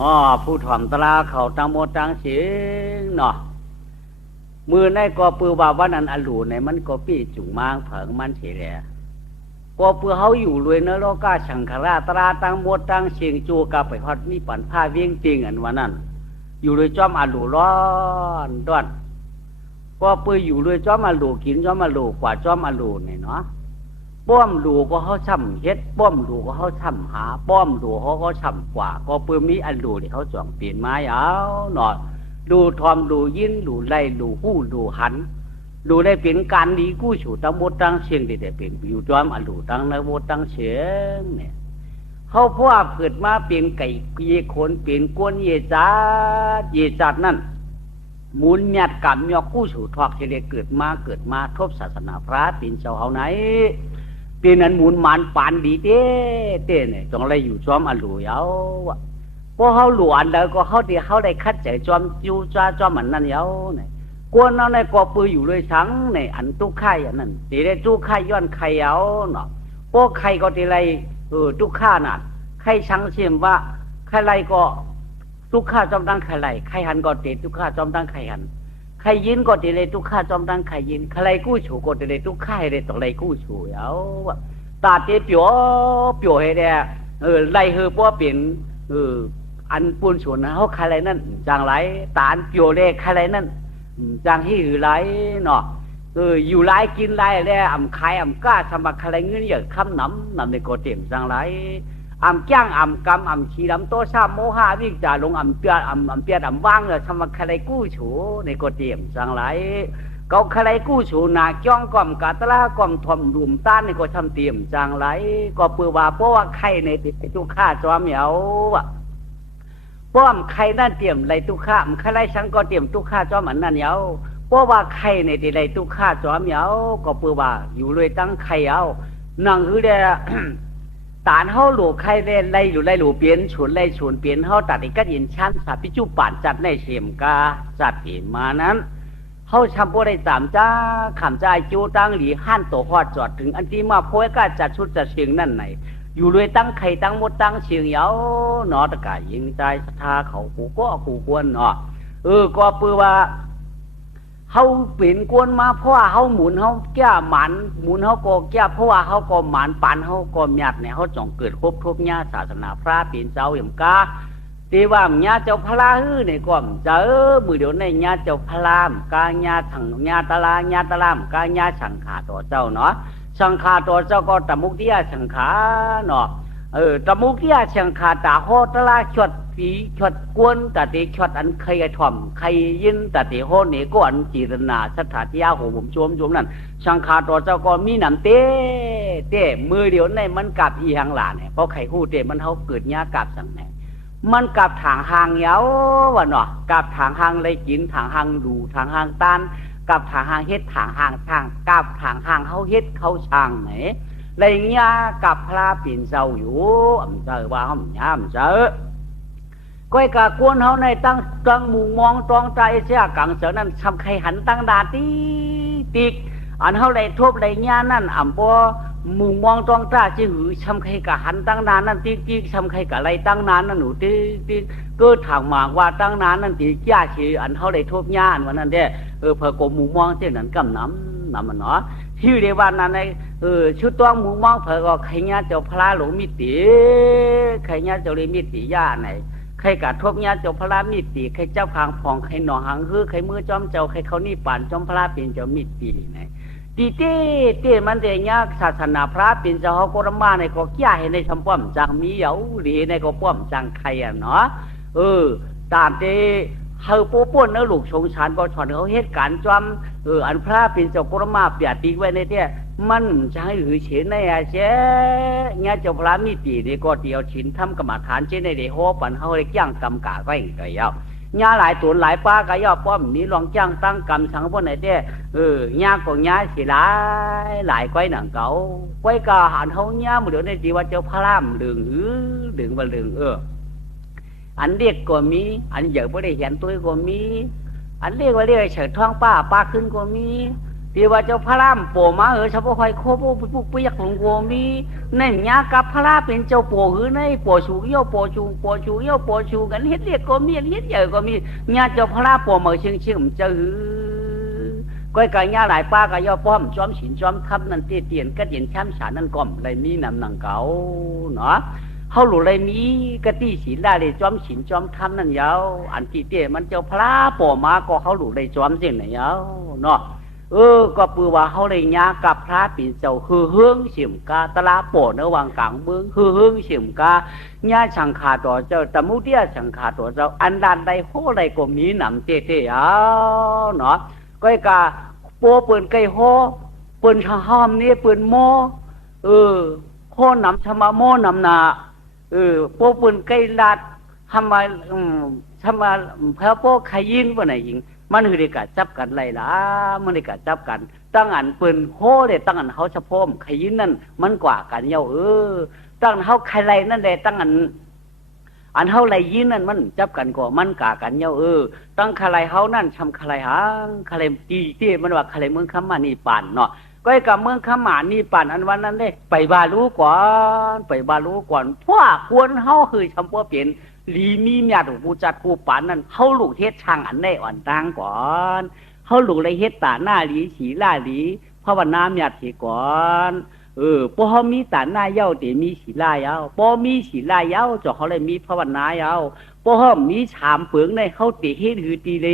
อ๋อผู้ถ่อมตราเขาตังโมตังเสียงเนาะมือในก็ปือว่าวันนั้นอรูในมันก็ปี้จุงมางเผิงมันเสียแหละก็ปือเขาอยู่รวยเนโลกาชังคราตราตังโมตังเสียงจูกาไปฮอดมีปันผ้าเวียงติงอันวันนั้นอยู่รวยจอมอรูร้อนด้วนก็ปืออยู่รวยจอมอรูกินจอมอรูกว่าจอมอรูเนี่ยเนาะป้อมดูก็เขาช่ำเฮ็ดป้อมดูก็เขาช่ำหาป้อมดูเขาก็ช่ำกว่าก็ปืนมีอันดูที่เขาจ่องเปลี่ยนไม้เอาหน่อยดูทอมดูยินดูไล่ดูหู้ดูหันดูได้เป็นการดีกู้ฉูตั้งหมดตั้งเชียงได้เป็นอยู่จอมอันดูตั้งในหมดตั้งเชียงเนี่ยเขาพ่อเกิดมาเป็นไก่เยขนเป็นกวนเยจัดนั่นมูลเมียดกรรมยอกกู้ฉูทอกเฉลี่ยเกิดมาทบศาสนาพระเป็นเจ้าเฮาไหนเป็นนั้นมูลมันปานดีเต้เนี่ยจงอะไรอยู่จอมอันดูเอาพอเขาหลวนแล้วก็เขาได้คัดใจจอมจูจ้าจอมมันนั่นเอาเนี่ยกวนเอาในกอปืออยู่เลยสังเนี่ยอันตุกไข่อันนั้นตีได้ตุกไข่ย้อนไข่เอาเนาะพวกไข่ก็ตีไรตุกข้านั่นไข่ชังเชื่อมว่าไข่ไรก็ตุกข้าจอมตั้งไข่ไรไข่หันก็ตีตุกข้าจอมตั้งไข่หันไข่ยินก็ตีเลยตุกข้าจอมตั้งไข่ยินไข่ไรกู้ฉูก็ตีเลยตุกไข่เลยต่อไรกู้ฉูเอาตาเตี้ยเปียวให้ได้ไรเฮอป้อเป็นอันปูนส่วนเขาใครไรนั่นจางไรตาอันเปียวเล่ใครไรนั่นจางที่หือไรเนาะอยู่ไรกินไรแล้วอ่ำใครอ่ำก้าทำมาใครไรเงี้ยอย่างคำน้ำในโกเต็มจางไรอ่ำจ้างอ่ำกำอ่ำขี้ลำโตชาโมหะวิ่งจ่าลงอ่ำเปียอ่ำว่างเลยทำมาใครไรกู้ฉูในโกเต็มจางไรเขาใครกู้ฉูนาจ้องก่อมกาตลาก่อมทอมรุมต้านในก็ทำเตรียมจางไรก็เปื่อว่าเพราะว่าใครในติดทุกข้าจอมเหมียวป้อมใครนั่นเตรียมไรทุกข้าใครไรฉันก็เตรียมทุกข้าจอมอันนั่นเหมียวเพราะว่าใครในติดไรทุกข้าจอมเหมียวก็เปื่อว่าอยู่เลยตั้งใครเอานั่งคือเดตานเขาหลูใครเล่นไรอยู่ไรหลูเปลี่ยนฉุนไรฉุนเปลี่ยนเขาตัดอีกก็ยินชั้นสับพิจุป่านจัดในเสียมกาจัดเปลี่ยนมานั้นเขาทำพวกได้ตามจ้าขำใจจูตั้งหลีห้านตัวฮอดจอดถึงอันที่มาโพยก็จัดชุดจัดเสียงนั่นไหนอยู่เลยตั้งไข่ตั้งมดตั้งเสียงเยาหนอตะกายยิงใจศรัทธาเขาขู่ก็ขู่กวนเนาะก็เปื่อว่าเขาเปลี่ยนกวนมาเพราะว่าเขาหมุนเขาแก้หมันหมุนเขาก็แก้เพราะว่าเขาก็หมันปันเขาก็หยัดเนี่ยเขาจ่องเกิดครบทุกญาศาสนาพระเปลี่ยนเจ้าอย่างกาตีว่าญาเจ้าพระฮื้อในก่อมเจอมือเดียวในญาเจ้าพระมกาญาถังญาตลามกาญาสังขาต่อเจ้าเนาะสังขาต่อเจ้าก็ตมุกเดียสังขาเนาะตมุกเดียสังขาตาโหตลาชดฝีชดกวนตาตีชดอันใครถ่อมใครยินตาตีโหนี่ก็อันจีรนาสถาทิยาโหผมชมนั่นสังขาต่อเจ้าก็มีน้ำเต้มือเดียวในมันกับอีหังหลานเนี่ยเพราะไข่คู่เต้มันเขาเกิดญากับสังแหนมันกับทางหางเยาววะเนาะกับทางหางเลยกินทางหางดูทางหางต้านกับทางหางเฮ็ดทางหางทางกับทางหางเขาเฮ็ดเขาช่างไหนอะไรเงี้ยกับพระปีนเจ้าอยู่เจอว่าเขาหยามเจอก้อยกะกวนเขาในตั้งมุงมองตองใจเสียกังเสือนั่นทำใครหันตั้งดาติกอันเขาเลยทบเลยเงี้ยนั่นอ่ำปอมุงมองตองตาจื้อชำใครกะหันตั้งนานนั่นติ๊กชำใครกะไรตั้งนานนั่นหนูติ๊กก็ถางหมากว่าตั้งนานนั่นติ๊กย่าชีอันเขาเลยทบย่านวันนั้นเด้เพอโกมุงมองเจ้านั้นกำน้ำมันเนาะที่เดียวันนั้นในชุดต้องมุงมองเพอก็ใครเงี้ยเจ้าพระหลวงมิติใครเงี้ยเจ้าเลยมิติย่าไหนใครกะทบเงี้ยเจ้าพระมิติใครเจ้าพางพองใครหนองหังคือใครมือจอมเจ้าใครเขานี่ป่านจอมพระเป็นเจ้ามิติไหนตีเต้มันเดียกศาสนาพระเป็นเจ้าเขาก็มาในก็แก่ในชมป้อมจังมีเหยาหลีในก็ป้อมจังใครเนาะตามเต้เขาปูป้นเนื้อลูกชงชานก็ชอนเขาเหตุการณ์จอมอันพระเป็นเจ้าก็มาเปียตีไว้ในเต้มันจะให้หือเฉนในอาเช่เงี้ยเจ้าพระมิตินี่ก็เดียวฉินทำกรรมฐานเช่นในเดโฮปันเขาเลยย่างกำกาไว้ก็ยาวญาหลายตัวหลายป้าก็ย่อป้อมนี้ลองจ้างตั้งกรรมสังพวกไหนเด้ญาก็ญาสิหลายก้อยหนังเก่าก้อยก็หันเขาญาหมดเดี๋ยวในจีว่าเจ้าพระรามเหลืองดึงว่าเหลืองอันเรียกก็มีอันใหญ่พอได้เห็นตัวก็มีอันเรียกว่าเรียกเฉิดท้องป้าขึ้นก็มี ที่ว่าเจ้าพระรามโปมาเฉพาะใครโคบปุกเปียกหลงวัวมีในญากับพระราเป็นเจ้าโปหือในโปชูเยี่ยวโปชูเยี่ยวโปชูกันเฮ็ดเรียกก็มีเฮ็ดใหญ่ก็มีญาเจ้าพระราโปมาเชิงเจ้าหือก้อยกายญาหลายป้ากายย่อป้อมจอมฉินจอมทับนั่นเตียนก็เตียนช้ำฉานั่นก้อมเลยมีนำหนังเก่าเนาะเขาหลุเลยมีกะตี้ศีลได้เลยจอมฉินจอมทับนั่นยาวอันที่เตี้ยมันเจ้าพระโปมาก็เขาหลุเลยจอมเสียงไหนยาวเนาะก็ปือว่าเขาเลยญากับพระปีเจ้าคือเฮืองเสียมกาตลาโปในวังกลางเมืองคือเฮืองเสียมกาญาสังขาต่อเจ้าตะมุเดียสังขาต่อเจ้าอันดันใดโหใดก็มีหนำเตะเอาเนาะก็ไอ้กาโปเปิ่นไก่โหเปิ่นชะห้อมนี่เปิ่นโมโหหนำชะมาโมหนำนาโปเปิ่นไก่ลัดทำมาเพอโปขยินว่าไหนหญิงมันคือได้กะจับกันไรล่ะมันได้กะจับกันตั้งอันปืนโหเด้ตั้งอันเขาชะพมขยินนั่นมันกว่ากันเย้าตั้งเขาใครไรนั่นแหละตั้งอันเขาไรยินนั่นมันจับกันกว่ามันกว่ากันเย้าตั้งใครเขานั่นทำใครหางใครตีมันว่าใครเมืองขมานี่ป่านเนาะก็ไอ้กับเมืองขมานี่ป่านอันวันนั้นเด้ไปบาลูก่อนพวกควรเขาคือชำปัวเปลี่ยนลีมีเมียถูกผู้จัดผู้ปานนั่นเขาลูกเฮ็ดช่างอันได้อ่อนต่างก่อนเขาลูกเลยเฮ็ดตาหน้าหลีสีล่าหลีภาวนาเมียถีก่อนพอเขามีตาหน้าเย้าเดี๋ยวมีสีล่าเย้าพอมีสีล่าเย้าจอเขาเลยมีภาวนาเย้าพอเขามีชามเปลืองในเขาตีเฮ็ดหือตีเ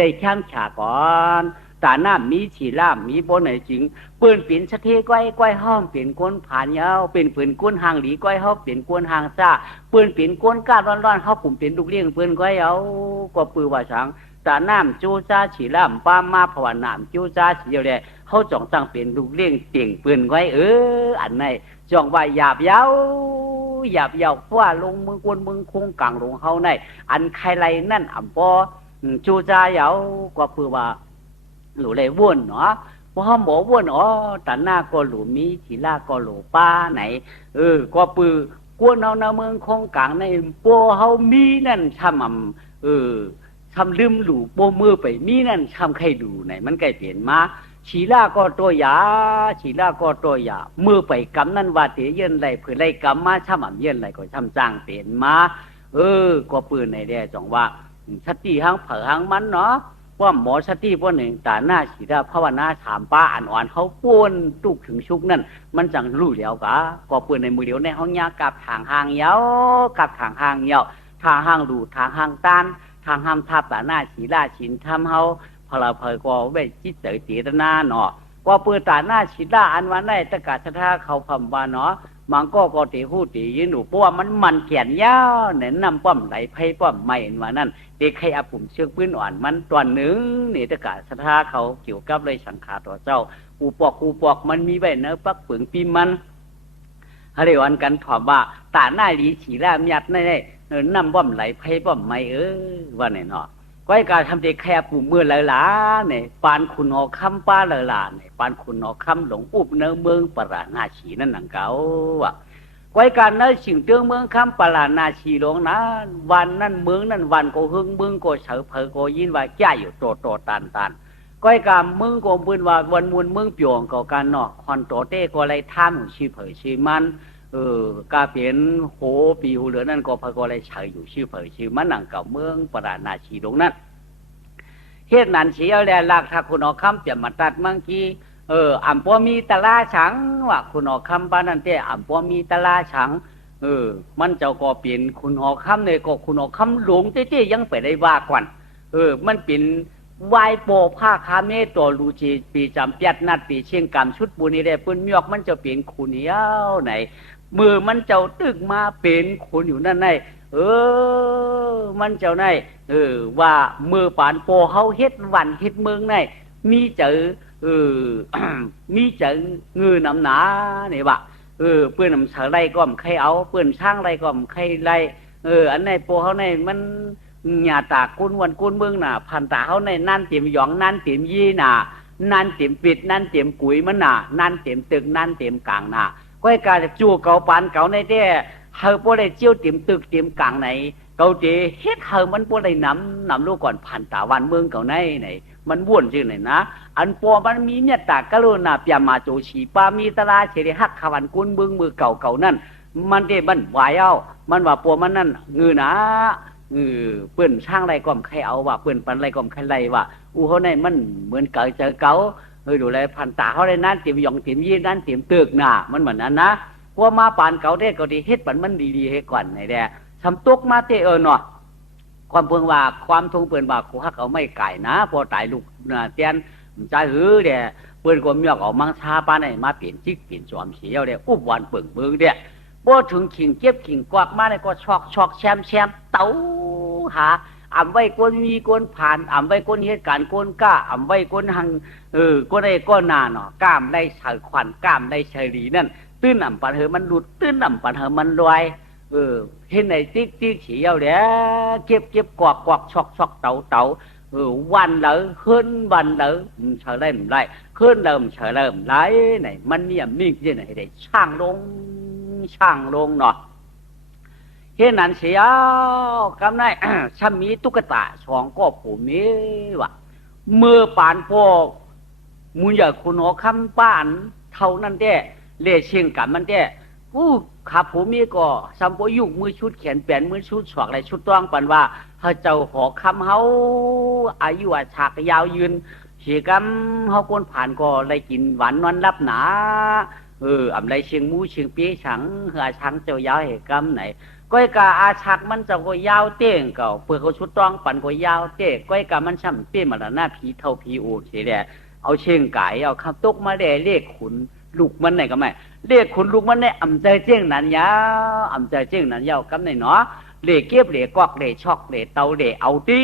ลยแข้มฉาก่อนตาหน้ามีฉีล่ามีบนไหนจริงปืนเปลี่ยนชะเทก้อยห้อมเปลี่ยนก้นผ่านยาวเป็นปืนก้นหางหลีก้อยห้อมเปลี่ยนก้นหางซ่าปืนเปลี่ยนก้นก้าร้อนเขาปุ่มเปลี่ยนลูกเลี้ยงปืนก้อยเอาก็ปืนว่าช้างตาหน้าจูจ้าฉีล่าป้ามาภาวนาจูจ้าฉีเดียวเลยเขาจ่องตั้งเปลี่ยนลูกเลี้ยงเตียงปืนก้อยอันไหนจ่องว่าหยาบยาวว่าลงมึงกวนมึงคงกลางลงเขาในอันใครไรนั่นอ่ำปอจูจ้ายาวก็ปืนว่าหลูเลยว่นเนาะพอเขาบอกว่นตันหน้าก็หลูมีฉีล่าก็หลูป้าไหนก็ปือกวนเอาเมืองคงกลางในปัวเขามีนั่นทำทำลืมหลูโปมือไปมีนั่นทำใครดูไหนมันใกล้เปลี่ยนมาฉีล่าก็ตัวยามือไปกำนั่นว่าเตียเย็นไรเผื่อไรกำมาช่ำเย็นไรก็ช่ำจ้างเปลี่ยนมาก็ปืนในแด่จังว่าสติหังเผอหังมันเนาะว่าหมอสติพวกหนึ่งตาหน้าฉีดาภาวนาถามป้าอ่อนเขาป้วนตุกถึงชุกนั่นมันจังรู้แล้วก็ปืนในมือเดียวในห้องยากับทางห่างยาวทางห่างดูทางห่างต้านทางห้ามทับตาหน้าฉีดาฉินทำเขาพลาเพยก็เวจิตเตอตีตนาเนาะก็ปืนตาหน้าฉีดาอันวันได้ตะกาศท่าเขาพำว่าเนาะมันก็ตีหูตียืนหนูเพราะว่ามันเขียนยาวเน้นนำป้อมไหลไพ่ป้อมไม่เห็นว่านั่นเด็กใครอาปุ่มเชือกปืนอ่อนมันตัวหนึ่งนี่ตะกาศท่าเขาเกี่ยวกับเลยสังขารตัวเจ้าอูปอกมันมีใบเนื้อปักเปลืองปีมันอะไรวันกันถามว่าตาหน้าดีฉีล่ามยัดได้นำป้อมไหลไพ่ป้อมไม่ว่าไหนเนาะก็ให้การทำเด็กแค่ปุ่มมือหลาเนี่ยปานคุณหอคำป้าหลาเนี่ยปานคุณหอคำหลงอุบเนื้อเมืองปราณาชีนั่นหนังเก่าว่ะก็ให้การเนื้อสิ่งเตืองเมืองคำปราณาชีหลงนั้นวันนั้นเมืองนั้นวันก็หึงเมืองก็เฉยเพอก็ยินว่าแก่อยู่โตตันก็ให้การเมืองก็ปืนว่าวันมวลเมืองเปียงก็การเนาะคอนโตเต้ก็เลยท่ามชีเผยชีมันกาเปลี่ยนโหปีหูเหลือนั่นก็พก็เลยเฉยอยู่ชื่อเผยชื่อมันหนังเก่าเมืองปราณาชีหลงนั้นเฮ็ดนั่นเสียแล้วลักถ้าคุณเอาคำเปลี่ยนมาตัดเมื่อกี้อ่ำปอมีตะลาฉังว่าคุณเอาคำบ้านนั่นเต้อ่ำปอมีตะลาฉังมันเจ้าก็เปลี่ยนคุณเอาคำเนี่ยก็คุณเอาคำหลงเต้ยังไปได้ว่าก่อนมันเป็นวายโปผ้าคาเมตัวลูจีปีจำเปียดนัดปีเชียงกำชุดบุญนี่ได้ปืนมีอกมันจะเปลี่ยนคุณเย้าไหนมือมันเจ้าตึกมาเป็นคุณอยู่นั่นไงมันเจ้าไงว่ามือปานโปเฮาเฮ็ดวันเฮ็ดเมืองไงมีเจอมีเจอเงือนำหนาเนี่ยว่ะเปื้อนนำเสาไรก็ไม่ใครเอาเปื้อนช่างไรก็ไม่ใครไรอันไหนโปเฮาในมันหยาตากุนวันกุนเมืองน่ะพันตาเฮาในนั่นเต็มหยองนั่นเต็มยี่น่ะนั่นเต็มปิดนั่นเต็มกุยมันน่ะนั่นเต็มตึกนั่นเต็มกลางน่ะก็ให้การจู่เก่าปานเก่าในเด้เฮาบ่ได้เจียวเต็มตึกเต็มกลางไหนเก่าเจเฮ็ดเฮามันบ่ได้นำลูกก่อนพันตาวันเมืองเก่าใน มันว่นจริงเลยนะอันปอมันมีเมตตากรุณาเปียมาโจชีปามีตลาเฉยฮักขวันกุนบึงมือเก่าๆนั่นมันได้มันไหวเอามันว่าปอมันนั่นงือนะเปิ้นช่างไรก่อมใครเอาว่าเปิ้นปันไรก่อมใครไรว่าอู้เขาในมันเหมือนเก่าเจอเก่าดูแลพันตาเขาได้นั้นเตรียมยองเตรียมยี่นั้นเตรียมตึกหน้ามันเหมือนนั้นนะพวกมาปานเก่าได้ก็ดีเฮ็ดปันมันดีๆให้ก่อนไอ้แดทำตกมาเตเนาะความเพิ่งว่าความทงเปิ้นว่ากูฮักเอาไม่ไก่นะพอตายลูกเตียนใจเด้เปิ้นก็มีออกมังชาปานไหนมาเปลี่ยนจิกเปลี่ยนจอมเสียวเด้อุบวันเปิ่งเบิ่งเด้บ่ถึงขิงเก็บขิงกวักมาเนี่ยก็ชอกแชมเต้าหาอ่ำไว้ก้นมีก้นผ่านอ่ำไว้ก้นเหตุการณ์ก้นกล้าอ่ำไว้ก้นหังก้นไอ้ก้นนาเนาะกล้ามได้เฉยขวัญกล้ามได้เฉยดีนั่นตื้นอ่ำปันเหอมันหลุดตื้นอ่ำปันเหอมันลอยเห็นไอ้ติ๊กเฉียวเด้เก็บกวักชอกเต้าวันเหลอขึ้นวันเหลอเฉยเลยไรขึ้นเริ่มเฉยเริ่มไรไหนมันเนี่ยมิ่งยังไงได้ช่างลงเนาะเห็นนั้นเสียวกำไรฉันมีตุ๊กตาสองก็ผมมีว่ะเมื่อปานพวกมุนอยากคุณหอคำป้านเท่านั้นแท้เล่เชียงกันมันแท้ผู้ขับผมมีก็สัมปยุกมือชุดแขนแปนมือชุดฉากอะไรชุดต้องปันว่าเขาเจ้าหอคำเขาอายุอาฉากยาวยืนเสียกำเขาคนผ่านก็เลยกินหวานนอนรับหนาอำไรเชียงมูเชียงเปี้ยฉังอาชังเจ้ายาวเหตุกรรมไหนก้อยกาอาชักมันจะก็ยาวเต้งเก่าเปลือกเขาชุดต้องปั่นก็ยาวเต้ก้อยกามันช่ำเปี้ยมาละหน้าผีเท่าผีโอเฉยแหละเอาเชียงไก่เอาขับตกมาแด่เลขขุนลูกมันไหนก็ไม่เลขขุนลูกมันไหนอ่ำใจเจ้งนั้นยาวอ่ำใจเจ้งนั้นยาวกำไหนเนาะเลขเก็บเลขกอกเลขช็อกเลขเตาเลขเอาตี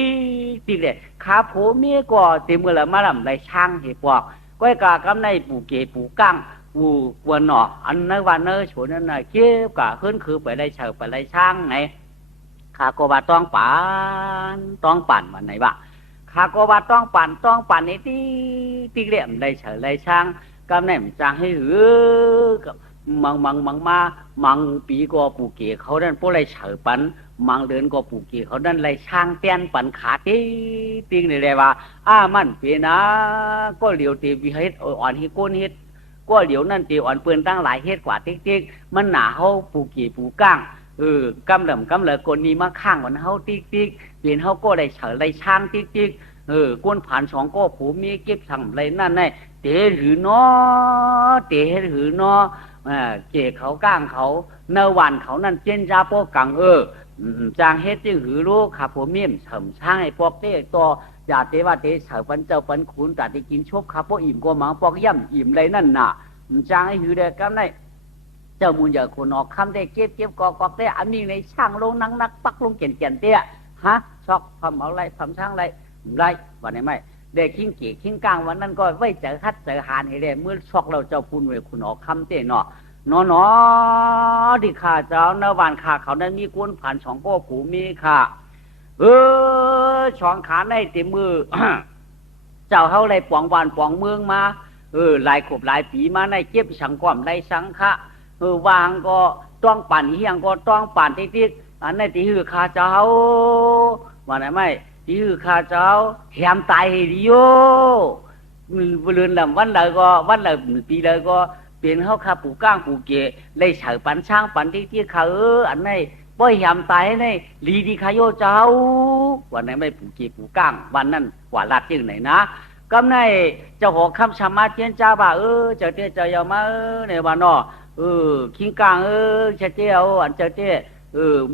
เลขขาโผเมียก็เต็มเมื่อละมาลำไรช่างเหตุปอกก้อยกากำไหนปูเกปูกั้งกูกวนหนออันนั้นวันเนอชวนนั่นน่ะเก็บกะขึ้นคือไปได้เฉยไปได้ช่างไงข้าก็ว่าต้องปั่นวันไหนบ้าข้าก็ว่าต้องปั่นนี่ตีเลี่ยมได้เฉยได้ช่างกำแหน่งจางให้หือมังปีก็ปูเก๋เขานั่นพวกไรเฉยปั่นมังเดินก็ปูเก๋เขานั่นไรช่างเตี้ยนปั่นขาตีนี่เลยว่ามันเปนะก็เหลียวตีวิเฮ็ดอ่อนฮิโกนเฮ็ดก็เหลียวนั่นตีอ่อนเปืนตั้งหลายเฮ็ดกว่าติ๊กมันหนาเฮาปูกี่ปูก้างกำเหลอคนนี้มาข้างวันเฮาติ๊กเปลี่ยนเฮาก็ได้เฉยได้ช่างติ๊กก้นผ่านสองก็ผูมีเก็บทำอะไรนั่นไงเตะหรือเนาะเจเขาก้างเขาเนวันเขานั่นเจนจ้าพวกกังจางเฮ็ดจึงหือรู้ขับผมมีมเฉมช่างไอ้พวกเต้ตัวอย่าเตว่าเตเฉยปันเจ้าปันขุนแต่ที่กินชบขับพวกอิ่มกว่าหมังพวกย่ำอิ่มไรนั่นน่ะจางไอ้หือเด็กกันได้เจ้ามูลอย่าคนออกคำได้เก็บกอกเต้อันนี้ในช่างลงนักปักลงเกี่ยนเตี้ยฮะชอกทำเอาไรทำช่างไรวันนี้ไม่เด็กขิ้งเกี่ยขิ้งกลางวันนั้นก็ไว้เจอคัดเจอหานให้ได้เมื่อชอกเราเจ้าพูนเวคุณออกคำเต้เนาะนอที่ข้าเจ้าเนวันข้าเขานั้นมีก้นผ่านสองก็ผูมีค่ะช่องขาในเต็มมือ เจ้าเขาไรปองวันปองเมืองมาหลายขบหลายปีมาในเก็บสังก้อมไรสังคะวางก็ต้องปั่นเฮียงก็ต้องปั่นติ๊กอันในที่คือข้าเจ้าวันไหนไม่ที่คือข้าเจ้าแหมตายดิโยเรือนลำวันเลยก็วันเลยปีเลยก็เปลี่ยนเขาข้าปูก้างปูเกะเลยเฉยปั่นช่างปั่นที่เขาอันในบ่ยามตายในลีดีขายโยเจ้าวันไหนไม่ปูเกะปูก้างวันนั้นกว่าลาดยังไหนนะก็ในเจ้าหอกคำชามาเทียนจ้าบ่าเจ้าเตี้ยเจ้ายามาในวันนอขิงกลางเจ้าเตี้ยอันเจ้าเตี้ย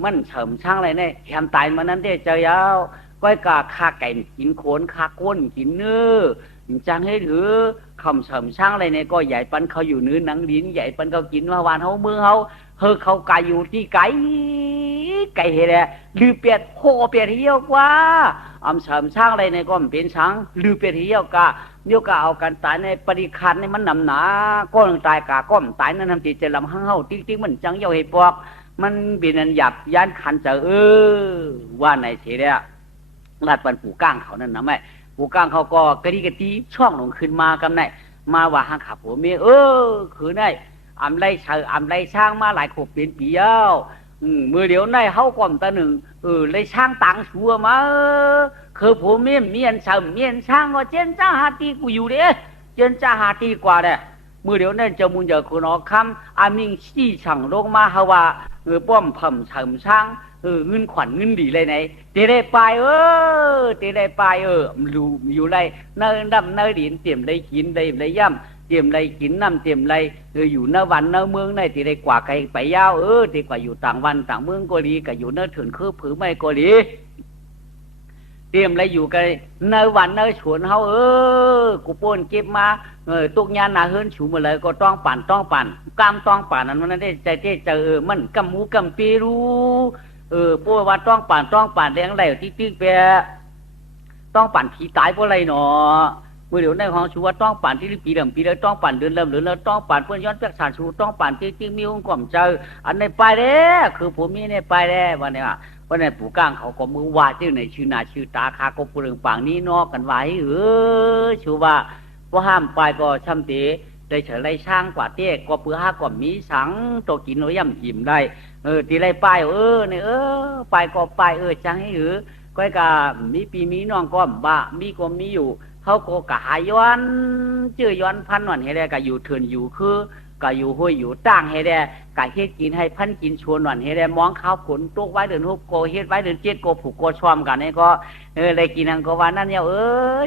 มันเฉมช่างอะไรเนี่ยแหมตายมันนั้นเตี้ยเจ้ายาวก้อยกาคาไก่กินโขนคาก้นกินเนื้อจังให้ถือคำเฉมช่างอะไรเนี่ยก็ใหญ่ปันเขาอยู่เนื้อหนังลิ้นใหญ่ปันเขากินว่าวานเขาเมืองเขาไก่อยู่ที่ไก่เฮะลือเปียดโคเปียดเหี้ยวกว่าเฉมช่างอะไรเนี่ยก็เป็นช่างลือเปียดเหี้ยวกะเดี๋ยวก็เอากันตายในปริคันในมันนำหนาก้อนตายกะก้อนตายนั่นทำตีจะลำห้างเฮาติ๊กมันจังเยาให้ปอกมันเป็นอันหยับยันขันจะว่าในเสียเนี่ยลาดปันปูก้างเขานั่นนะแม่ปูก้างเขาก็กระดิกระตีช่องลงขึ้นมากันไหนมาว่าห้างขับหัวเมียคือได้อำไรเฉยอำไรช่างมาหลายขบเป็นปีเย้า มือเดียวในเขาก่อมตาหนึ่งเลยช่างตังชัวมาคือผมเมียนเฉมเมียนช่างว่าเจนจ้าหาตีกูอยู่เด้เจนจ้าหาตีกว่าเด้มือเดียวนั่นจะมุนจะคุณอคำอามิงชี้ช่างลงมาฮาวาป้อมผมเฉมช่างเงินขวัญเงินดีเลยไหนเตได้ไปเตได้ไปอยู่ไรเนื้อดำเนื้อดินเตรียมได้กินได้ย่ำเตรียมไรกินน้ำเตรียมไรอยู่เนื้อวันเนื้อเมืองในที่ได้กว่าไกลไปยาวที่กว่าอยู่ต่างวันต่างเมืองก็ดีกับอยู่เนื้อถึงคือผือไม่ก็ดีเตรียมไรอยู่กันเนื้อวันเนื้อฉวนเขากูป้นเก็บมาตุกยานาเฮิรนฉูมาเลยก็ต้องปั่นกามต้องปั่นนั้นได้ใจเจอมันกำมูกำปีรู้พวกว่าต้องปั่นแรงไหลที่ตึกเปียต้องปั่นผีตายเพราะอะไรเนาะเมื่อเดี๋ยวในของชูว่าต้องปั่นที่ปีเดิมต้องปั่นเดือนเริ่มหรือแล้วต้องปั่นเพื่อนย้อนเปียกสารชูต้องปั่นที่มีองค์ก่อมเจออันในไปเด้คือผมมีในไปเด้วันนี้วันนี้ปู่ก้างเขาก็มือว่าชื่อในชื่อนาชื่อตาคาก็ปูเรื่องปางนี้นอกกันไว้ชูว่าก็ห้ามไปก็ช่ำตีได้เฉลยช่างกว่าเตี้ยก็เปื้อห้าก็มีสังตัวกินเราย่ำอิ่มได้ตีไรไปเนี่ยไปก็ไปจังให้ก็กะมีปีมีน้องก็บ่มีก็มีอยู่เขาก็กะหาย้อนชื่อย้อนพันวันให้ได้กะอยู่เถื่อนอยู่คือกะอยู่ห้วยอยู่ตั้งให้ได้กะเฮ็ดกินให้พันกินชวนวันให้ได้มองข้าวผลตกไว้เดือนหกโกเฮ็ดไว้เดือนเจ็ดโกผูกโกชอมกันนี่ก็ได้กินอังก็วันนั้นเนี่ย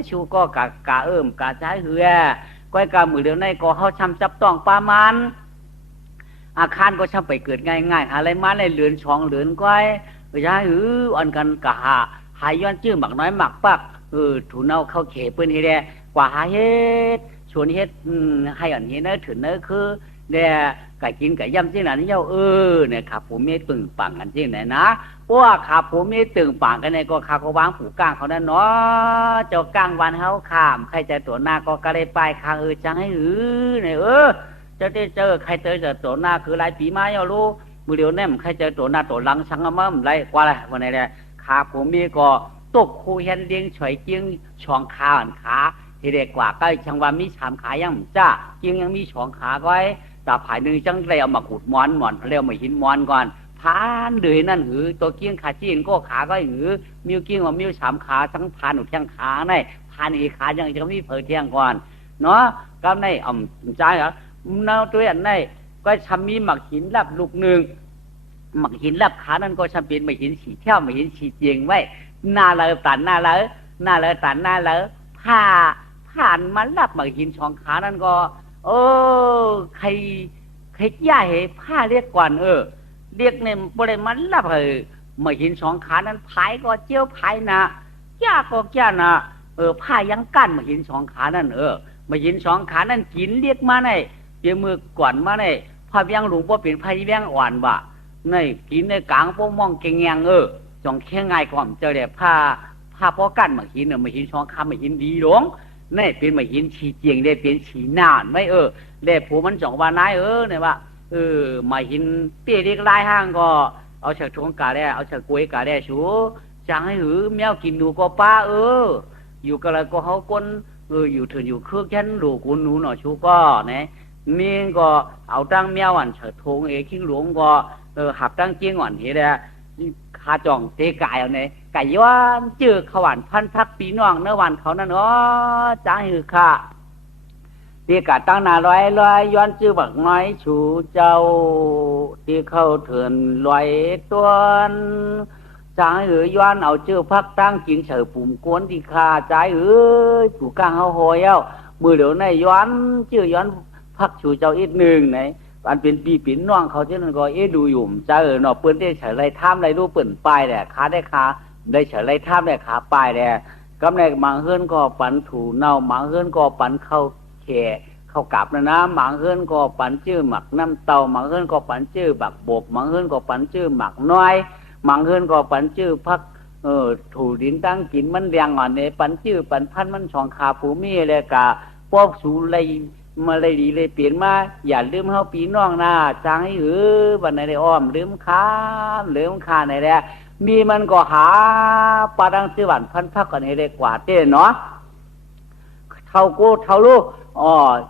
ชูก็กะกะใช้เหือก้อยกามือเดียวในก็เขาชำจับต้องประมาณอาคารก็ช่างไปเกิดง่ายๆอะไรมาในเหลือนช่องเหลือนก้อยก็จะอันกันกะหายย้อนจื้อหมักน้อยหมักปักถูเน่าเข้าเขเปิ้นให้ได้กว่าหาเฮ็ดชวนเฮ็ดให้อันนี้เนอถึงเนอคือเนี่ยไก่กินไก่ย่ำจริงนะนี่เจ้าเนี่ยขาผมไม่ตึงปังกันจริงไหนนะเพราะว่าขาผมไม่ตึงปังกันในก็ขาเขาวางผูกก้างเขานั่นเนาะเจ้าก้างวันเขาขามใครจะตัวหน้าก็กระเลยไปข้างจังให้เนี่ยจะได้เจอใครเจอตัวหน้าคือหลายปีมาเจ้ารู้มือเดียวแน่มใครเจอตัวหน้าตัวหลังชังมั่มไรกว่าอะไรวันนี้เนี่ยขาผมมีก็ตกคูเห็นเลี้ยงฉอยเกียงช่องขาอันขาที่เด็กกว่าก็ช่างว่ามีชามขายังจ้าเกียงยังมีช่องขาไว้แต่ภายหนึ่งจังเลยเอามาขุดมอนเรียวมาหินมอนก่อนพานเลยนั่นตัวเกียงขาจีนก็ขาก็มิวเกียงว่ามิวสามขาทั้งพานหนุนเทียงขาในพานอีขายังจะมีเผยเทียงก่อนเนาะก็ในใจเหรอเนาตัวอันในก็ชำมีหมักหินรับลูกหนึ่งหมักหินรับขานั่นก็ชำเป็นหมักหินสีเที่ยวหมักหินสีเจียงไว้หน้าเลยตันหน้าเลยผ่านมารับหมักหินช่องขานั่นก็ใครย่าเหผ้าเรียกก่อนเรียกเนี่ยบริมันรับมาหินสองขานั้นพายก็เจียวพายนะย่าก็ย่านะผ้ายังกั้นมาหินสองขานั้นมาหินสองขานั้นกินเรียกมาในเดี๋ยวมือก่อนมาในพายังหลวงพ่อเป็นพายแบงอ่อนบ่ในกินในกลางพวกมองเก่งยังจองแค่ง่ายก่อนเจอเดี๋ยวผ้าพอกั้นมาหินมาหินสองขามาหินดีหลงนี่เป็นมาหินฉีเจียงได้เป็นฉีนานไม่เด็กผู้มันจ่องว่านายเนี่ยว่ามาหินเตี้ยเล็กลายห้างก็เอาเฉกทงกาได้เอาเฉกกล้วยกาได้ชูจังให้แมวกินดูก็ป้าอยู่กันเลยก็เขาก้นอยู่ถึงอยู่เครื่องชั้นดูกุนหนูหน่อยชูก็เนี่ยเมียก็เอาตั้งแมวอันเฉกทงขิงหลวงก็หับตั้งเจียงอ่อนเห็นเลยขาจ่องเตะไก่เอาเนี่ยไก่ย้อนเจอขวานพันพักปีน้องเนื้อวันเขานั่นจังให้ค่ะที่กะตั้งนาลอยย้อนชื่อบักน้อยชูเจ้าที่เข้าเถื่อนลอยตัวจางย้อนเอาชื่อพักตั้งจริงเฉยปุ่มกวนที่คาใจถูกกลางเขาหอยมือเดี๋ยวในย้อนชื่อย้อนพักชูเจ้าอีกหนึ่งไหนอันเป็นปีปิ่นน้องเขาเช่นนั้นก็ดูอยู่ใจเนาะเปิ้นได้เฉยไรท่ามไรรู้เปิ้นปลายแหละขาได้ขาได้เฉยไรท่ามได้ขาปลายแหละกำในหมังเฮิรนก็ปันถูเน่าหมังเฮิรนก็ปันเข้าแขเข้ากลับนะหมังเฮิรนก็ปันชื่อหมักน้ำเตาหมังเฮิรนก็ปันชื่อบักบกหมังเฮิรนก็ปันชื่อหมักน้อยหมังเฮิรนก็ปันชื่อพักถูดินตั้งกินมันเรียงอ่อนเนี่ยปันชื่อปันพันมันช่องขาผู้มีเลยกะพวกสูไรมาเลยดีเลยเปลี่ยนมาอย่าลืมเฮาปีน้องนะจางให้วันไหนได้อ้อมลืมค้าไหนแหละมีมันก็หาปลาดังสิวันพันพักกันให้ได้กว่าเต้เนาะเท่ากูเท่าลูก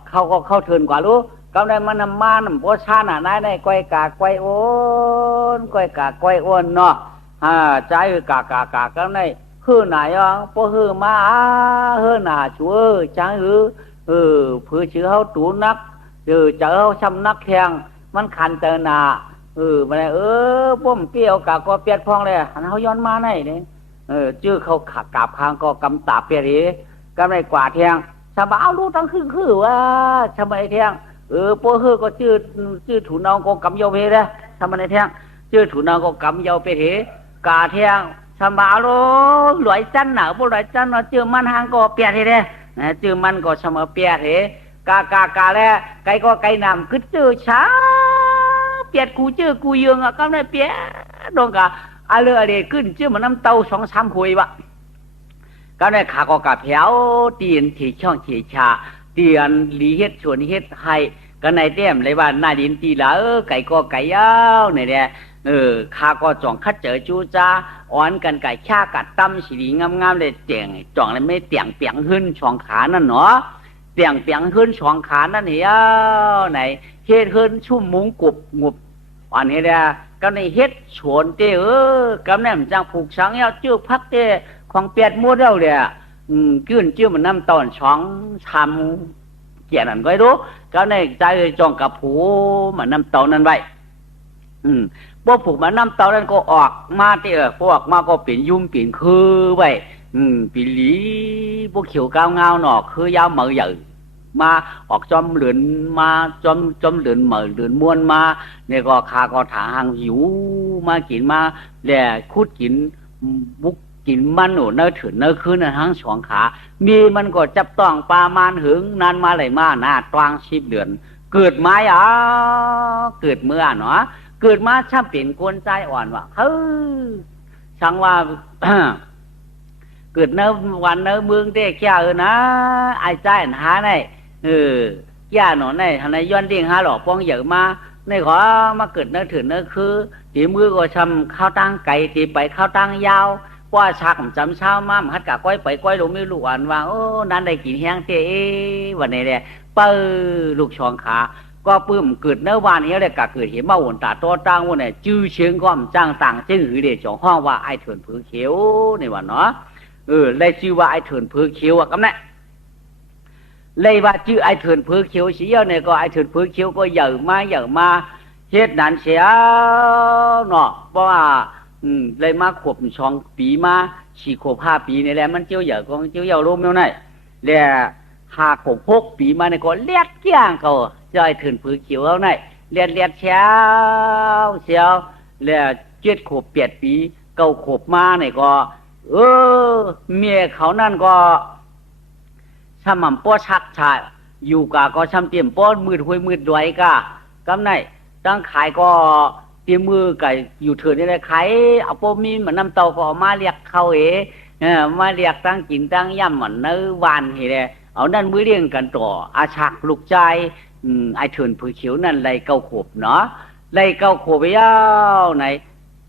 เขาก็เข้าเทินกว่าลูก ก็ได้มันนำมาน้ำโพชาหน่ะนายได้ก้อยกาก้อยโอนก้อยกาก้อยโอนเนาะใจกากาก็ได้ฮือหน่ายอ่ะพอฮือมาฮือหน่าชัวจังฮือเพื่อชื่อเฮาตูนักเจอเฮาช้ำนักแข่งมันขันเจอหนามันป้มเปี้ยวกากก็เปียดพองเลยหันเฮาย้อนมาไหนเนี่ยชื่อเขาขับกาบคางก็กำตาเปียรีกำไรกว่าแทงชาวบ้านรู้ตั้งคือว่าชาวบ้านแทงพวกฮือก็ชื่อถูนองก็กำเยาเพเลยชาวบ้านแทงชื่อถูนองก็กำเยาเพกาแทงชาวบ้านรู้หลายจันหนาพวกหลายจันเนาะชื่อมันหางก็เปียดเลยชื่อมันก็ชาวบ้านเปียดกาแล้วไก่ก็ไก่น้ำคือชื่อช้าเปียดกูชื่อกูยืงอ่ะก็ได้เปียดดงกะอะไรขึ้นชื่อมันน้ำเต้า2-3คุยวะก็ได้ขาก็กะแผวเตียนที่ช่องที่ชาเตียนหลีเฮ็ดชวนเฮ็ดให้ก็ในเต็มเลยว่าหน้าดินตีละไก่ก็ไก่ยาวเนี่ยแหละขาก็จ่องคัดเจอจูจ้าอ่อนกันไก่ชากัดตั้มสีงามๆเลยเตียงจ่องเลยไม่เตียงเปียงขึ้นช่องขานั่นเนาะเตียงเปียงขึ้นช่องขานั่นเหี้ยไหนเฮ็ดขึ้นชุ่มมุ้งกุบงุบอันนี้แหละก็ในเฮ็ดชวนเต้กำแหน่งจังผูกสังเยาจื้อพักเต้ของเปียดมูเดียวเลยขึ้นจื้อมันน้ำตอนช่องทำเกี่ยนั่นก็รู้ก็ในใจจองกับผูมันน้ำตอนนั้นไว้พวกผูกมันน้ำตอนนั้นก็ออกมาเต้พวกมาก็เปลี่ยนยุ่มเปลี่ยนคือไว้ปีหลีพวกเขียวก้าวเงาหนอกคือยาวเหมือใหญ่มาออกจอมเหลือนมาจอมเหลือนเหมือเหลือนม้วนมาเนี่ยก็ขาก็ถาหางหิวมากินมาแหล่คุดกินบุกกินมันหนูเนื้อถือเนื้อคืนเนื้อทั้งสองขามีมันก็จับต้องปลามานหึงนานมาไหลมาหน้าตวาง10 เดือนเกิดไม้เกิดเมื่อเนาะเกิดมาช่างเปลี่ยนกวนใจอ่อนว่ะช่างว่า เกิดเนื้อวันเนื้อเมืองเด็กแก่นะไอ้ใจหาในแก่หนอในทางในย้อนเด้งหาหลอกป้องเยอะมาในขอมาเกิดเนื้อถือเนื้อคือตีมือก็ชำข้าวตั้งไก่ตีไปข้าวตั้งยาวว่าชักจำเช้ามาหัดกะก้อยไปก้อยลงไม่รู้อันว่าโอ้นั่นได้กินแห้งเตะวันนี้เนี่ยเปิ้ลลูกช่องขาก็ปื้มเกิดเนื้อวานนี้เลยกะเกิดเห็นมาวนตาโตตั้งวันเนี่ยจื้อเชียงก้อมจ้างต่างจึงหือเดี๋ยวจ่อห้องว่าไอ้เถินผือเขียวในวันเนาะเลยชื่อว่าไอ้เถินผือเขียวอ่ะกำเนิดเลยว่าชื่อไอ้เถินผือเขียวสีเนี่ยก็ไอ้เถินผือเขียวก็เหยื่อมาเฮ็ดนั้นเสียเนาะเพราะว่าเลยมาขวบ2 ปีมา4 ขวบ5 ปีนี่แหละมันเจียวเหยื่อก็เจียวเหยื่อลมแล้วนี่แล้ว5 ขวบ6 ปีมาเนี่ยก็เลียดเกี้ยงเขาจะไอ้เถินผือเขียวแล้วนี่เลียดเชียวแล้ว7 ขวบ8 ปี9 ขวบมาเนี่ยก็เมียเขานั่นก็ช่ำมันป้อชักชายอยู่กะก็ช่ำเตรียมป้อนมืดห้วยมืดด้วยกะกำไนตั้งขายก็เตรียมมือกับอยู่เถิดนี่เลยขายเอาป้อมีเหมือนน้ำเตาก็มาเรียกเขามาเรียกตั้งกินตั้งย่ำเหมือนเนื้อวานเฮ้เอานั่นมือเลี้ยงกันต่ออาชักลูกใจไอเถินผือเขียวนั่นไร9 ขวบเนาะไร9 ขวบไปยาวไหน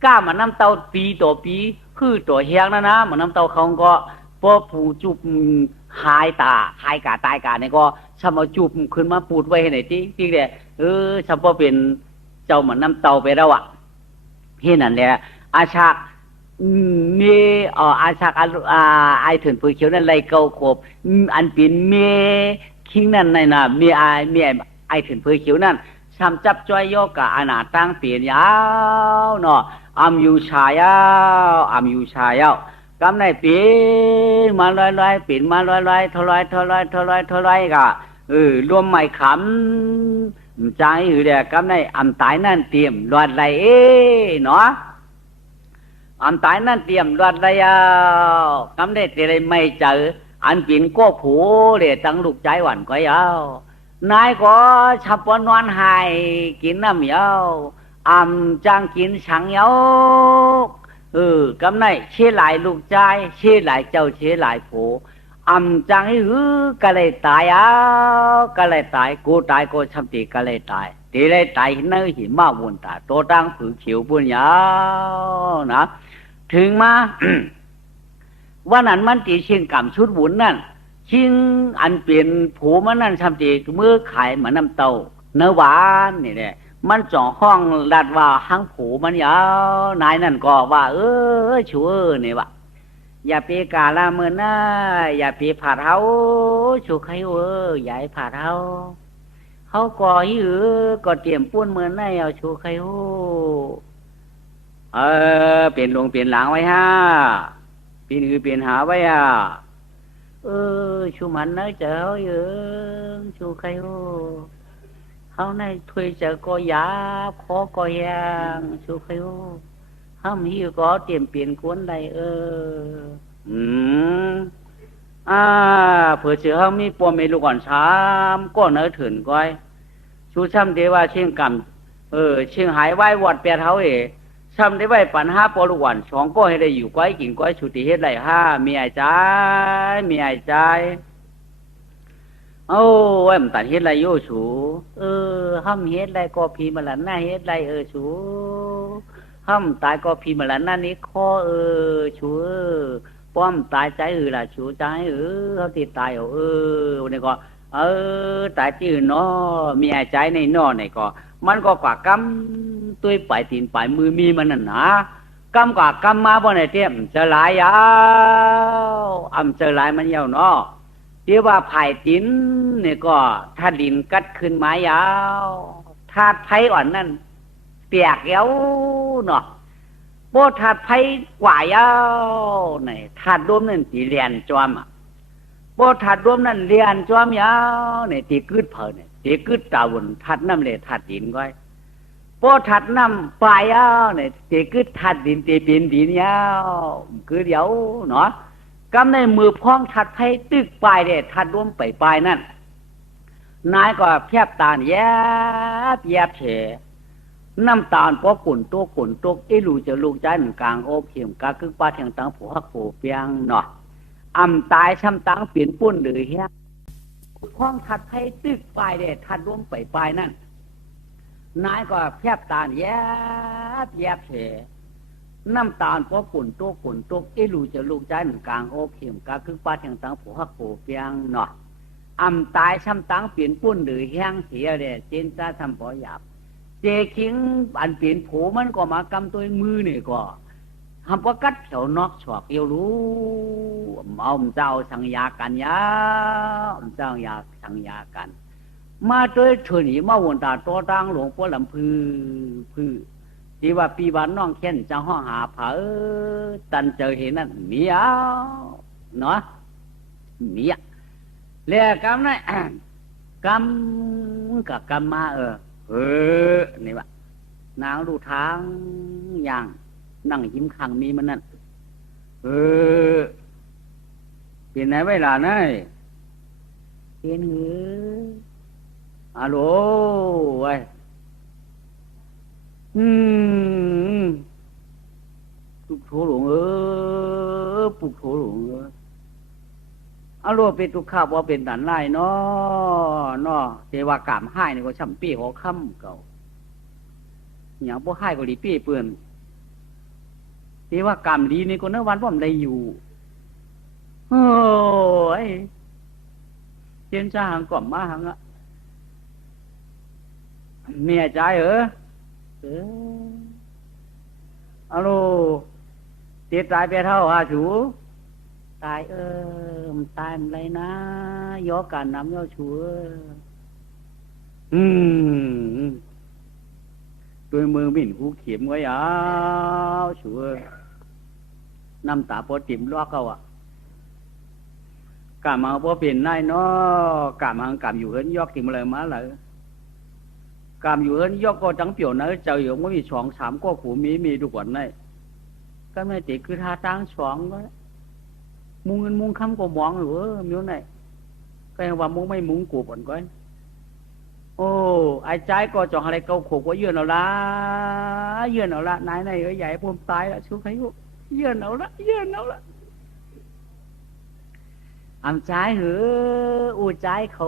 กล้ามาน้ำเตาปีต่อปีคือตัวเฮียงนะเหมือนน้ำเตาเขาก็พอผูจุบหายกาตายกาเนี่ยก็ชำเอาจุบขึ้นมาปูดไว้ให้ไหนที่เดียชำพอเป็นเจ้าเหมือนน้ำเตาไปแล้วอ่ะเห็นนั่นแหละอาชักมีอาชักไอเถินผือเขียวนั่นไร9 ขวบอันเป็นเมคิงนั่นในน่ะมีไอเถินผือเขียวนั่นชำจับจ้อยโยกะอนาตั้งเปลี่ยนยาวเนาะอำอยู่ชายาวกำในปีมาลอยปีนมาลอยทลอยกะรวมไม่ขำใจอยู่เดียกำในอำตายนั่นเตรียมรอดไรเนาะอำตายนั่นเตรียมรอดไรกำในเตรียมไม่เจออันปีนก็ผูเดี๋ยตั้งลูกใจหวั่นก็ยาวนายก็ชับนอนหายกินน้ำยาวจังกินฉังเยากำไนเชี่ยหลายลูกใจเชี่ยหลายเจ้าเชี่ยหลายผูจังก็เลยตายก็เลยตายกูตายก็ช้ำตีก็เลยตายตีเลยตายเนื้อหิมะวนตาโตตั้งผือเขียวบุญยาวนะถึงมา วันนั้นมันตีเชียงกำชุดบุญนั่นชิงอันเปลี่ยนผูมันนั่นช้ำตีมือขายเหมือนน้ำเต้า เนื้อหวานนี่แหละมันจ่อห้องลัดว่าหังผูมันยาวนายนั่นก็ว่าชัวนี่วะอย่าปีกาละเมื่อหน้าอย่าปีผัดเฮาชูใครใหญ่ผัดเฮาเขาก่อยื้อก็เตรียมปุ้นเมื่อหน้าเอาชูใครเปลี่ยนลงเปลี่ยนหลังไว้ฮะเปลี่ยนเปลี่ยนหาไว้ชูมันนะเจ้าชูใครเขาในถุยจะก็ยาขอก็ยางชูใครห้ามหิวก็เตรียมเปลี่ยนกวนใดเผื่อเชื่อเขามีปวดมีลูกอ่อนช้ำก็เนื้อถึงก้อยชูช้ำเดว่าเชียงกำเชียงหายไหววัดเปียเท้าช้ำได้ไหวปันห้าปอลูกอ่อนสองก็ให้ได้อยู่ก้อยกินก้อยชุติเฮ็ดไรห้ามีไอ้ใจมีไอ้ใจไว้มันตัดเฮ็ดไรโยชูห้ามเฮ็ดไรก็พีมาละหน้าเฮ็ดไรชูห้ามตายก็พีมาละหน้านี้ข้อชูป้อมตายใจล่ะชูใจเขาติดตายนี่ก็ตายที่เนาะมีไอ้ใจในนอไหนก็มันก็กว่ากำตัวไปตีนไปมือมีมันนั่นนะกำกว่ากำมาบ่ไหนเตี้ยมจะหลายยาวจะหลายมันยาวเนาะที่ว่าไผ่ตินนี่ก็ถ้าดินกัดขึ้นมายาวถ้าไผ่อ่อนนั่นเปียกเย้าเนาะโบถาดไผ่กว่ายาวนี่ถาดรวมนั่นตีเรียนจอมโบถาดรวมนั่นเรียนจอมยาวนี่ตีกึดเผอนี่ตีกึดตาวนถาดน้ำเลยถาดดินก้อยโบถาดน้ำปลายยาวนี่ตีกึดถาดดินตีเป็นดินยาวคือเดี๋ยวเนาะกำในมือพ้องถัดไผ่ตึกปลายเด็ดถัดร่วมไปปลายนั่นนายก็แคบตาแยบแยบเฉน้ำตาลพอขุ่นตัวขุ่นตกลูจะลูกใจหนึ่งกลางโอเข็มกาคึกป้าแทงตังผัวหักผัวเปียงเนาะตายช้ำตังเปลี่ยนปุ้นหรือเฮียพ้องถัดไผ่ตึกปลายเด็ดถัดร่วมไปปลายนั่นนายก็แคบตาแยบแยบเฉน้ำตาลพอขุ่นตัวขุ่นตกลูจะลูกใจหนึ่งกลางโอเข็มกาคึกป้าแทงตังผัวหักผัวเปียงเนาะตายช้ำตังเปลี่ยนปุ้นหรือเฮียงเสียเด็ดเจนจ้าทำปอหยาบเจคิงอันเปลี่ยนผูมันก็มากำตัวมือนี่ก็ทำประกัดแถวนอกฉอกเอวรู้เจ้าสังยากันยาเจ้าอยากสังยากันมาโดยเฉยมาวนตาตัวตั้งหลวงพ่อลำพือที่ว่าปีวันน้องเข็นจะห้องหาเผอตันเจอเห็นนั่นเมียเนาะเมียเรียกกำนั่นกำกับกำมานี่วะนางดูทางอย่างนั่งยิ้มขังมีมันนั่นเป็นไหนเวลาไหนเป็นฮัลโหลไว้ปุกโถหลงปุกโถหลงฮัลโหลเป็นตุกข้าวว่าเป็นดันไล่เนาะเทวากามให้นี่ก็ช่ำปี้หัวค่ำเก่าอย่างพวกให้ก็ดีปี้เปื่อนเทวากามดีนี่ก็เนื้อวันว่ามันได้อยู่โอ้ยเจนจ้าหังก่อมมาหังเมียใจฮัลโหลเตียตายไปเท่าชูตายตายอะไรนะย่อการน้ำย่อชัวตัวมือบิ่นหูเข็มไว้ชัวน้ำตาปอติ่มลอกเขากามาพอเปลี่ยนได้เนาะกามาอยู่เฮิรนยอกติ่มอะไรมาเลยกามอยู่เฮิรนยอกก็จังเปี่ยวนะเจ้าอยู่ไม่มีช่องสามก็ขู่มีดูก่อนได้ก็ไม่ติดคือท่าตั้งช่องก็มุงเงินมุงคำก็มองหรือมิ้วไหนก็ยังว่ามุงไม่มุงกูบ่นก้อยโอ้ไอ้ใจก็จ่องอะไรเกาโขกว่าเยือนเอาละนายใหญ่ผมตายละชูใครกูเยือนเอาละใจอูใจเขา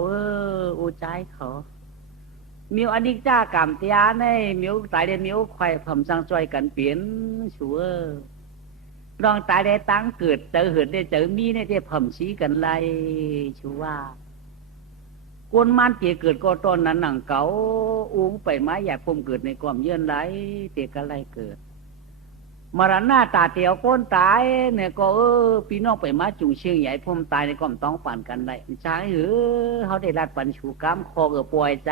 อูใจเขามิวอันนี้จ้ากามเตียในมิวตายเดมิวไข่ผมสั่งจอยกันเปลี่ยนชัวลองตายได้ตั้งเกิดเจอเหินได้เจอมีได้ผมชี้กันไรชัว กวนมันเจเกิดก็ตอนนั้นหนังเก่าอุ้งไปไม้อยากผมเกิดในความเยื่อนไหลเตกอะไรเกิดมรณะตาเตียวก้นตายเนี่ยก็พี่น้องไปมาจุงเชียงใหญ่ผมตายในความต้องปั่นกันได้ใช่เขาได้รัดปันชูกรรมคอเกือป่วยใจ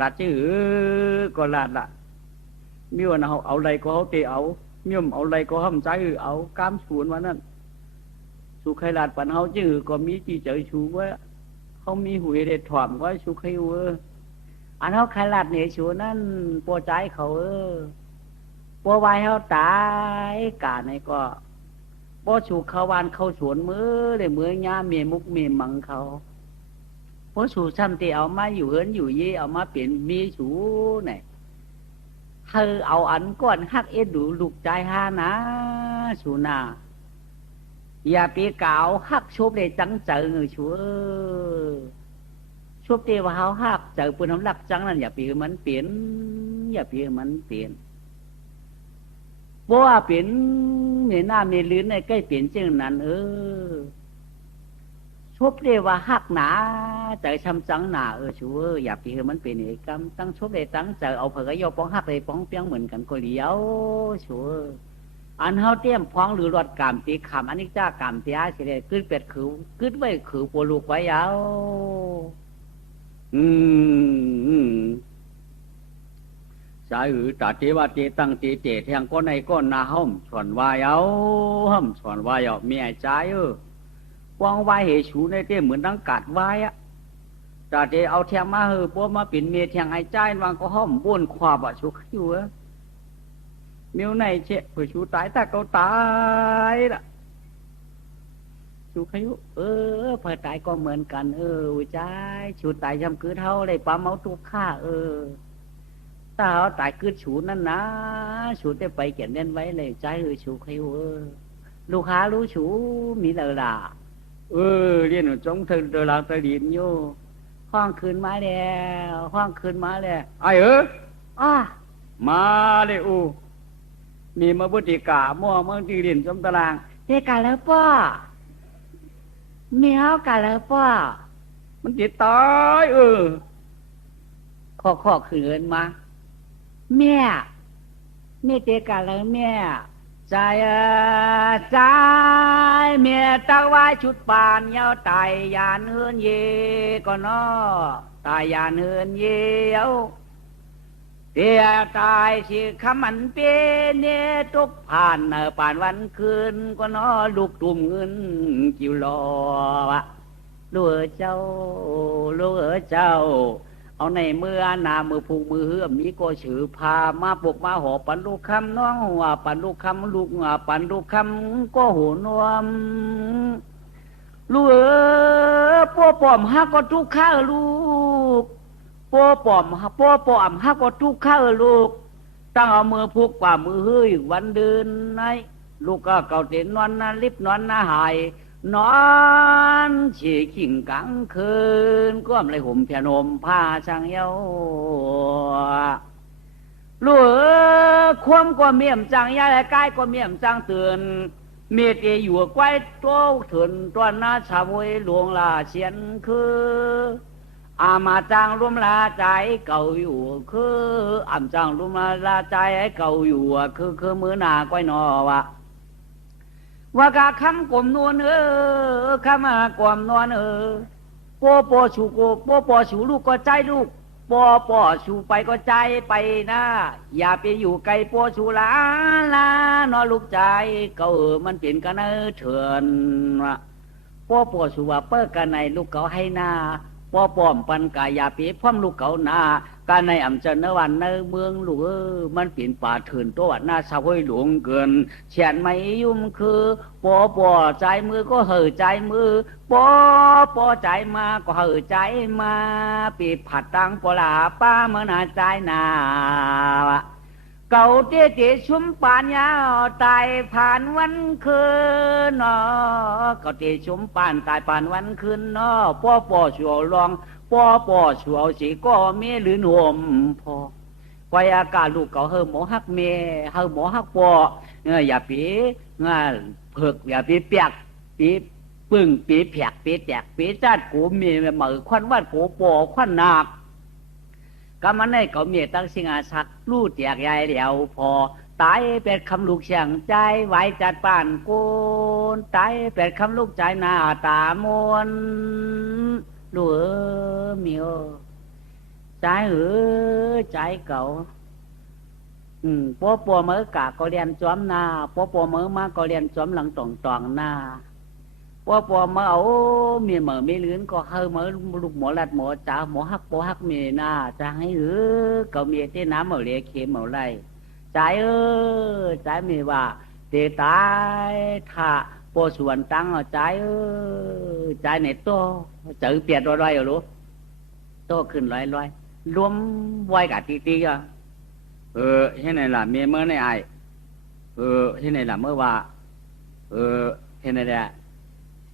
รัดชื่อก็รัดละมีวันเอาอะไรก็เขาเตะเอาเมี่ยมเอาอะไรก็ห้ามใจเอากามฉวนวันนั้นชูใครรัดปันเขาชื่อก็มีจีเจอชูว่าเขามีหุยเด็ดถ่อมก็ชูใครอันเขาใครรัดเนี่ยชูนั่นปวดใจเขาปัววายเขาตายกาในก็ปัวชูเขาวานเขาสวนมือเลยมือย่าเมียมุกเมียมังเขาปัวชูซ้ำตีเอามาอยู่เฮินอยู่ยี่เอามาเปลี่ยนมีชูไหนเธอเอาอันก้อนฮักเอ็ดดูลูกใจฮานะชูนาอย่าปีเก่าฮักชบเลยจังเจอเงยชูชบเตว่าเขาฮักเจอปืนน้ำหลักจังนั่นอย่าปีมันเปลี่ยนอย่าปีมันเปลี่ยนบ่ว่าเป็นเมียหน้าเมียลื้นในใกล้เปลี่ยนเช่นนั้นชบเรียว่าหักหนาใจช้ำจังหนาชัวอยากปีมันเป็นเอกรรมตั้งชบเลยตั้งใจเอาเผยยอป้องหักเลยป้องเปียงเหมือนกันก็เลี้ยวชัวอันเฮาเตรียมพ้องหรือรอดกามตีขำอันนี้จ้ากามตีอาเฉลี่ยกึดเป็ดขือกึดไว้ขือปวลูกไว้ยาวสายตาเทวาเตตั้งเตเตแทงก้อนในก้อนนาห้อมสอนวายเอาห้อมสอนวายเอามีไอ้ใจวางวายเหชูในเต้เหมือนดังกัดวายตาเตเอาแทงมาพวกมาปิ่นเมียแทงไอ้ใจวางก็ห้อมบ้วนขวาบะชูอยู่เมียวในเช่เผื่อชูตายแต่เขาตายล่ะชูขยุเผื่อตายก็เหมือนกันใจชูตายจำคือเท่าเลยปั๊มเอาตุกฆ่าถ้าเขาตายคือฉูนั่นนะฉูได้ไปเขียนเล่นไว้เลยใจฉูใครลูกค้ารู้ฉูมีเดล่ะเรียนจงเธอเดล่าตะลีนโย่ห้องคืนมาแล้วห้องคืนมาแล้วไอ้มาเลยมีมาบุตริกามั่วเมืองตีเรียนจมตารางเด็กกันแล้วป้าเมียวกันแล้วป้ามันติดตายข้อคืนมาแม่เตกาเลยแม่ใจใจแม่ตักไว้ชุดปานยาวตายยานเฮือนเยก็นอตายยานเฮือนเยวเตียตายสิคำมันเป็นเนตุกผ่านป่านวันคืนก็นอลูกตุ่มเงินจิ๋วรอวะลูกเจ้าเอาในเมื่อนามือผูกมือเหือมีก็ฉือพามาปกมาหอปันลูกคำน้องหัวปันลูกคำลูกหัวปันลูกคำก็หูนวมลูกป้อปอมฮักก็ทุกข้าลูกป้อปอมฮักก็ทุกข้าลูกตั้งเอามือผูกป่ามือเฮ้ยวันเดินในลูกก็เก่าเต็นนอนน่ะลิบนอนน่ะหายนอนฉี่ขิงกลางคืนก้มเลยห่มเพียนมผ้าช่างเย้าลูกความก็เมี่ยมจังยาและกายก็เมี่ยมจังเตือนเมตอยู่ไกวตัวถึนตัวนาชาววยหลวงลาเชียนคืออามาจังร่วมลาใจเก่าอยู่คืออ่ำจังร่วมลาใจเก่าอยู่คือมือหน้าก้อยนอวะว่ากะคำกลมนวลคำกลมนวลปอชูโกปอชูลูกก็ใจลูกปอชูไปก็ใจไปนะอย่าไปอยู่ไกลปอชูลานอลูกใจก็มันเปลี่ยนกันเถื่อนปอชูว่าเปิ้กันในลูกเขาให้หน้าป้อมปันกายาปีพร้อมลูกเก่าหน้าการในอ่ำจันนวันในเมืองลูกมันเปลี่ยนป่าเถื่อนตัวหน้าชาวห้วยหลวงเกินเฉียนไม่ยุ่มคือปอใจมือก็เห่อใจมือปอใจมาก็เห่อใจมาปีผัดตังปลาป้าเมื่อนาใจนาเก่าเจ๊ชุมปานยาวตายผ่านวันคืนเนาะเก่าเจ๊ชุมปานตายผ่านวันคืนเนาะปอชัวลองปอชัวสิก็เมียหรือหนุ่มพอไว้อากาศลูกเก่าเฮอหมอฮักเมียเฮอหมอฮักปออย่าปีเผือกอย่าปีเปียกปี ปึ้งปีแผกปีแตกปีจัดกูมีเหมือควันวัดกูปอควันนาคก็มันได้ก็มีตั้งสิงอาศักลู่แตกใหญ่เดียวพอตายเป็ดคำลูกเสียงใจไหวจัดป่านกูตายเป็ดคำลูกใจหน้าตามวนดูมีใจใจเก่าปัวเมื่อกะก็เรียนจอมหน้าปัวเมื่อมาก็เรียนจอมหลังตองหน้าปัวเมื่อเอามีเหมือมีลื่นก็เฮเมื่อลูกหมอลัดหมอจ่าหมอฮักปัวฮักมีหน้าจะให้ก็มีที่น้ำเหมือเลี้ยเข็มเหมือไรใจใจมีว่าเตตายถ้าปัวส่วนตั้งใจใจในโตเจอเปียดลอยๆรู้โตขึ้นลอยรวมไว้กับตีอ่ะเห็นไหนล่ะเมียเมื่อในไอเห็นไหนล่ะเมื่อว่าเห็นไหนแหละ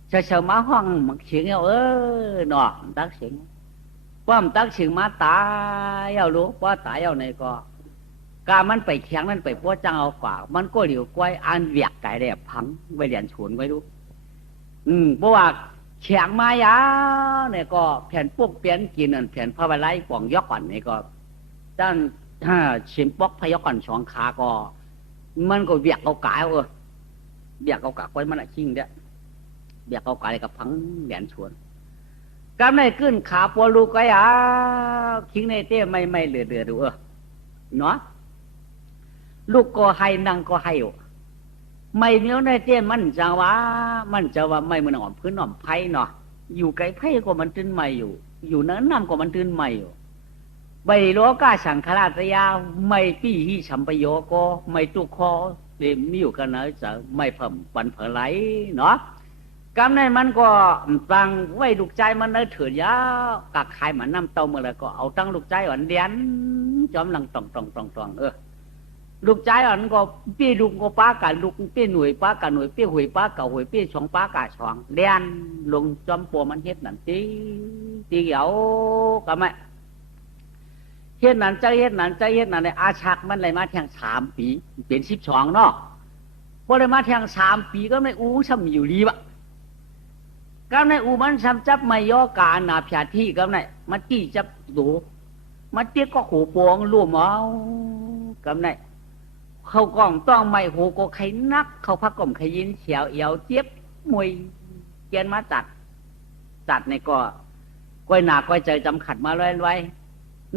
เฉยมาห้องมักเสียงหนอตักเสียงป้อมตักเสียงมาตายเอารู้ว่าตายเอาในก็การมันไปแข็งมันไปพวกจังเอากว่ามันก็เหลียวก้อยอันเวียกไก่แดบพังไปเรียนฉวนไว้ดูเพราะว่าแข็งมายาเนี่ยก็แผ่นพวกเปลี่ยนกินนั่นแผ่นพระวไลป่องยอกก่อนนี่ก็ด้านชิมปอกพยอกก่อนสองขาก็มันก็เวียกเอากายเวียกเอากายก้อยมันอะชิงเด้เบียกเอากายกับพังแหลนชวนกำในขึ้นขาปวลูกก็คิงในเต้ไม่เหลือดูเนาะลูกก็ให้นั่งก็ให้ไม่เนี้ยในเต้มันจะว่าไม่มันอ่อนพื้นอ่อนไผ่เนาะอยู่ไกลไผ่ก็มันตื่นไม่อยู่นั้นน้ำก็มันตื่นไม่อยู่ใบโลกาสังขารตยาไม่ปี้ที่ฉัมปโยก็ไม่ตุกคอเต็มมีอยู่กันนะจะไม่เพิ่มปันเผลไหลเนาะกำในมันก็ตั้งไว้ลูกใจมันเถื่อนยากักไข่มันน้ำเต้าเมื่อไรก็เอาตั้งลูกใจอ่อนเดียนจอมหลังตองลูกใจอ่อนก็ปี้ลูกก็ป้ากับลูกปี้หน่วยป้ากับหน่วยปี้หวยป้ากับหวยปี้ช่องป้ากับช่องเดียนลงจอมปัวมันเฮ็ดนั่นตีเหี่ยวกับไม่เฮ็ดนั่นใจเฮ็ดนั่นในอาชักมันเลยมาแทง3 ปีเป็น12เนาะพอเลยมาแทง3 ปีก็ไม่ช้ำอยู่ดีวะกำในมันซ้ำจับไม่ย่อกาหนาผาที่กำในมันจี้จับดูมันเตี้ยก็หูปวงร่วมเอากำในเขากล้องต้องไม่หูก็ใครนักเขาพักก่อมใครยินเฉียวเอี่ยวเจี๊ยบมวยเกียนมาจัดในก็ก้อยหนาก้อยใจจำขัดมาไว้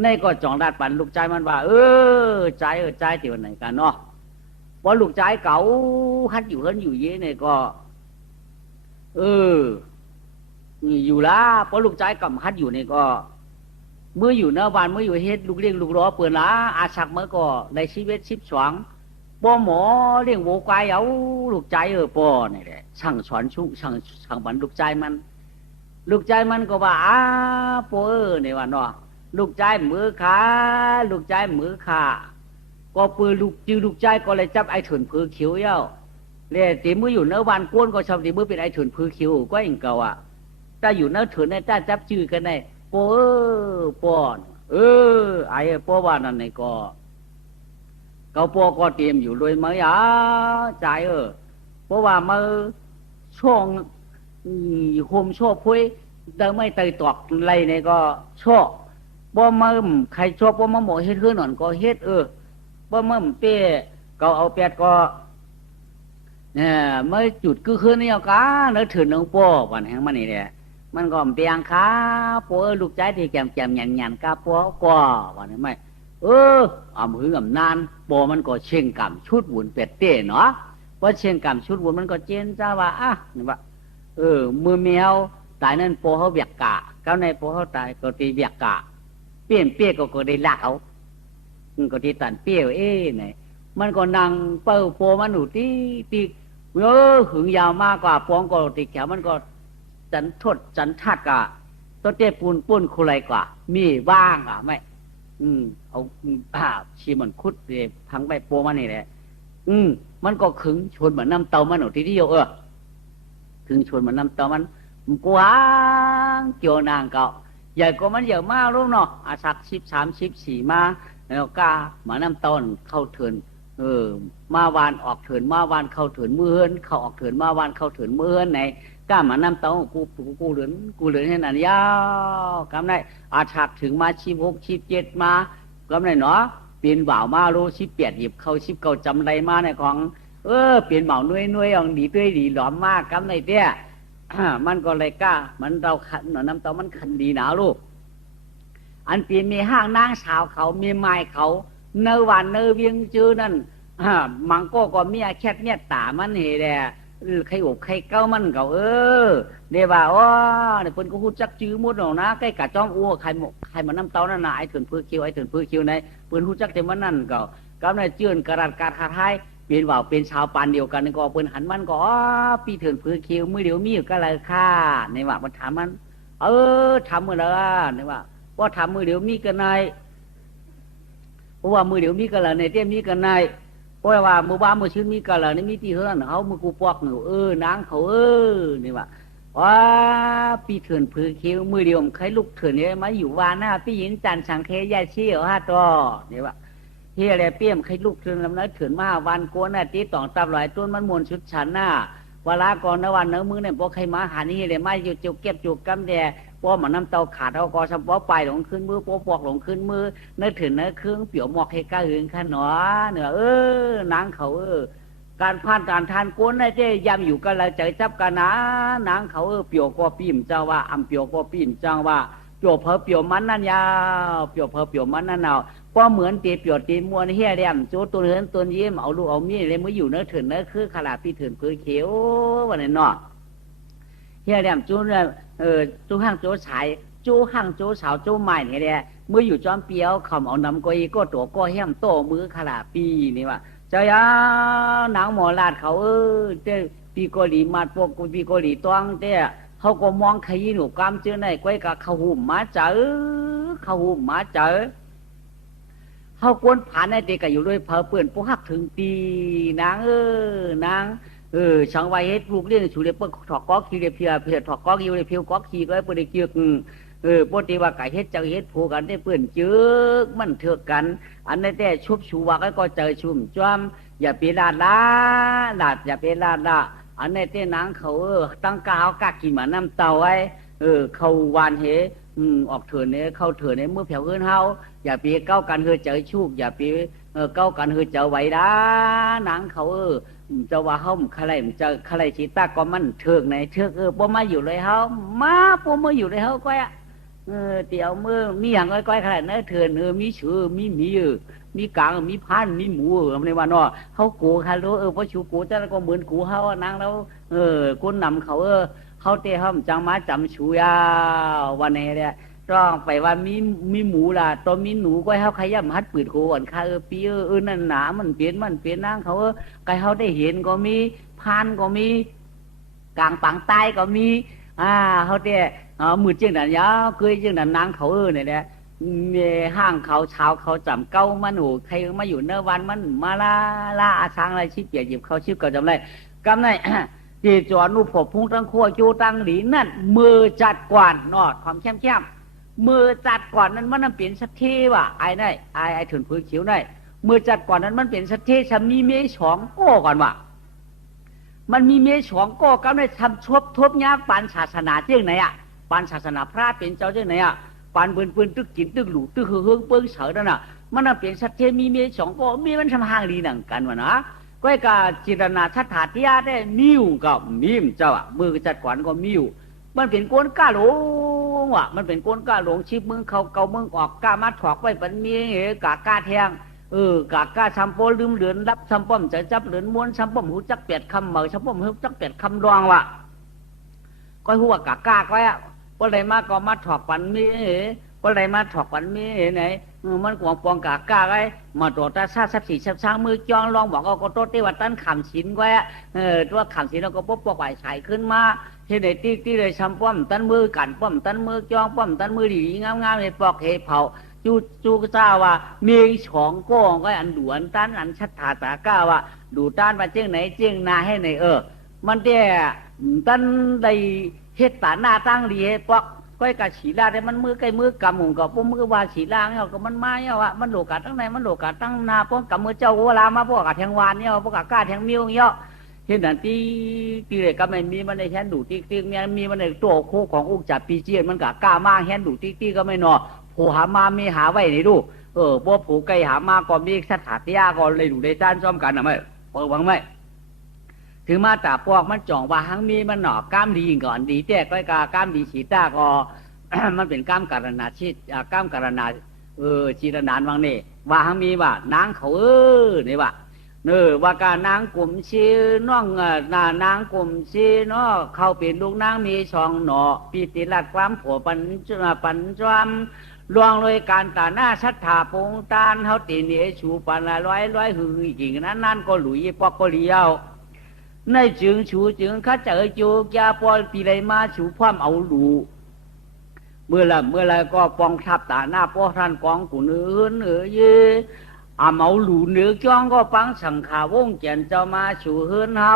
ในก็จองดาดปั่นลูกใจมันว่าใจที่วันไหนกันเนาะพอลูกใจเก่าฮัดอยู่เย่ในก็นี่อยู่ละพอลูกใจกำฮัดอยู่นี่ก็เมื่ออยู่หน้าบ้านเมื่ออยู่เฮ็ดลูกเลี้ยงลูกล้อเปิดละอาชักเมื่อก็ในชีวิต12ป้อหมอเลี้ยงโวกายเอาลูกใจป้อนี่แหละช่างสอนชุช่างบันลูกใจมันก็ว่าป้อนี่ว่าเนาะลูกใจมือขาก็ปืนลูกใจก็เลยจับไอ้ถุนผือคิ้วเย้าเลยตีมืออยู่เนื้อวันก้นก็ชอบตีมือเป็นไอ้ถุนผือคิ้วก็ยังเก่าถ้าอยู่เนื้อถุนในต้าจับจื้อกันได้ป้อนไอ้ป้อว่านั่นในก็เกาป้อก็เตรียมอยู่เลยมั้ยใจเพราะว่ามือช่วงโฮมโชว์พุ้ยเดิมไม่เตยตอกไรในก็โชว์ป้อมือใครชอบป้อมือหมอเฮ็ดหน่อยก็เฮ็ดป้อมือเปี้ยก็เอาแปดก็เนี่ยไม่จุดคือนี่เอากาเนื้อถือน้องป้อวันแห่งมันนี่แหละมันก็เปียงขาป้อลูกใจที่แกมหยันกาป้อก็วันนี้ไม่เอามือำนานป้อมันก็เช่งกำชุดวุ่นเป็ดเต้เนาะเพราะเช่งกำชุดวุ่นมันก็เจนจ้าว่านี่ว่ามือแมวตายนั่นป้อเขาเบียกกะก้าวในป้อเขาตายก็ตีเบียกกะเปี้ยก็ได้ลักเอาก็ตีตันเปี้ยวเนี่ยมันก็นั่งเป้าป้อมันหนูตีหึงยาวมากกว่าป้องก็ตีแขวมันก็จันทัดกะต้นเต้ปูนคุไรกว่ามีว่างไม่เอาชีมันคุดพังไปป้อมันนี่แหละมันก็ขึงชนเหมือนน้ำเตามันหนูทีเดียวขึงชนเหมือนน้ำเตามันกว้างเกี่ยวนางเก่าใหญ่กว่ามันเยอะมากรู้เนาะอาศัก13 14มาแล้วก็มาน้ำต้นเข้าเถิน เออมาวานออกเถินมาวานเข้าเถินมือเฮินเข้าออกเถินมาวานเข้าเถินมือเฮินไหนกล้ามาน้ำเต้ากูเหลือนให้นันยาวกำไรอาฉากถึงมา16 17มากำไรเนาะเปลี่ยนบ่าวมาโล18หยิบเข้า19จำไรมาในของเปลี่ยนบ่าวนุ่ยองดีด้วยดีหลอมมากกำไรเตี้ยมันก็เลยกล้ามันเราขันหน่อน้ำเต้ามันขันดีหนาลูกอันเปลี่ยนมีห้างนางสาวเขามีไม้เขาเนื้อหวานเนื้อเวียงจื้อนั่นมังก็มีแค่เนี่ยตามันเห่แหละใครอกใครเก้ามันเก่าเดี๋ยวว่าเนี่ยเพิ่นก็ฮู้จักจื้อหมดหรอกนะใกล้กะจ้องอ้วใครมาน้ำเต้านั่นน่ะไอ้เถินเพื่อคิวไอ้เถินเพื่อคิวไหนเพิ่นฮู้จักแต่มันนั่นเก่าก็ในเจือนกระดาษการคาท้ายเปลี่ยนว่าเป็นชาวปานเดียวกันก็เพิ่นหันมันก็ปีเถินเพื่อคิวมือเดียวมีอยู่ก็เลยค่าในว่ามันถามมันทำมื้อละในว่าทำมือเดียวมีกันไหนเพราะว่ามือเดียวมีกันละในเต้มีกันไหนเพราะว่ามือบ้ามือชื้นมีกันละในมีที่เฮือนเขามือกูปอกหนูนางเขานี่ว่าปีเถื่อนผือคิ้วมือเดียวใครลุกเถื่อนเนี่ยมาอยู่วาหน้าพี่หญิงจันสังเคยาชี้เหรอฮะตัวนี่ว่าเฮียอะไรเปี้ยมใครลุกเถื่อนลำนั้นเถื่อนมาวันโกนน่ะตีต่องตับหลายต้นมันมวนชุดฉันหน้าเวลาก่อนนะวันเนื้อมือเนี่ยพอใครมาหานี่เลยมาอยู่จุกเก็บจุกกำแดพอมันน้ำเตาขาดเอากอสับปอไปหลงขึ้นมือปอกหลงขึ้นมือเนื้อถือเนื้อเครื่องเปี่ยวหมอกให้ก้าหึงขันหนอเนื้อนางเขาการผ่านการทานก้นได้เจ๊ยำอยู่กันแล้วใจจับกันนะนางเขาเปี่ยวก็ปีมเจ้าว่าเปี่ยวก็ปีมเจ้าว่าเปี่ยวเพอเปี่ยวมันนั่นยาวเปี่ยวเพอเปี่ยวมันนั่นเอาก็เหมือนตีเปี่ยวตีมวนเฮียเรียมโจตัวเหินตัวเยี่ยมเอาลูกเอามีดเลยมืออยู่เนื้อถือเนื้อคือขลาพี่ถือพื้นเขียววันนี้เนาะเฮียเรียมจูจูห้างโจฉายจูห้างโจสาวโจใหม่เนี่ยแหละเมื่ออยู่จอมเปียวเขาเอานำก้อยก็ตัวก็แห้มโตมือขลาปีนี่ว่าเจ้าหนังหมอลาดเขาเจ้าปีโกหลีมาพวกปีโกหลีตวงเจ้าเขาก็มองขยี้หนูกำเจ้าในก้อยกับเขาหุ่มมาเจอเขาหุ่มมาเจอเขากวนผ่านในเด็กก็อยู่ด้วยเพอเปื่อนพวกหักถึงตีนางนางช่างไว้เฮ็ดลูกเลี้ยงชูเลี้ยงเปิ้ลถอกก๊อกขี้เลี้ยงเพียถอกก๊อกอยู่เลี้ยงเพียวก๊อกขี้ก็เปิ้ลได้เกี่ยวปกติว่าไก่เฮ็ดจังเฮ็ดผูกันได้เปื่อนจึกมันเถือกกันอันนี้แต่ชุบชูว่าก็เจอชุ่มจ้วมอย่าไปลาดอย่าไปลาดอันนี้แต่นางเขาตั้งกาวกากินมาน้ำเต่าไว้เขาวานเหออกเถื่อนเนี่ยเข้าเถื่อนเนี่ยเมื่อแผ่วเฮือนเฮาอย่าไปเก้ากันเฮือเจอชุบอย่าไปเก้ากันเฮือเจอไว้ด้านางเขาจะว่าเฮาใครจะใครชีตาก็มันเถือกไหนเถือกบ่มาอยู่เลยเฮามาบ่มาอยู่เลยเฮาก็เดี๋ยวเมื่อมีอย่างก้อยๆขนาดนั้นเถื่อนมีชื่อมีกลางมีพันมีหมูในวันนอเขากูฮัลโหลพอชูกูจะก็เหมือนกูเฮานางแล้วก้นนำเขาเขาเตะห้ามจังมาจำชูยาวันนี้เนี่ยต้องไปว่ามีหมูล่ะตอนมีหนูก็เขาขยับหัดปืดโขวันข้าปีนั่นหนามันเปลี่ยนนางเขาใครเขาได้เห็นก็มีพันก็มีกลางปังใต้ก็มีเขาเตะมือเจียงนั่นยาเคยเจียงนั่นนางเขาเนี่ยห้างเขาชาวเขาจำเก้ามันหูใครมาอยู่เนื้อวันมันมาลาอาช้างอะไรชิบเปียหยิบเขาชิบก็จำไรกำไรจีจวนนูผบพุงตั้งขั้วโจตั้งหลีนั่นมือจัดกวนนอดความเข้มมือจัดก่อนนั้นมันเปลี่ยนสักทีว่ะไอ้นี่ไอ้ถึงพื้นเขียวได้มือจัดก่อนนั้นมันเปลี่ยนสักทีฉันมีเมย์สองก้ก่อนว่ะมันมีเมย์สองก้กำไรทำทบยาปานศาสนาเจ้าไหนปานศาสนาพระเป็นเจ้าเจ้าไหนปานปืนตึกกินตึกหลูตึกเฮืองเปิ้งเฉยนั่นน่ะมันเปลี่ยนสักทีมีเมย์สองก้มีมันทำห่างดีหนังกันวะนะก็ไอ้การจิตนาชัดถาที่ยาได้มิ้วกับมิ้มเจ้ามือจัดก่อนก็มิ้วมันเป็นก้นก้าหลงว่ะมันเป็นก้นก้าหลงชิบมึงเขาเกามึงออกก้ามาถอกไว้ปันมีกากาแทงกากาชัมโปลืมเหลือนรับชัมป้อมจะจับเหลือนม้วนชัมป้อมหูจักเปียดคำเหมยชัมป้อมหูจักเปียดคำรองว่ะก็หัวกากาก็อะไรมาก็มาถอกปันมีก็อะไรมาถอกปันมีไหนมันกวางปองกากาไว้มาตัวตาซาสับสีสับช้างมือจองลองบอกก็โตที่ว่าตั้นขำสินไว้ตัวขำสินเราก็ปุ๊บปอกไหวใส่ขึ้นมาเฮ็ดได้ตีเลยช้ำป้อมตันมือกันป้อมตันมือจ้องป้อมตันมือดีงามๆเลยปอกเฮเผาจูก็ทราบว่ามีของก้องก็อันด่วนตันอันชัดถาตาก้าว่าดูต้านมาเจ้งไหนเจ้งนาให้ไหนมันเดี่ยตันได้เฮ็ดตาหน้าตั้งดีปอก ก้อยกะฉีลาได้มันมือใกล้มือกำหุงกับพวกมือว่าฉีลาเนี่ยก็มันมาเนี่ยว่ะมันโลกาตั้งในมันโลกาตั้งนาพวกกับมือเจ้าเวลามาพวกกะแทงวานเนี่ยพวกกะก้าแทงมิ้วเนี่ยเห็นนั่นตีเลยก็ไม่มีมันในแฮนดูติ๊กเนี่ยมีมันในตัวโคของอุกจับปีเจียนมันกะก้ามากแฮนดูติ๊กก็ไม่นอผู้หามามีหาไว้ในดูพวกผู้ไก่หามาก็มีสัตว์เตี้ยก็เลยดูได้จ้านซ้อมกันนะไม่เปิดวังไม่ถึงมาตาพวกมันจ่องว่าหังมีมันหนอกก้ามดีก่อนดีแต่ก้อยกาก้ามดีฉีตาก็ มันเป็นก้ามการณาชิดก้ามการณาชีรนานวังนี่ว่าหังมีว่านางเขานี่ว่าว่าการนางกลุ่มชีน้องนางกลุ่มชีเนาะเขาเป็นลูกนางมีช่องหนอปีติลัดความผัวปันจวมลวงเลยการตาหน้าชัดถาปงตานเขาตีนี่ชูปันละร้อยหือกิ่งนั้นก็หลุยปอกก็เลี้ยวในจึงชูจึงข้าเจอจูยาปอลปีไรมาชูพร้อมเอาหลูเมื่อไรก็ปองทับตาหน้าป้อท่านกองกุนเย่เอาหลูเนื้อจ้องก็ปังสังขาวงเจนเจ้ามาชูเฮือนเฮา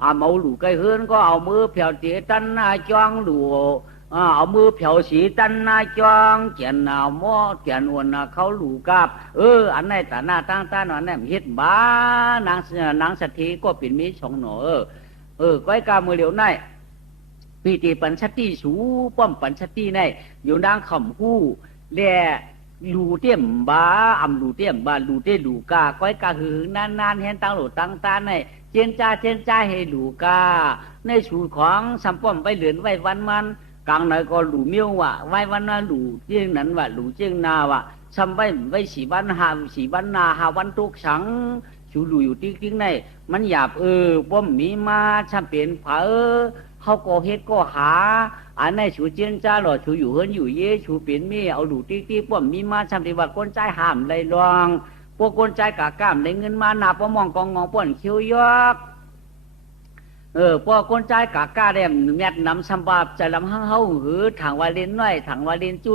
เอาหลูไก่เฮือนก็เอามือเผียวเตี๋ยตันหน้าจ้องหลูเอามือเผียวสีตันหน้าจ้องเจียนหน้าหม้อเจียนอ้วนเขาหลูกับอันไหนตาหน้าตั้งตาหนอนแนมเฮ็ดบ้านางสัตถีก็เป็นมีช่องหนอก้อยกามือเหลียวในปีติปัญชติสูป้อมปัญชติในอยู่นางขำหู้แลลูเตี้ยมบ้าลูเตี้ยมบ้าลูเตี้ยลูกาก้อยกาหือนานเห็นตั้งหลูตั้งตาในเจนจ้าให้ลูกาในสูตรของสัมป้อมไปเหลือนไว้วันมันกลางไหนก็หลูเมียวว่ะไว้วันนั้นหลูเจียงนั้นว่ะหลูเจียงนาว่ะซ้ำไว้สีบ้านนาหาวันทุกสังชูหลูอยู่ติ๊กในมันหยาบป้อมมีมาช่ำเป็นผาเขาก็เฮ็ดก็หาอันไหนชูเจียนจ้าหล่อชูอยู่เฮิรนอยู่เย่ชูเป็นมีเอาหลูติ๊กป้อมมีมาช่ำที่ว่าก้นใจห้ามเลยลองพวกก้นใจกะก้ามได้เงินมาหนาป้อมองกองงป้อนคิ้วยอกพวกคนใจกากาเดมเมียดนำสัมบาบจะลำห้างเฮาหือถังว่าเล่นน้อยถังว่าเล่นจู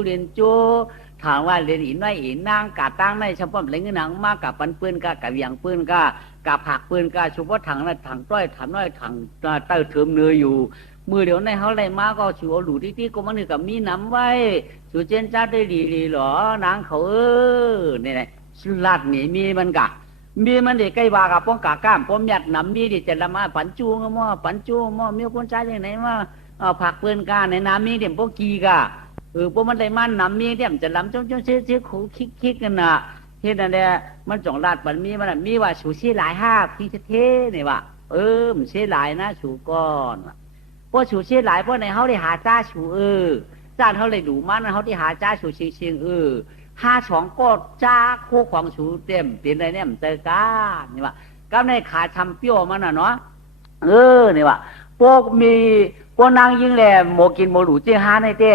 ถังว่าเล่นอีน้อยอีนางกาตั้งในสัมปมเล่นเงินหนังมากกับปันปืนกับเวียงปืนกับผักปืนกับชุบว่าถังนั้นถังต้อยถังน้อยถังเติร์เถิมเนื้ออยู่มือเดี๋ยวในเฮาไรมาก็ชูหลูที่ก็มันกับมีน้ำไว้ชูเจนจ้าได้ดีหรอนางเขาเนี่ยสุลาดนี่มีมันกะมีมันเด็กใกล้บากับป้องกาก้ามป้อมยัดหนำมีดิจะละมาปันจูงมั่วมีคนใจยังไงว่าผักเปื้อนกาในน้ำมีเดี๋ยวพวกกีกะพวกมันได้มันหนำมีเดี๋ยวจะลำจ้องเชื่อขู่คิกกันน่ะเฮ็ดนั่นแหละมันจ่องลาดปันมีว่าสูชีหลายห้าพี่เท่เนี่ยว่ะมันเสียหลายนะสูก้อนพวกสูชีหลายพวกในเขาได้หาจ้าสูจ้าเขาเลยดูมันเขาที่หาจ้าสูเชียง52ก็จ้าคู่ของสูเต็มเป็นอะไรเนี่ยมันเจอกานี่ว่าก็ในขาทำเปี้ยวมันน่ะเนาะนี่ว่าพวกมีพวกนางยิงแหลมโมกินโมหลูเจ้าหาในเต้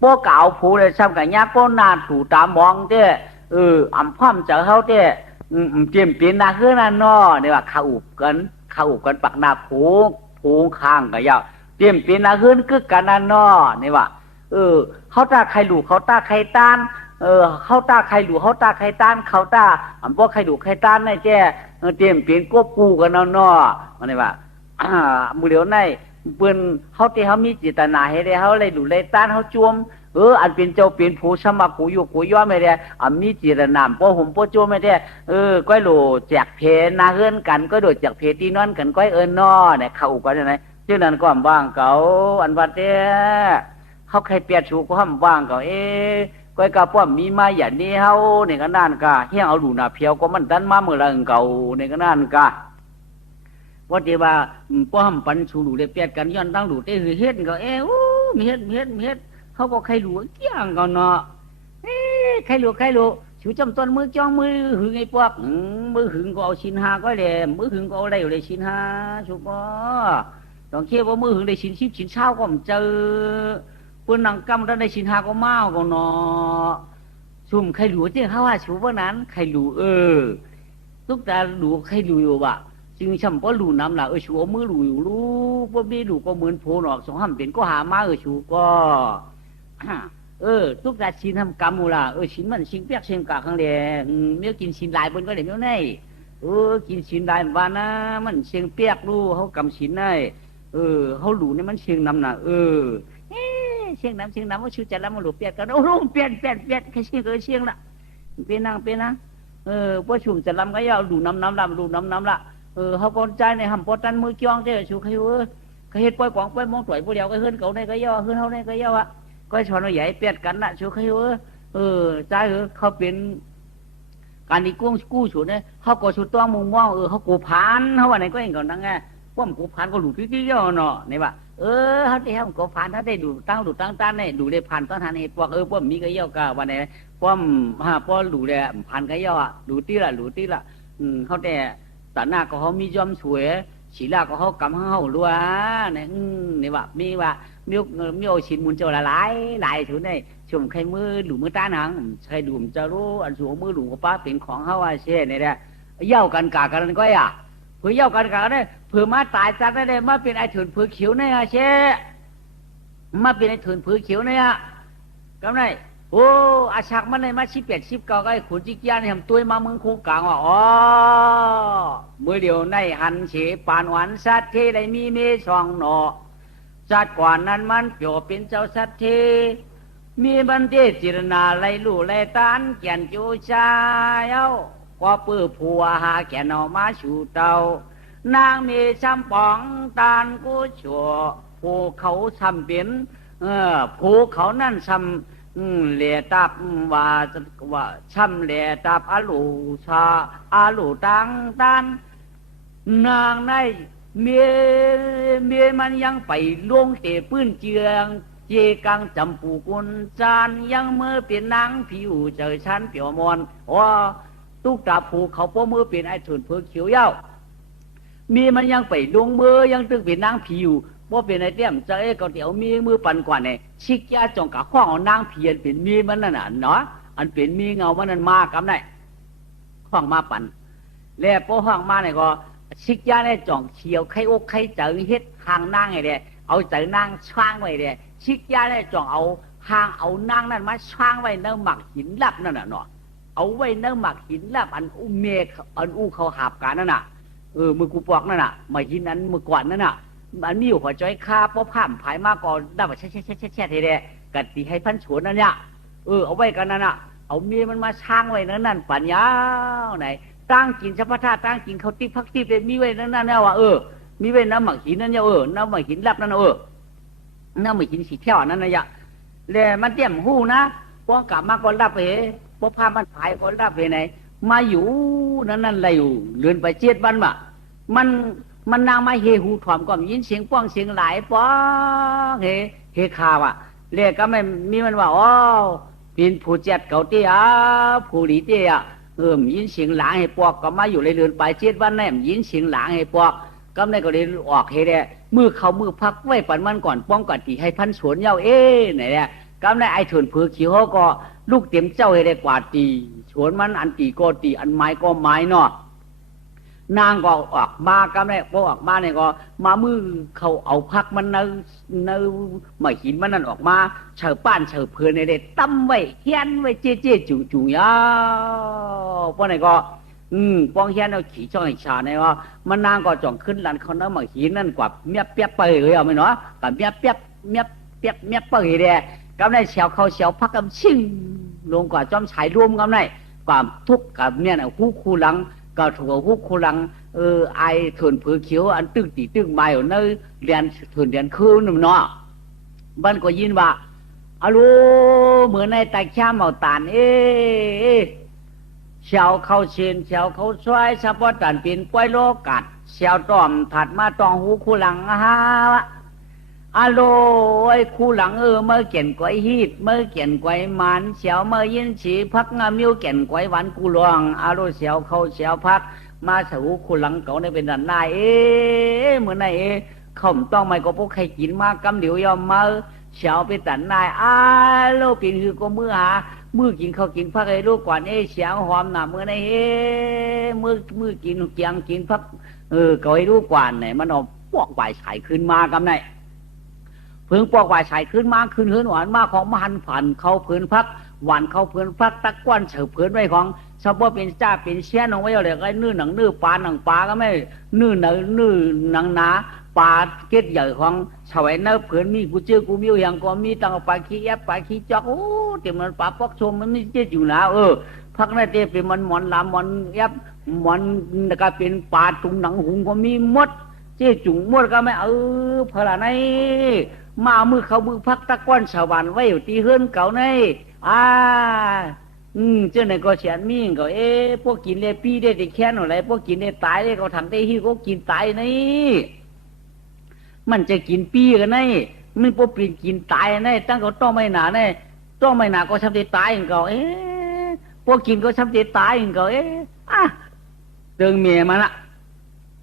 พวกเก่าผูเลยซ้ำกับยักษ์ก็นาถูตามองเต้อ่ำพร้อมเจอเขาเต้เตรียมเปลี่ยนนาคือนั่นเนาะนี่ว่าข้าอุบกันปักหน้าผูข้างกับยาวเตรียมเปลี่ยนนาคือคือกันนั่นเนาะนี่ว่าเขาตาใครหลูเขาตาใครต้านเขาตาใครหลูเขาตาใครต้านเขาตาพวกใครหลูใครต้านในแจ้เตรียมเปลี่ยนกบปูกันเนาะมันนี่ว่ามือเดียวในเปิ้นเขาที่เขามีจิตนาให้ได้เขาเลยหลูเลยต้านเขาจวมอันเป็นเจ้าเป็นผู้สมัครผู้อยู่ผู้ย่อไม่ได้มีจิตนาป้อผมป้อจวมไม่ได้ก้อยหลูแจกเพนาเฮือนกันก็โดดแจกเพตีนอนกันก้อยนอเนี่ยเขาอุกกันยังไงเจ้านั้นก็ว่างเก่าอันวัดเด้เขาใครเปียชูก็ห้ามว่างเก่าก้อยกาป้อมมีมาอย่างนี้เฮาในกันนั่นกะเฮียงเอาหลูนาเพียวก็มันดันมาเมื่อไรเก่าในกันนั่นกะว่าที่ว่าป้อมปันชูหลูได้เปียดกันย้อนตั้งหลูได้เฮ็ดก็มีเฮ็ดเขาก็ใครหลูเกี่ยงก็เนาะใครหลูชูจำต้นมือจ้องมือหึงไอ้พวกมือหึงก็เอาชิ้น5ก็แหลมมือหึงก็เอาอะไรอยู่เลยชิ้น5ชูก็ต้องเคียว่ามือหึงได้ชิ้น10ชิ้น20ก็มันเจอปืนหนังกำได้ในชินหาก็เมาก็เนาะชุ่มใครหลูเจ้าเขาว่าชูว่านั้นใครหลูทุกตาหลูใครหลูอยู่วะจึงช่ำก็หลูน้ำหล่ะชูเอามือหลูอยู่รู้ว่าไม่หลูก็เหมือนโผล่ออกสองห้ามเป็นก็หามาชูก็ทุกตาชินทำกรรมมูล่ะชินมันชิงเปียกชิงกะข้างเดียเมื่อกินชินลายบนก็เดี๋ยวเมื่อไงกินชินลายบ้านนะมันเชียงเปียกรู้เขากำชินได้เขาหลูนี่มันเชียงน้ำหน่ะ เชียงน้ำว่าชูจะละมาหลุดเปียกกันโอ้โหเปียกแค่เชียงก็เชียงละเป็นนะพวกชุมจะลำก็ยาวดูน้ำลำดูน้ำละเขาปนใจในหำปนตันมือจ้องเจ้าชูใครเว้ยเขาเฮ็ดปล่อยกวางปล่อยมองต่อยผู้เดียวก็เฮือนเขาในก็ย่อเฮือนเขาในก็ย่ออะก็ชอนเอาใหญ่เปียกกันละชูใครเว้ยใจเขาเป็นการที่กู้ฉุดเนี่ยเขาก็ฉุดตัวมุมมองเขากูผ่านเขาว่าไหนก็เองก่อนนั่งไงป้อมกูผ่านก็หลุดที่ย่อเนาะนี่ว่าเขาได้เขากูผ่านเขาได้ดูตั้งต้านเนี่ยดูได้ผ่านต้นทานเหตุพวกป้อมมีก็ย่อกะวันไหนป้อมป้อดูได้ผ่านก็ย่อดูตีละเขาแต่ตาหน้าก็เขามียอมสวยสีลาก็เขากำเขารัวเนี่ยนี่ว่ามีโอชินมุนเจ้าละหลายถุนเนี่ยชมใครมือหลุมมือตาหนังใครดูมจะรู้อันสูงมือหลุมกับป้าเป็นของเขาว่าเช่เนี่ยแหละเย่ากันกากันก็อ่ะเพื่อเย่ากันกากันเนี่ยเพื่อมาตายจากได้เลยมาเป็นไอ้ถุนเพื่อเขียวเนี่ยเช่มาเป็นไอ้ถุนเพื่อเขียวเนี่ยกำไรโอ้อาชักมันเลยมา18 19ก็ไอ้ขุนจิกยานเนี่ยทำตัวมามึงคู่กลางว่าอ๋อมือเดียวในหันเฉปานหวานสัตว์ที่ได้มีเมช่องหนอสัตว์กว่านั้นมันเปลี่ยวเป็นเจ้าสัตว์ที่มีบันเทจิรนาไลลู่ไลตานแก่นจูชายเอาก็ปื้อผัวหาแก่นอมาชูเตานางมีช้ำปองตานกูชัวภูเขาช้ำเป็นภูเขานั่นช้ำเหลี่ยตับว่าช้ำเหลี่ยตับอาลูชาอาลูตังตันนางในเมียมันยังไปล่วงเตะปื้นเจียงเจกังจำปูกุนจานยังเมื่อเป็นนางผิวเจอชั้นเปียวมอนว่าตุกตาผูเขาป้อมือเป็นไอ้ถุนเพื่อเขียวเย้ามีมันยังไปล่วงมือยังตึกเป็นนางผิวว่าเป็นไอ้เตี้ยมเจอก็เดี๋ยวมีมือปั่นกว่าเนี่ยชิกยาจงกะข้องเอานางเพียนเป็นมีมันนั่นน่ะเนาะอันเป็นมีเงามันนั่นมากำได้ข้องมาปั่นแล้วพอข้องมาเนี่ยก็ชิกยาเนี่ยจ่องเชียวไข่อกไข่เจอเฮ็ดทางนั่งไงเด้เอาเจอนั่งช่างไว้เด้ชิกยาเนี่ยจ่องเอาหางเอานั่งนั่นมาช่างไว้เนื้อหมักหินลับนั่นน่ะเนาะเอาไว้เนื้อหมักหินลับอันอุ้มเมฆอันอู้เขาหาบกันนั่นน่ะมือกูปอกนั่นน่ะมาหินนั้นมือก่อนนั่นน่ะมันมีอยู่หัวใจคาป้อผ้ามผายมาก่อนได้แบบแช่ทีเดียกัดตีให้พันฉวนนั่นเนี่ยเอาไว้กันนั่นน่ะเอาเมียมันมาช่างไว้นั่นปัญญาไหนตั้งกินชัพพะธาตั้งกินเขาติ๊กพักติ๊กเลยมีไว้นั่นเนี่ยว่ามีไว้น้ำหมักหินนั่นเนี่ยน้ำหมักหินลับนั่นน้ำหมักหินสีเที่ยวนั่นเนี่ยเลยมันเตรียมหู้นะพอกลับมาก่อนรับไปพอพามันผายก่อนรับไปไหนมาอยู่นั่นอะไรอยู่เลื่อนไป7 วันบ่มันนางมาเฮหูถ่อมก่อนยินเสียงป้องเสียงหลายป้องเฮข่าวอ่ะเรียกก็ไม่มีมันว่าอ๋อเป็นผู้เจ็ดเก่าเตี้ยผู้หลีเตี้ยยินเสียงหลางให้ปอกก็มาอยู่เลยเรือนไป7 วันแน่ยินเสียงหลางให้ปอกก็ไม่ก็เลยออกเฮเดมือเขามือพักไว้ปันมันก่อนป้องก่อนตีให้พันสวนเย้าไหนเนี่ยก็ไม่ไอ้ถุนผือขี้เขาก็ลูกเต็มเจ้าเฮเดกว่าตีสวนมันอันตีก็ตีอันไม้ก็ไม้เนาะนางก็ออกมาก็ไม่พอออกมาเนี่ยก็มามือเขาเอาพักมันเนื้อไม่หินมันนั่นออกมาเฉาป้านเฉาเพลินในเด็ดตั้มไว้เฮียนไว้เจ๊จุ่ยาวพวกไหนก็ป้องเฮียนเอาขี่ช่องไอ้ชาเนี่ยว่ามันนางก็จ่องขึ้นหลันเขาเนื้อไม่หินนั่นกว่าเมียเปียกไปเลยเอาไหมเนาะกับเมียเปียกไปเด้ก็ได้เฉียวเขาเฉียวพักกำชิ่งลงกว่าจอมฉายรวมกันได้ความทุกข์กับเนี่ยนะคู่หลังก็ถูกฮุกคูลังไอถุนผือเขียวอันตึกตีตึกไม้เนื้อเรียนถุนเรียนคืนเนาะบ้านก็ยินว่าอาลูเหมือนในตาข้ามเอาตานเช้าเข้าเชียนเช้าเข้าช่วยเฉพาะตานเป็นป่วยโลกัดเช้าต้อมถัดมาตองหูคูลังฮาวะอาโลไอ้คู่หลังเมื่อเขียนไกวฮีดเมื่อเขียนไกวมันเสียวเมื่อยินฉีพักงามิวเขียนไกวหวานกูหลวงอาโลเสียวเขาเสียวพักมาสู่คู่หลังเขาในเป็นดันนายเหมือนนายเขาต้องไม่ก็พวกใครกินมากำเดี๋ยวยอมมาเสียวเป็นดันนายอาโลเป็นคือก็มือกินเขากินพักไอ้ลูกก่อนเสียวหอมหนามือในมือกินเกียงกินพักก็ไอ้ลูกก่อนไหนมันเอาพวกใบฉายขึ้นมากำไนเพิ่งปอกว่าใส่ขึ้นมาขึ้นเฮือนหวานมาของมหันผันเขาเพิ่นพักหวานเขาเพิ่นพักตะก้อนเฉื่อยเพิ่นไว้ของชาวบ้านเป็นจ้าเป็นเชี่ยนของไว้เอาเลยก็นื้อหนังนื้อปลาหนังปลาก็ไม่นื้อหนังนื้อหนังหนา ปลาเก็ดใหญ่ของชาวไอ้เนื้อเผื่อมีกูเจอกูมีอย่างก็มีตั้งปลาขี้แอบปลาขี้จอกโอ้เต็มมันปลาปอกชมมันไม่เจ็ดอยู่นะพักนั่นเต็มเป็นมันหมอนลำหมอนแอบหมอนก็เป็นปลาตุงหนังหุงก็มีมดเจ๊จุ๋งมดก็ไม่เพลาในมามือเขามือพักตะก้อนชาวบ้านไว้อยู่ตีเฮือนเก่าในเจ้าไหนก็เฉียนมีก็พวกกินเลยปีได้แต่แค่นอะไรพวกกินได้ตายได้เขาถังได้ที่เขากินตายนี่มันจะกินปีกันนี่มันพวกปีนกินตายนี่ตั้งเขาต้องไม่หนานี่ต้องไม่หนาก็ทำได้ตายอย่างเขาพวกกินก็ทำได้ตายอย่างเขาเดิงเมียมันละ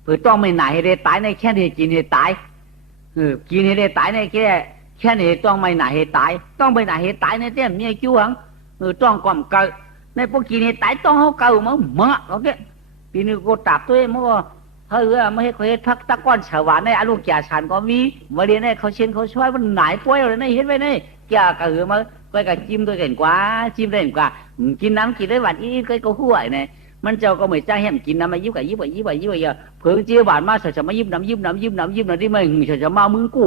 เพื่อต้องไม่หนาให้ได้ตายในแค่ได้กินให้ตายกินให้ได้ตายในแค่นี้ต้องไม่หนาให้ตายต้องไม่หนาให้ตายในเต้มเมียจิ้วหังต้องก่อมเกิดในพวกกินให้ตายต้องเขาเกิดมั้งเขาเนี้ยปีนี้กูตับตัวเองมั้งก็ไม่ให้เขาเห็นพักตะก้อนเฉวานในอารมณ์แก่ฉันก็มีวันนี้เนี่ยเขาเช่นเขาช่วยมันหนป่วยเลยในเห็นไว้ในแก่กระหือมาไปกับจิ้มด้วยกันกว่าจิ้มได้กว่ากินน้ำกินได้หวานอีก็ห่วยเนี่ยมันเจ้าก็ไม่จ้างให้มันกินน้ำมายิบกับยิบเผื่อเจี๊ยบหวานมาจะมายิบน้ำที่ไม่จะมามึงกู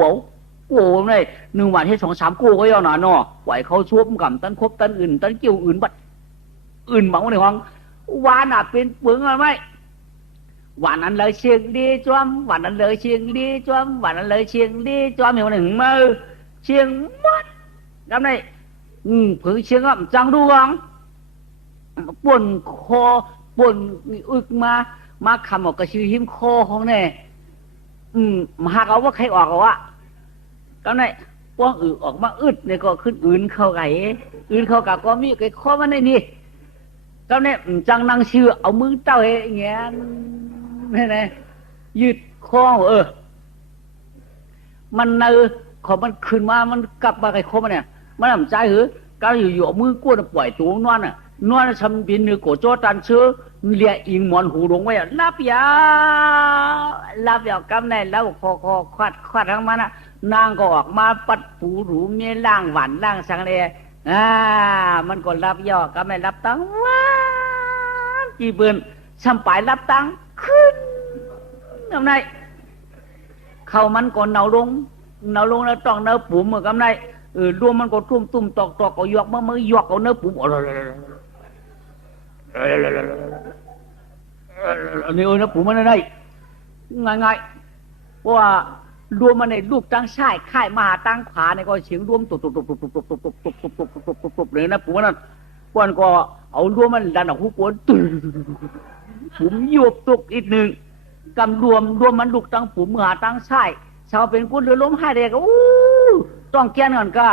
เลย1 วันให้2-3กูก็ย่อหนาเนาะไหวเขาช่วมกับตันคบตันอื่นตันเกี่ยวอื่นบัดอื่นบังในห้องวานเป็นเปลืองอะไรไหมวันนั้นเลยเชียงดีจอมวันนั้นเลยเชียงดีจอมวันนั้นเลยเชียงดีจอมอยู่หนึ่งมือเชียงมัดจำได้ผือเชียงอ่ะจังดวงป่นคอป่นอึกมาคำออกกระชิวหิมคอของเนี่ยมาหากเอาว่าใครออกเอาวะก็เนี่ยป้องออกมาอึดเนี่ยก็ขึ้นอื่นเข้าไก่อื่นเข้ากับก็มีไก่ข้อมันในนี่ก็เนี่ยจังนั่งชื่อเอามือเต้าอย่างเงี้ยนี่ยืดคอมันขอมันขึ้นมามันกลับมาไก่ข้อมันเนี่ยมันทำใจเหรอก็อยู่มือกู้ปล่อยตัวนวลทำบินเนื้อโกโจตันเชื้อเลียอิงหมอนหูลงไว้ลับยาวกำในแล้วคอควัดทั้งมันนางก็ออกมาปัดปูหรูเมียล่างหวานล่างสังเลมันก็รับย่อกำในรับตังว้าจีเบือนช่ำปลายรับตังขึ้นทำไงเขามันก็เนาลงแล้วต้องเนื้อปุ๋มเหมือนกำในรวมมันก็ตุ้มตอกก็ยกมือยกเอาเนื้อปุ๋มอันนี้เนื้อปุ๋มมันได้ง่ายเพราะว่ารวมมันในลูกตั้งชายค่ายมาตั้งขวาในก็เสียงรวมตุบเลยนะปุ๋มนั่นก่อนก็เอารวมมันดันออกหูกวนปุ๋มยุบตุกอีกหนึ่งกำรวมมันลูกตั้งปุ๋มหาตั้งชายชาวเป็นกุ้นเรือล้มให้เด็กต้องแก้นก่อนก็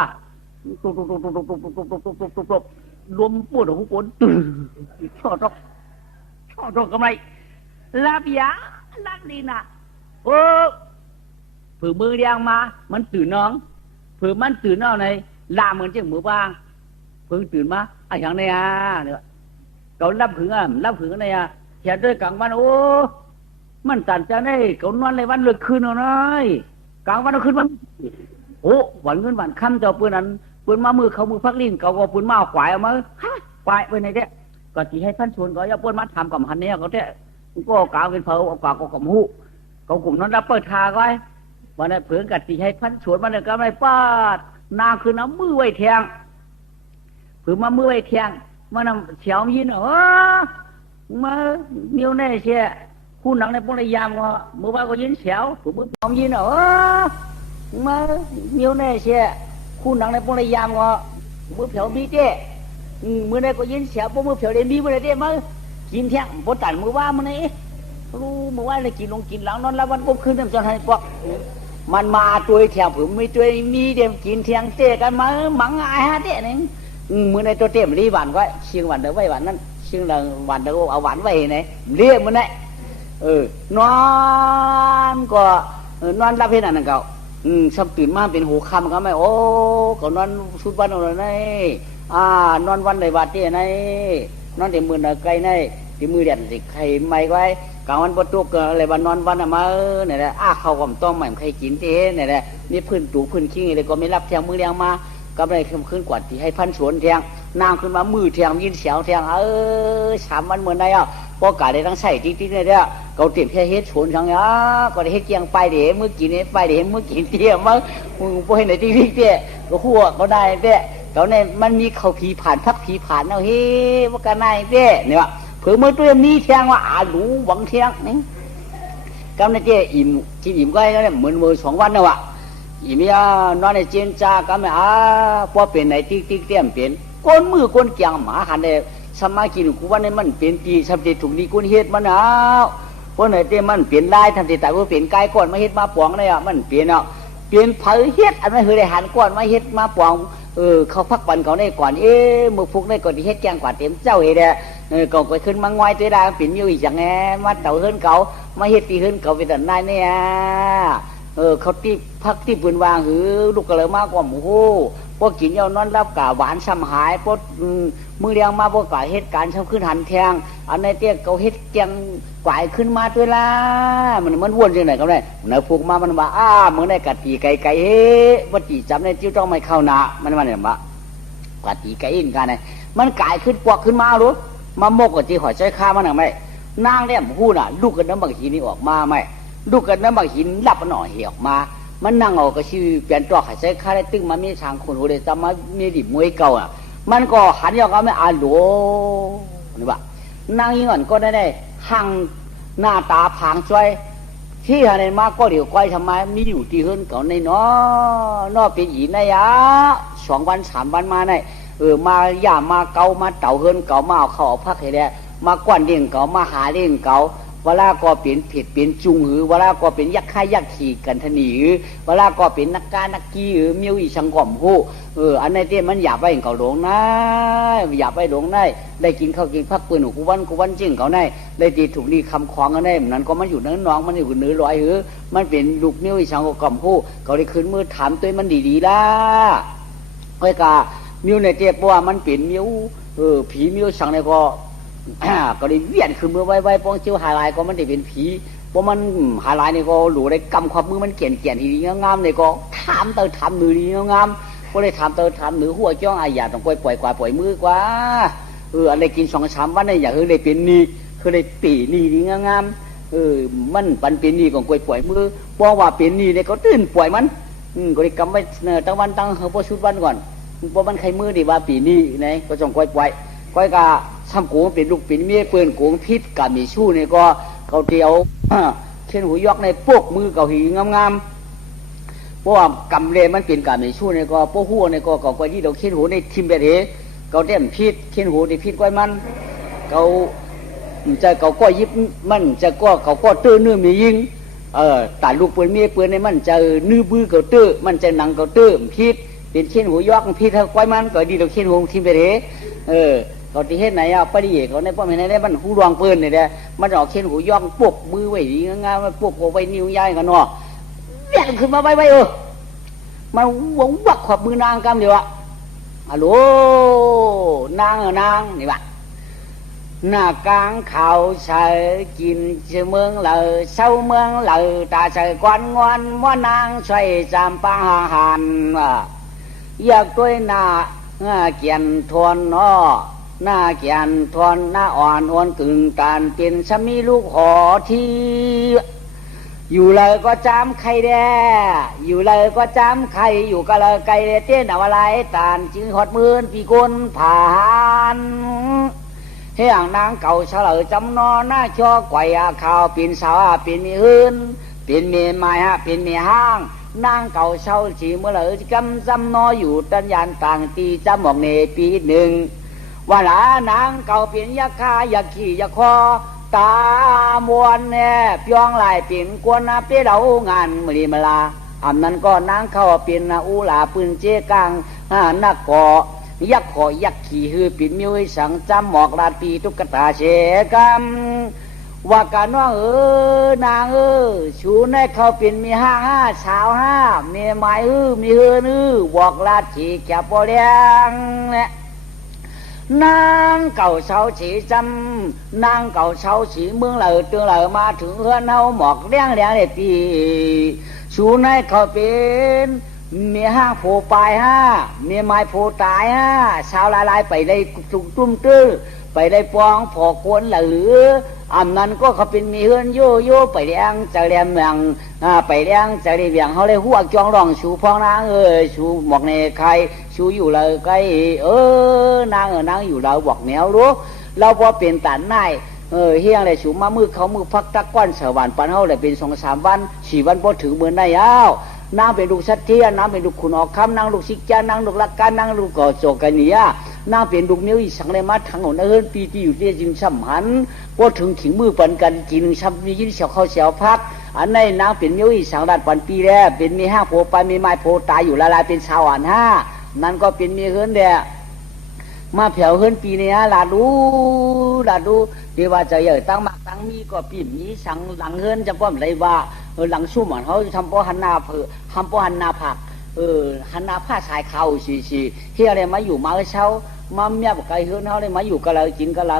รวมปวดหัวปวดชอดกำไรลาบยาลักดีนะผือมือเรียงมามันตื่นน้องผือมันตื่นน้องในลาเหมือนเจ้ามือบ้างผือตื่นมาอย่างนี้เนี่ยเขารับผือในเขียนด้วยกลางวันมันตันจะได้เขานอนในวันเลือกคืนเอาหน่อยกลางวันเอาคืนวันวันเงินวันค่ำเจ้าปืนนั้นปืนมามือเขามือพักลิ้นเขาก็ปืนมาขวายเอามาขวายไปในเด้ก็จีให้ท่านชวนก็อย่าปืนมาทำกับหันเนี่ยเขาเด้ก็กาวเป็นเผาเอาปากก็กำหูเขากลุ่มนั้นรับเปิดทาไว้วันนั้นเผื่อกัดจีให้ท่านชวนมันเนี่ยก็ไม่ป้านางคือน้ำมือไว้แทงผือมามือไว้แทงมันนำเฉียวยินมาเนียวแน่เชี่ยคู่หนังในพวกในยามก็มือว่าก็ยินเฉียวผือมือเฉียวยินมาเนียวแน่เชี่ยคู่หนังในพวกในยามก็มือเฉียวมีเจ้มือในก็ยินเฉียวพวกมือเฉียวเดนมีมือในเจ้มากินแทงพอตันมือว่ามันนี่รู้มือว่าเลยกินลงกินหลังนอนแล้ววันก็คืนน้ำจนให้พวกมันมาตัวแถวผมไม่ตัวมีเดี๋ยวกินเทียงเตะกันมาหมังไอ้ฮะเตะนึงมือในตัวเต็มรีหวานไว้เชียงหวานเดี๋ยวไว้หวานนั้นเชียงหวานเดี๋ยวเอาหวานไว้ไหนเรียกมันไหนนอนก็นอนรับเพื่อนนั่นเก่าสับตื่นมาเป็นหูคำก็ไม่ก็นอนชุดวันอะไรนี่นอนวันในวัดที่ไหนนอนแต่มือในไกลในที่มือเด่นสิใครไม่ไว้กลางวันประตูก็อะไรวันนอนวันมาเนี่ยแหละเขาก็ต้องใหม่ใครกินเท่เนี่ยแหละนี่พื้นตูพื้นขี้อะไรก็ไม่รับแทงมือเลี้ยงมาก็ไม่ขึ้นกว่าที่ให้พันสวนแทงนางขึ้นมามือแทงยินเสียวแทง3 วันเหมือนไง พอกาได้ทั้งใส่ติ๊กๆเนี่ยเด้อเขาเตรียมแค่เฮ็ดโฉนจังก็ได้เฮ็ดเกียงไปเด้มื้อกินเนี่ยไปเด้มื้อกินเตี้ยมั้งมึงบ่เห็นได้ติ๊กๆเตี้ยก็หัวก็ได้เด้เขาเนี่ยมันมีเขาผีผ่านพักผีผ่านเอาเฮ้ว่ากันได้เด้เนี่ยว่าเผื่อมื้อตัวมีเที่ยงว่าหลูหวังเที่ยงนี่กำลังเจ้อิ่มกินอิ่มก็ได้เหมือน2 วันน่ะว่ะอิ่มยานอนในเจนจ้ากำพอเป็นไหนติ๊กๆเตี้ยมเป็นก้นมือก้นเกียงหมาหันได้สมากินกูว่านี่มันเป็นปีสำเร็จถูกนี้กูเฮ็ดมันเพราะไหนเต้มันเปลี่ยนลายทำติแต่ว่าเปลี่ยนกายก่อนมาเฮ็ดมาปองเลยมันเปลี่ยนเปลี่ยนเผยเฮ็ดอันนั้นคือได้หันก่อนมาเฮ็ดมาปองเขาพักปันเขาได้ก่อนมือฟุกได้ก่อนที่เฮ็ดแกงกว่าเต็มเจ้าเฮ็ดก่อนก็ขึ้นมาง่อยตัวได้เปลี่ยนอยู่อีกอย่างไงมาเต่าเฮิรนเขามาเฮ็ดตีเฮิรนเขาเป็นแต่นายเนี่ยเขาตีพักที่ปืนวางหือลูกกระเลยมากกว่าหมูพวกกินยานอนรับกะหวานซ้ำหายพวกมือเลี้ยงมาพวกกะเฮ็ดการช้ำขึ้นหันแทงอันในเตี้ยเขาเฮ็ดแกงกวายขึ้นมาตัวละมันวนยังไงก็ได้เนื้อพวกมามันว่าเมื่อได้กะตีไก่วัดจีจำได้จิ้วต้องไม่เข้าหนามันเนี่ยว่ากะตีไก่อินกันไงมันกายขึ้นปวกขึ้นมารู้มาโมกกับจีหอยใจข้ามันหนังไหมนางเนี่ยพูดลูกกันน้ำบางหินนี่ออกมาไหมลูกกันน้ำบางหินรับมันหน่อเหี่ยวมามันนั่งเอากระชื่อเปลี่ยนตัวหายใจข้าได้ตึ้งมามีทางคนหัวเลยแต่มามีดิบมวยเก่ามันก็หันยอกเอาไม่หลนี่ว่านางยิ่งอ่อนก็ได้ห่างหน้าตาผางช่วยที่อะไรมาก็เดี๋ยวก้อยทำไมมีอยู่ที่เฮิรนเก่าในนอเป็นอีนาย2 วัน 3 วันมาในมาย่ามาเก่ามาเต่าเฮิรนเก่ามาเอาเข้าเอาพักให้ได้มากวนเลี้ยงเก่ามาหาเลี้ยงเก่าเวลาก็เป็นเผ็ดเป็นจุงหือเวลาก็เป็นยักษ์ข่ายยักษ์ขี่กันทนีหือเวลาก็เป็นนักการนักกี้หือมิวอีชังก่อมผู้อันนี้เต้มันหยาบไปเก่าหลงนะหยาบไปหลงได้กินข้าวกินพักปืนกูวันจริงเขาได้ตีถูกดีคำคล้องกันได้นั้นก็มันอยู่เนื้อน้องมันอยู่เนื้อลอยหือมันเป็นลูกมิวอีชังก่อมผู้เขาได้คืนมือถามตัวมันดีๆล่ะไอ้กามิวในเต้เพราะว่ามันเป็นมิวผีมิวชังในก็ก็ได้เวียนขึ้นมือไว้ป้องเจ้าหาลายก็มันได้เป็นผีเพราะมันหาลายนี่ก็หลูได้กำความมือมันเกี่ยนทีนี้งามๆนี่ก็ถามหนือดีงามก็ได้ถามหนือหัวจ้องอายาต้องปล่อยมือกว่าอะไรกิน2-3 วันนี่อย่างได้เป็นนี่คือได้ปีนี่ดีงามมันปันเป็นนี่ของปล่อยมือเพราะว่าเป็นนี่เนี่ยก็ตื่นปล่อยมันก็ได้กำไว้ตั้งวันตั้งพอชุดวันก่อนเพราะมันใครมือดีว่าปีนี่ไงก็ต้องปล่อยกาทำโกงเป็นลูกเป็นเมียเปื่อนโกงพิษกับมีชู้เนี่ยก็เขาเดียวเช่นหูยอกในพวกมือเก่าหีงามๆเพราะว่ากำเลมันเป็นกับมีชู้เนี่ยก็พวกหัวเนี่ยก็เก่าที่เราเช่นหูในทิมไปเถอะเขาเต้นพิษเช่นหูในพิษก้อยมันเขาจะเขาก็ยิบมันจะก็เขาก็ตื้อเนื้อมียิงแต่ลูกเปื่อนเมียเปื่อนในมันจะนื้อบื้อเขาตื้อมันจะหนังเขาตื้อพิษเป็นเช่นหูยอกพิษเขาก้อยมันก็ดีเราเช่นหูทิมไปเถอะเขาที่เฮ็ดไหนปฏิเยเขาในป้อมเห็นไหนมันหูรวงปืนนี่แหละมันออกเช่นหูย่องปบมือไว้ดีงามมันปบโกไว้นิ้วย้ายกันเนาะเวียนขึ้นมาไว้มันวงวักขอบมือนางกำเดียวฮัลโหลนางนี่ว่ะหน้ากลางเขาใช้กินเชื่อเมืองเลยเช่าเมืองเลยตาใช้กวนงอนว่านางช่วยจำปาหันอยากด้วยหน้าเกียนทวนเนาะหน้าเกียนทวนหน้าอ่อนกึ่งการเป็นชมีลูกหอที่อยู่เลยก็จำใครแด่อยู่เลยก็จำใครอยู่ก็เลยไกลเต้นเอาอะไรตานจึงหดมือปีกนผ่านเฮียงนางเก่าเฉลยจำนอหน้าชอไกวข่าวเป็นสาวเป็นมีอื่นเป็นมีไม้เป็นมีห้างนางเก่าเช่าจีเมื่อเลยกำจำนออยู่ตันยานต่างตีจำหมอกเนปีหนึ่งว่าหลานางเก่าเปลี่ยนยักษ์ขายักษ์ขี่ยักษ์คอตามวนเนี่ยเปียงลายเปลี่ยนกวนเปี้ยเรางานมรีมาลาอันนั้นก็นางเข้าเปลี่ยนอุลาปืนเจ๊กังนักก่อยักษ์ขอยักษ์ขี่ฮือปิ่นมิวสังจำหมอกราปีตุกตาเชกัมว่ากันว่านางชูในเขาเป็นมี5สาว5มีไม้มีเฮือนบอกลาจีแก่ปอเลี้ยงเนี่ยนางเก่าเช้าฉีจำนางเก่าเช้าฉีเมืองเหล่าเตืองเหล่ามาถึงเฮือนเฮาหมอกเลี้ยงเลยปีชูในเขาเป็นมี5โผปลาย5มีไม้โผตาย5ชาวลายไปได้ตุ่มตื้อ ไปได้ปองพอกวนหรืออันนั้นก็เขาเป็นมีเฮือนโยโย่ไปเลี้ยงจะเลี้ยงเมืองไปเลี้ยงจะเลี้ยงเขาเลยหัวจองรองชูพองนางชูหมอกในใครชูอยู่เลยใกล้นางนางอยู่เราบอกแนวรู้เราพอเปลี่ยนตันนายเฮียงเลยชูมามือเขามือพักตะก้อนเสวานปันเขาเลยเป็น2-3 วัน4 วันพอถึงเมืองได้แล้วนางเป็นลูกสัตเทียนางเป็นลูกขุนออกคำนางลูกสิจานางลูกลักการนางลูกก่อโจกันเนี่ยนางเป็นลูกเมียวอีสังเลยมาทั้งหมดปีที่อยู่ที่จิมสัมหันพอถึงขิงมือปันกันกินช้ำมียินเสียวเข้าเสียวพักอันในนางเป็นเมียวอีสังดัดปันปีแรกเป็นมี5 โพไปมีไม้โพตายอยู่ละลายเป็นชาวอัน5นั่นก็เป็นมีเฮือนเดียมาเผาเฮือนปีนี้ลาดูเดี๋ยวว่าจะใหญ่ตั้งมากตั้งมีก็ปีมีสังหลังเฮือนจะป้อมไรว่าหลังสู้เหมือนเขาทำป้อหันนาทำป้อหันนาผักหันนาผ้าสายเข่าสีเฮียอะไรมาอยู่มาเช้ามาเมียบอกไก่เฮือนเขาเลยมาอยู่กับเรากินกับเรา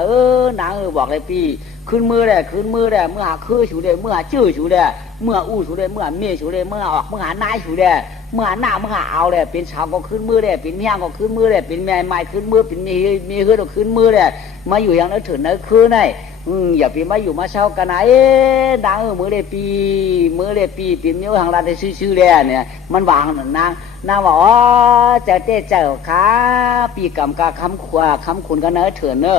นางบอกเลยปีขึ้นมือเลยเมื่อหาคือชูเลยเมื่อหาชื่อชูเลยเมื่ออู้ชูเลยเมื่อเมียชูเลยเมื่อออกเมื่อหานายชูเลยเมื่อหน้าเมื่อเอาเลยเป็นชาวก็ขึ้นมือเลยเป็นเมียก็ขึ้นมือเลยเป็นแม่ไม้ขึ้นมือเป็นมีเฮือนก็ขึ้นมือเลยมาอยู่อย่างนั้นถึงนั้นคือไงอย่าไปมาอยู่มาเช้ากันนะนางมือเลยปีเป็นเมียทางร้านได้ซื้อเลยเนี่ยมันวางนางว่าอ๋อจะเต้เจ้าขาปีกำกาคำคุณกันเนอเถื่อนเนอ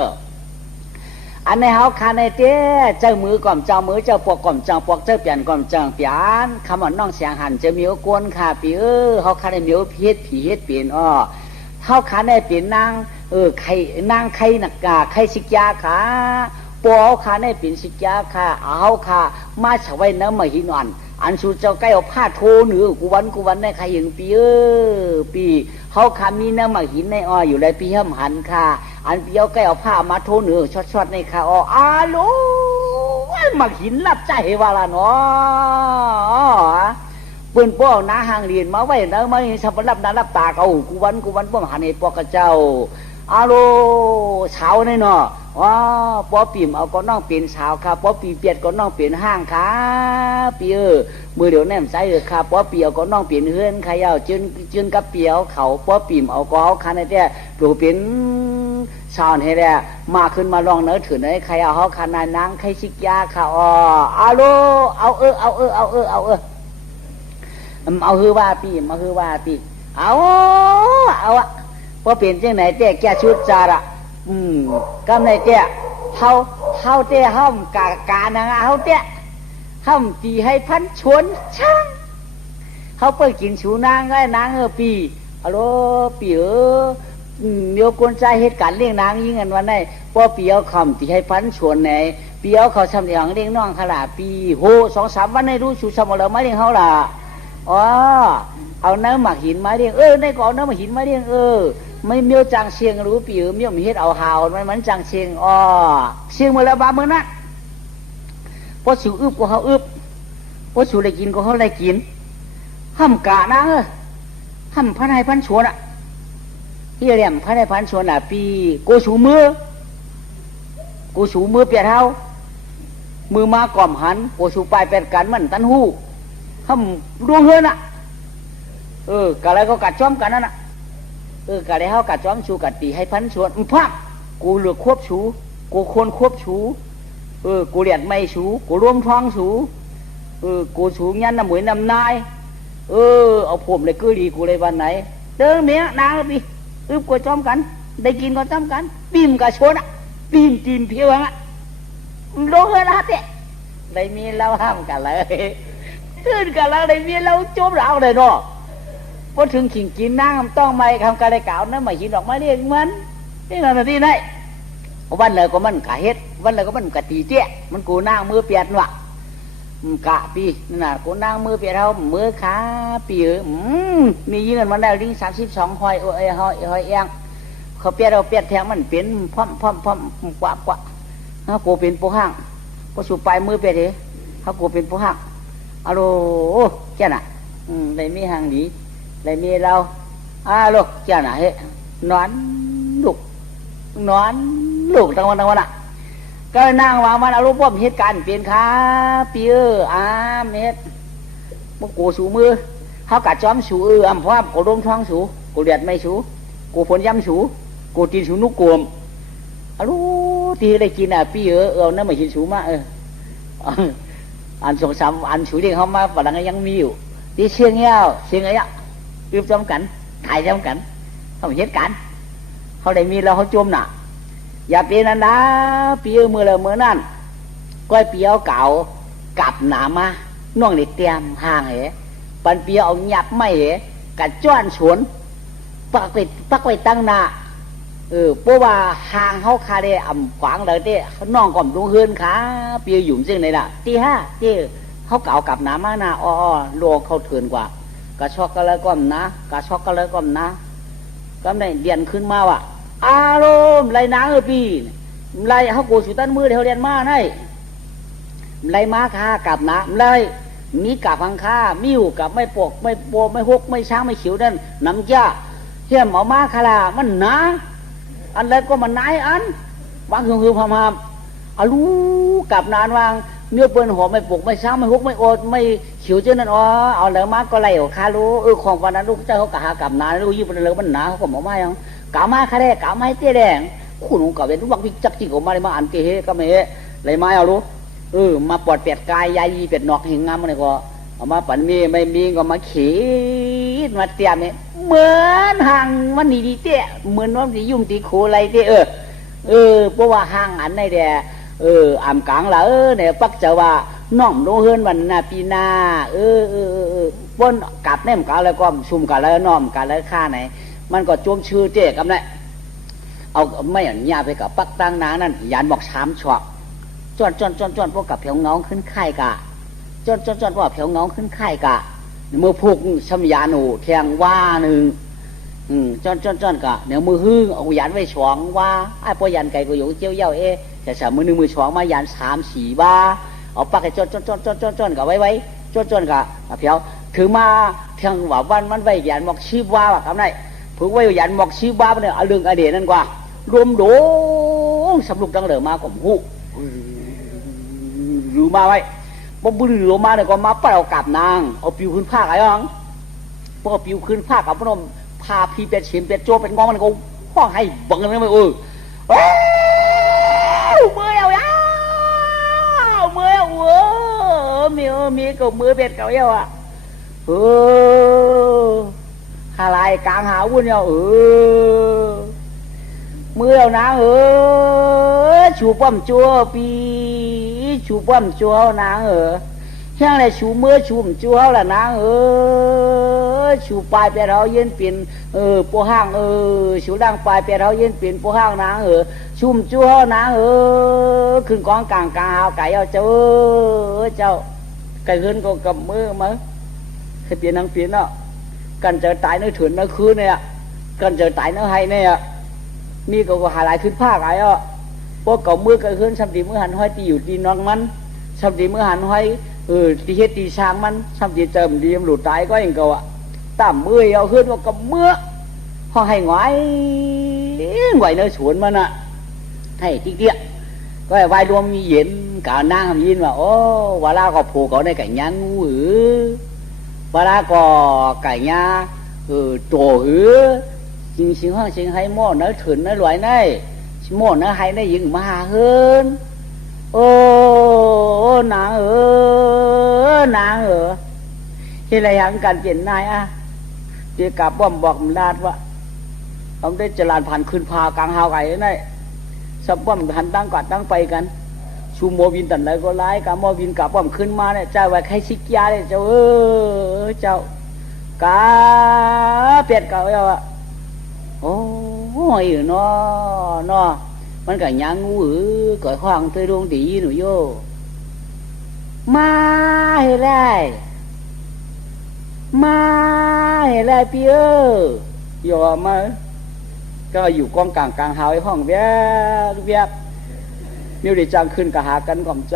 อันในเฮาคาในเต้เจ้ามือก่อมเจ้ามือเจ้าปวกก่อมเจ้าปวกเจ้าเปลี่ยนก่อมเจ้าเปลี่ยนคำว่าน้องเสียงหันจะมีกวนขาปีเฮาคาในมีผีเฮ็ดเปลี่ยนเฮาคาในเปลี่ยนนางใครนางใครนักกาใครสิกยาขาปอเอาขาในเปลี่ยนสิกยาขาเอาขามาเฉไว้น้ำมาหินอ่อนอันสูเจ้าใกล้เอาผ้าโทเหนือกูวันได้ใครเห็นปีเขาขามีน้ำมาหินในอยู่เลยปีห้ามหันค่ะอันปีเอาใกล้เอาผ้ามาโทเหนือช็อตในค่ะอาลูมาหินรับใจว่าละเนาะเปิ้นป้อน้าหางเรียนมาไว้นะมาเห็นสับรับน้ารับตาเขากูวันป้อหันในปอกกระเจ้าอาโลเช้าในเนาะปอปีมเอาก็น้องเป็นสาวค่ะปอปีเปียดก็น้องเป็นห้างค่ะปีมือเดี๋ยวแนมใจค่ะปอปีเอาก็น้องเป็นเฮือนค่ะยาวจืนกับเปียวเขาปอปีมเอาก็เอาคันในแต่ดูเป็นชาวให้แล้วมาขึ้นมาลองเนื้อถือเนื้อใครเอาเขาคันนางใครชิกยาค่ะอาโลเอาฮือว่าปีมาฮือว่าปีเอาพอเปลี่ยนจังไหนเต้แกชุดจาระกำในเต้เฮาเต้ห้อมกานังเฮาเต้ห้อมตีให้พันชวนช่างเฮาเปิดกินชูนางไงนางปีฮัลโหลปีมีคนใจเหตุการณ์เลี้ยงนางยิ่งกันวันไหนพอปีเอาคำตีให้พันชวนไหนปีเอาเขาทำอย่างเลี้ยงน้องขลาปีโห2-3 วันในรู้ชูสมแล้วไม่เลี้ยงเขาล่ะเอาเนื้อหมักหินมาเลี้ยงในก่อนเนื้อหมักหินมาเลี้ยงไม่เมียวจังเชียงรู้ปีเมียวมีเฮ็ดเอาหาวมันจังเชียงเชียงมาแล้วบ้ามือนะพอสูอึบก็เขาอึบพอสูได้กินก็เขาได้กินห้ามกะนะห้ามพันให้พันชวนที่เรียมพันให้พันชวนปีกูสูมือเปียเท้ามือมากล่อมหันกูสูปลายเป็ดกันมันตันหูห้ามดวงเฮือนกะอะไรก็กัดจ้อมกันนั่นกะได้เฮากัดจ้อมชูกัดตีให้พันชวนพักกูเหลือควบชูกูคนควบชูกูเลียดไม่ชูกูร่วมท้องชูกูชูยันน้ำหมวยน้ำนายเอาผมเลยคือดีกูเลยวันไหนเดินเมียนางปีกูจ้อมกันได้กินก็จ้อมกันปีมกับชวนปีมจีมเพียวโลเฮละเตะได้มีเล่าห้ามกันเลยตื่นกันแล้วได้มีเล่าโจมเราเลยเนาะพอถึงขิงกินน้ำต้องไม่ทำการได้เก่านะไม่หินดอกไม้เรียกมันนี่นั่นที่ไหนวันเลยก็มันกะเฮ็ดวันเลยก็มันกะตีเจ๊มันกูนั่งมือเปียดวะกะปีนั่นน่ะกูนั่งมือเปียดเท่ามือขาปีมียืนมันได้ลิง32 หอยหอยเอียงเขาเปียดเราเปียดแทงมันเป็นพร้อมกว่าถ้ากูเป็นปูห้างก็สูบไปมือเปียดเลยถ้ากูเป็นปูห้างอะโลเจ้าน่ะได้มีหางดีได้มีเราลูกเจ้าน่ะเฮ้นอนลูกตั้งวันก็นั่งวางมันเอาลูกป้อมเหตุการณ์เปลี่ยนขาปีเม็ดพวกกูสูมือเขากัดจ้อมสูเพราะกูร่มท้องสูกูเดือดไม่สูกูฝนย้ำสูกูตีนสูนุกกลมลู ที่ได้กินอ่ะพี่นั่นไม่กินสูมาอันสองสามอันสูเรียงเขามาฝรั่งยังมีอยู่ที่เชียงเงี้ยวเชียงไอ้อะยืมจำกันถ่ายจำกันเขาเหตุการเขาได้มีแล้วเขาจมน่ะอย่าเป็นนั้นนะปีมือละมือนั่นก้อยเปียวเก่ากับหนามาน้องเด็กเตรียมห่างเหปันเปียวเอาหยับไม่เหกัดจ้อนสวนปักไว้ตั้งหน้าเพราะว่าห่างเขาคาเดอ่ำขวางเลยเต้น้องก่อมดวงเฮือนขาเปียวหยุ่มซึ่งในน่ะตีห้าเต้เขาเก่ากับหนามาหน้าโลกเขาเถื่อนกว่ากระชอกกันเลยก้อมนะกระชอกกันเลยก้อมนะก็ได้เรียนขึ้นมาว่าอารมณ์ไรนางปีไรเขาโกสุตันมือเดียวเรียนมาให้ไรมาค่ากับนะไรมีกับพังค่ามิวกับไม่ปกไม่โบไม่หกไม่ช้างไม่ขิวนั่นน้ำจ้าเที่ยมเอามาคารามันหนาอันไรก็มันนายอันวางคือพามอาลูกับนานวางเนื้อเปิ้นหัวไม่ปกไม่ช้างไม่หกไม่โอดไม่ขิวเจ้านั่นเอาแล้วมาก็ไรคารู้ของวันนั้นลูกเจ้าเขากะหากับนานลูกยี่เป็นเรื่องมันหนาเขาก็บอกไม่ยังกามาคาเร่กามาให้เตี้ยแดงคุณองค์กับเป็นวักวิจักจิกออกมาเลยมาอันเกเฮก็ไม่เฮเลยมาเอารู้มาปอดเป็ดกายยายเป็ดนอกหิงงามมันก็เอามาปั่นมีไม่มีก็มาขีดมาเตี้ยเนี่ยเหมือนห่างมันดีเตี้ยเหมือนว่าตียุ่มตีโคอะไรเตี้ยเพราะว่าห่างอันในเดียอ่ำกลางละเนี่ยปักจะว่าน้องโนเฮินวันน่ะปีนาป้นกับแนมกาแล้วก็ชุมกันแล้วน้อมกันแล้วข้าไหนมันก็จมชื่อเจ๊กำไรเอาไม่อย่างนี้ไปกับปักตั้งนานั่นยันบอกช้ำฉอกจอนพวกกับเพียวเงาขึ้นไข่กะจอนพวกเพียวเงาขึ้นไข่กะมือพุกชมยาหนูแทงว่าหนึ่งจอนกะเดี๋ยวมือหึ่งเอายันไว้ฉองว่าไอ้พวกยันไก่ก็อยู่เจียวเย่าแต่สามมือหนึ่งมือฉองมายัน3-4ว่าเอาปักไอ้จอนกะไว้จอนกะเพียวถือมาแทงว่าวันไว้ยันบอกชีบว่าแบบทำไรเพิ่งไว้ยันบอกชีบว่าเนี่ยเอาเรื่องอดีตนั่นกว่ารวมโดงสำลุกดังเหลือมาก็หูรู้มาไว้พอบุญรู้มาเนี่ยก็มาเป่ากับนางเอาปิวขึ้นผ้าไอ้ยังพอปิวขึ้นผ้ากับพนมพาพีเป็ดเฉียมเป็ดโจเป็นงอมันก็ห้องให้บังเลยไม่เมื่อมีก็มือเป็ดเก่าเยอะหาลายกลางหาวุ่นเยอะมือนะชูป้อมจัวปีชูป้อมจัวนางช่างเลยชูมือชูมจัวละนางชูปลายเป็ดเราเย็นปิ่นปูห้างชูดังปลายเป็ดเราเย็นปิ่นปูห้างนางชุมจัวนางขึ้นกองกลางหาวไก่เอาเจ้าไก่ขึ้นก็กับมือมั้งให้เปลี่ยนนางเปลี่ยนเนาะกันเจอตายเนื้อถื่นเนื้อคืนเนี่ยกันเจอตายเนื้อให้เนี่ยนี่ก็หาหลายขึ้นภาคไอ้พวกเก่ามือก็ขึ้นสำดีมือหันห้อยตีอยู่ตีนอนมันสำดีมือหันห้อยตีเฮ็ดตีช้างมันสำดีเจิมดีมหลุดตายก็ยังเก่าต่ำมือเอาขึ้นว่ากับมือห้องให้หงอยเนื้อสวนมันให้ติ๊กเดียก็ไอ้วายรวมมีเย็นกานางทำยินว่าโอ้วาลาก็ผูกเขาในไก่ย่างงูวาลาก็ไก่ย่าโตจริงห้องจริงให้หม้อเนื้อถื่นเนื้อลอยในหม้อเนื้อให้ได้ยิงมาเฮินโอ้นางที่ไรอย่างการเปลี่ยนนายเจ้ากับบ่มบอกมันลาดว่าต้องได้จรานผ่านคืนพากลางหาวไก่นี่สับบ่มหันตั้งกัดตั้งไปกันชูโมวินตันไรก็ไล่กับโมวินกับบ่มขึ้นมาเนี่ยเจ้าไว้ใครชิกยาเนี่ยเจ้าเจ้ากาเป็ดเก่าเจ้าโอ้ยเนาะมันก็ยังงูก่อยห้องเธอดวงดีหนูโยมาให้ได้พี่ยอมมาก็อยู่กองกลางหาวไอ้ห้องเบี้ยนิ้วได้จังขึ้นกะหากันก่อมใจ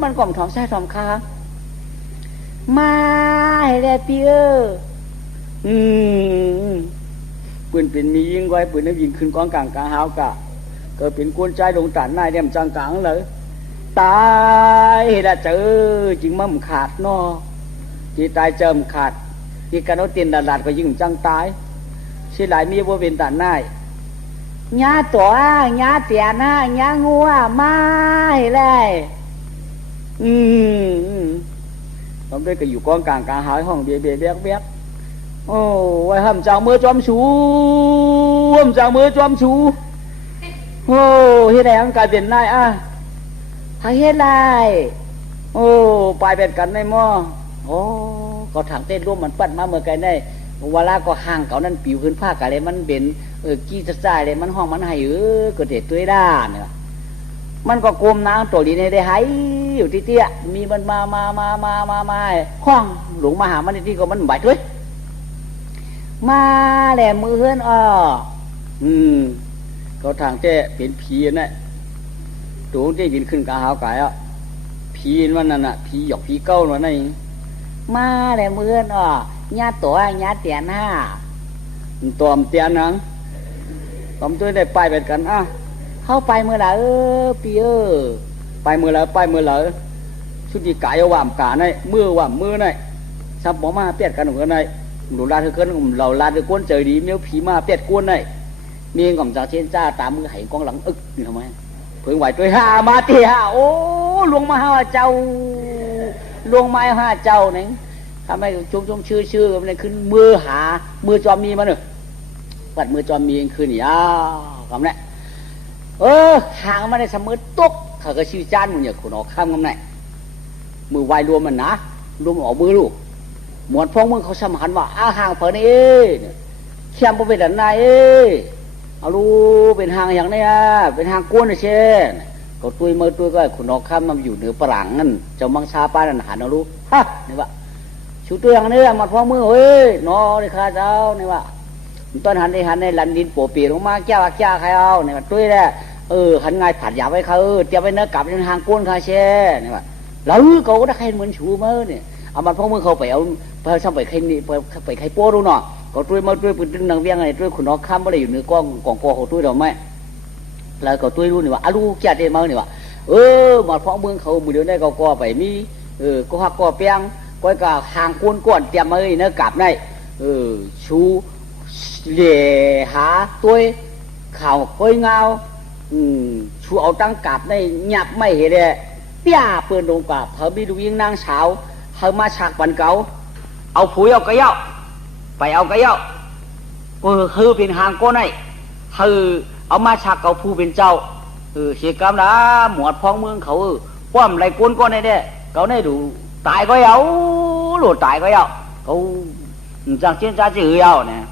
มันก่อมท้องใส่ท้องค้างมาให้ได้พี่ปืนเป็นมียิงไว้ปืนนั้นยิงขึ้นกองกลางหาวกะก็เป็นกวนใจลงตันนายเดี่ยมจังกลางเลยตายละเจอจริงมั่มขาดนอที่ตายเจิมขาดที่กันเอาเตียนดาดก็ยิ่งจังตายสิหลายมีว่าเป็นตันนาย ญาตัวญาเตียนะญางัวมาให้เลยผมได้ก็อยู่กองกลางกลางหายห้องเบียเบียเบียเบียโอ้ไว้ห้ามจากมือจอมชูห้ามจากมือจอมชูโอ้เฮ็ดแหงกลายเป็นนายถ้าเฮ็ดไรโอ้ไปเป็นกันในหม้อโอ้ก็ถังเต้นร่วมมันปั้นมาเมื่อไกลได้เวลาก็ห่างเก่านั่นปิวขึ้นผ้ากะเลยมันเป็นกี้จะจ่ายเลยมันห้องมันให้ก็เด็ดตัวด้าเนี่ยมันก็กลมนางตัวดีในได้ให้อยู่ที่เตี้ยมีมันมาห้องหลงมาหามันที่ก็มันบาดด้วยมาแหละมือเฮือนก็ทางเต้เป็นผีน่ะตัวเต้บินขึ้นกาหาวกายผีวันนั้นน่ะผีหยอกผีเก้าวันนั้นมาแหละมือเฮือนญาตัวญาเตียนห้าตอมเตียนนังตอมตัวได้ไปเป็นกันเข้าไปเมื่อไหร่ปีไปเมื่อไหร่ชุดที่กายว่ามกาในมือว่ามมือในซับหมอมาเปียดกันหัวในหนูลาเธอเกินเราลาเธอก้นเจอดีเมี้ยวผีมาเปียดก้นในมีกล่อมจากเช่นจ้าตามมือไห้กองหลังนี่ทำไมเพิ่งไหวตัวมาตีโอ้ลวงมาห้าเจ้าลวงไม้ห้าเจ้าเนี่ยทำไมชมชื่อมันเลยขึ้นมือจอมมีมาหนึ่งปัดมือจอมมีขึ้นนี่คำนี้ห่างมาในสมือตุ๊กเขาก็ชื่อจานมึงอย่างขุนออกข้ามคำนี้มือวายรวมมันนะรวมออกมือลูกหมวดพวกมึงเขาสำคัญว่าห่างเผินเข้มเป็นดันนายเอาลูเป็นห่างอย่างนี้เป็นห่างก้นเช่นก็ตุยมือตุยก็ขุนออกข้ามมันอยู่เหนือปรังนั่นเจ้ามังชาป้านั่นหันเอาลูฮะนี่วะชูตัวอย่างนี้หมดพวกมือนอเลยข้าเจ้านี่วะต้นหันในลันดินโปปีลงมาแก้วใครเอาเนี่ยตุยแหละหันไงผัดยาไว้เขาเตรียมไว้เนื้อกลับเป็นห่างก้นข้าเช่นี่วะแล้วเขาก็ได้ใครเหมือนชูมือเนี่ยเอามันพวกมือเขาไปเอาไปช่างไปใครนี่ไปใครโป้ดูหน่อก็ตุ้ยมาตุ้ยปืนดึงนางเวียงไงตุ้ยขุนนกข้ามไม่ได้อยู่ในกองกอเขาตุ้ยเราไม่แล้วก็ตุ้ยรู้นี่ว่าลูกแก่เต็มมานี่ว่ามาพวกมือเขามือเดียวได้ก็ไปมีก็หักก็เปียงก็กะห่างก้นก้อนเตรียมมาเนื้อกลับในชูเหล่หาตุ้ยข่าวก้อยเงาชูเอาตั้งกลับในหยับไม่เห็นเลยเปี้ยเปิดลงกับเขามีดูยิงนางสาวเขามาฉากปันเก่าเอาผุยเอากระเย้าไปเอากระเย้าคือเป็นหางก้นไอ้คือเอามาฉากเก่าผู้เป็นเจ้าเสียกรรมนะหมวดพ้องเมืองเขาป้อมไรก้นก้นไอ้เนี่ยเขาได้ดูตายก็เอาหลุดตายก็เอาเขาจากเช่นจ้าจื้อเอาเนี่ย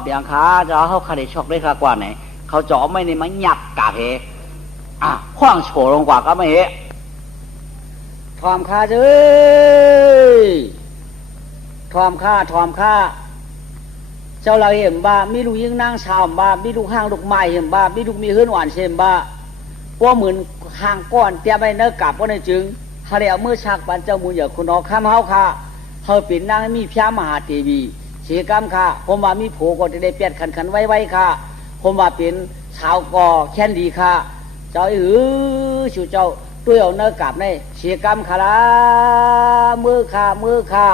เบียงขาจะเขาคดีช็อกได้ค่ะกว่าไหนเขาจ่อไม่ในมันหยักกาเพคว้างโฉลงกว่าก็ไม่เหทอมข้าเจ้ยทอมข้าเจ้าเราเห็นบ้ามีลูกยิงนางชาวบ้ามีลูกห้างลูกไม้เห็นบ้ามีลูกมีเฮือนหวานเช่นบ้าเพราะเหมือนห่างก้อนเตรียมไปเนื้อกลับก็ในจึงเขาเรียกเมื่อฉากปันเจ้ามูลอย่างคุณออกข้ามเฮาค่ะเขาปิดนางมีพระมหาเทวีเสียกรรมค่ะผมว่ามีโผก็จะได้เปลี่ยนขันไว้ค่ะผมว่าเป็นชาวก่อแค้นดีค่ะเจ้าชูเจ้าตัวเอาเนื้อกลับในเสียกรรมค่ะละมือค่ะ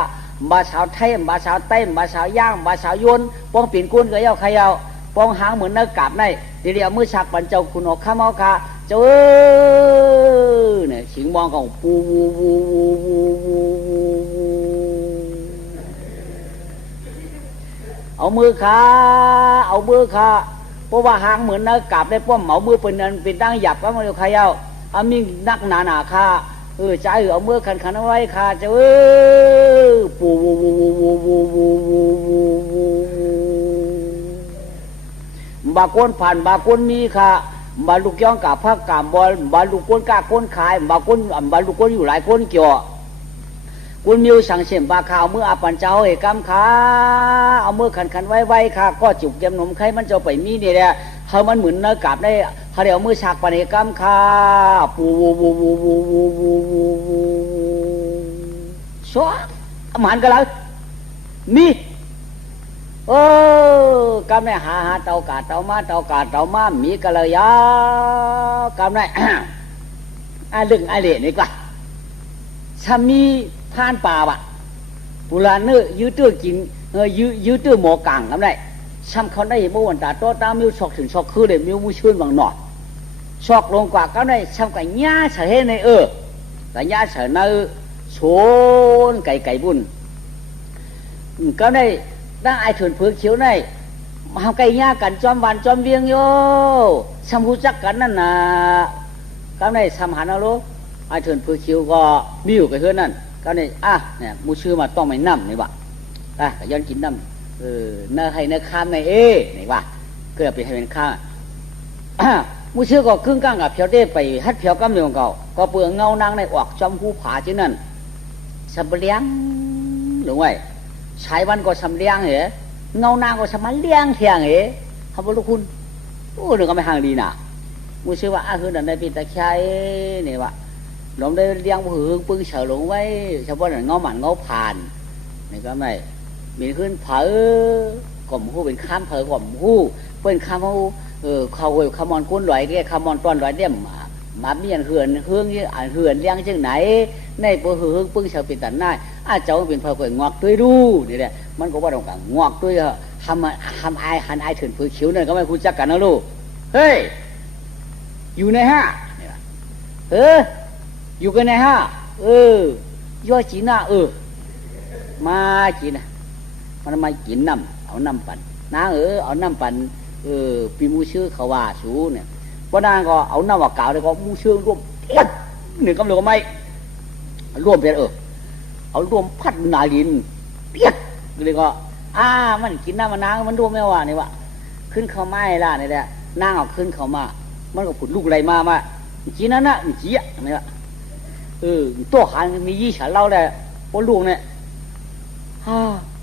บาสาวไทยบาสาวเต้บาสาวย่างบาสาวยนป้องปิ่นกุ้นก็เย้าใครเอาป้องหางเหมือนเนื้อกลับในเดี๋ยวมือฉากปันเจ้าคุณออกข้ามเอาค่ะเจ้าเนี่ยสิงมองของปูเอามือค่ะเพราะว่าหางเหมือนเนื้อกลับได้ป้อมเหมามือเป็นตั้งหยับก็มาเดี๋ยวใครเอามีนักหนาค่ะใจเอามือขันเอาไว้ค่ะเจ้าปูบาก้นผ่านบาก้นมีค่ะบาลูกย่องกับภาคกามบอลบาลูกก้นกาก้นขายบาลูกก้นอยู่หลายก้นเกี่ยวก้นมิวสั่งเสียมบาข่าวมืออาปันเจ้าเอกำขาเอามือขันไว้ค่ะก็จุกเยี่ยมนมไข่มันจะไปมีนี่แหละเขามันเหมือนเนื้อกลับได้เขาเดี๋ยวมือฉากปันเอกำขาปูชัวหมันกันแล้วมีกำไรหาเตากาเตามามีกันเลยยากำไรลึงเละนี่กว่าถ้ามีผ่านป่าว่ะปุราเนื้อยื้อตื้อกินยื้อตื้อหมอกลางกำไร ซ้ำเขาได้เมื่อวันตาโตตามิวชอกถึงชอกคือเลยมิวมูชื่นบางหนอชอกลงกว่าก็ได้ซ้ำกับหญ้าเฉยในแต่หญ้าเฉยในโซนไก่บุญก็ได้ตั้งไอถุนผือเขียวในมาไก่หญ้ากันจอมวันจอมเวียงโยซ้ำหูจักกันนั่นนะก็ได้ซ้ำหันเอาลูกไอถุนผือเขียวก็มีอยู่กับเพื่อนนั่นก็ได้เนี่ยมูชื่อมาต้องไม่น้ำนี่วะก็ย้อนกินน้ำเนื้อให้เนื้อข้ามในนี่ว่าเกิดไปให้เป็นข้ามูชื่อก็ครึ่งกลางกับเพียวเด้ไปฮัดเพียวกำเนิดเก่าก็เปลืองเงานางในออกจอมหูผาจีนั่นสำเลียงหรือไงใช้วันก็สำเลียงเหรอเงานางก็สำเลียงเทียงเหรอเขาบอกลูกคุณโอ้หนึ่งก็ไม่ห่างดีน่ะมูชื่อว่าคือดันในปีตะไคร้นี่ว่าหลงได้เลี้ยงผืนปึ้งเฉลงไว้เฉพาะเงาหมันเงาผ่านนี่ก็ไม่มีขึ้นเผอกล่อมหูเป็นข้ามเผอกล่อมหูเป็นข้ามหูเขาขมอนกุ้นลอยเรียกขมอนต้อนลอยเดี่ยมมาเมียนเหือนเฮืองยี่เหือนเลี้ยงจังไหนในปหือปึ้งเฉาเป็นตันหน้าเจ้าเป็นเผอเปิดงอกด้วยดูนี่แหละมันก็ว่าตรงกันงอกด้วยทำไอหันไอถึงผือเขียวนั่นก็ไม่คุ้นจักกันนะลูกเฮ้ยอยู่ในห้าอยู่กันในห้าย่อจีน่ามาจีน่ะมันมากินน้ำเอาน้ำปั่นนางเอาน้ำปั่นปีมูชื่อเขาว่าสูเนี่ยเพราะนางก็เอาน้ำว่าเก่าเลยก็มูชื่อร่วมพัดหนึ่งกำลังก็ไม่ร่วมเป็นเอาร่วมพัดนาลินเปียกเลยก็มันกินน้ำมันนางมันร่วมไม่ว่านี่วะขึ้นเขาไม้ล่ะนี่แหละนางเอาขึ้นเขามามันก็ผุดลูกไรมาจีนั่นน่ะจีอ่ะนี่วะตัวหันมียี่ฉาเล่าเลยพวกลูกเนี่ย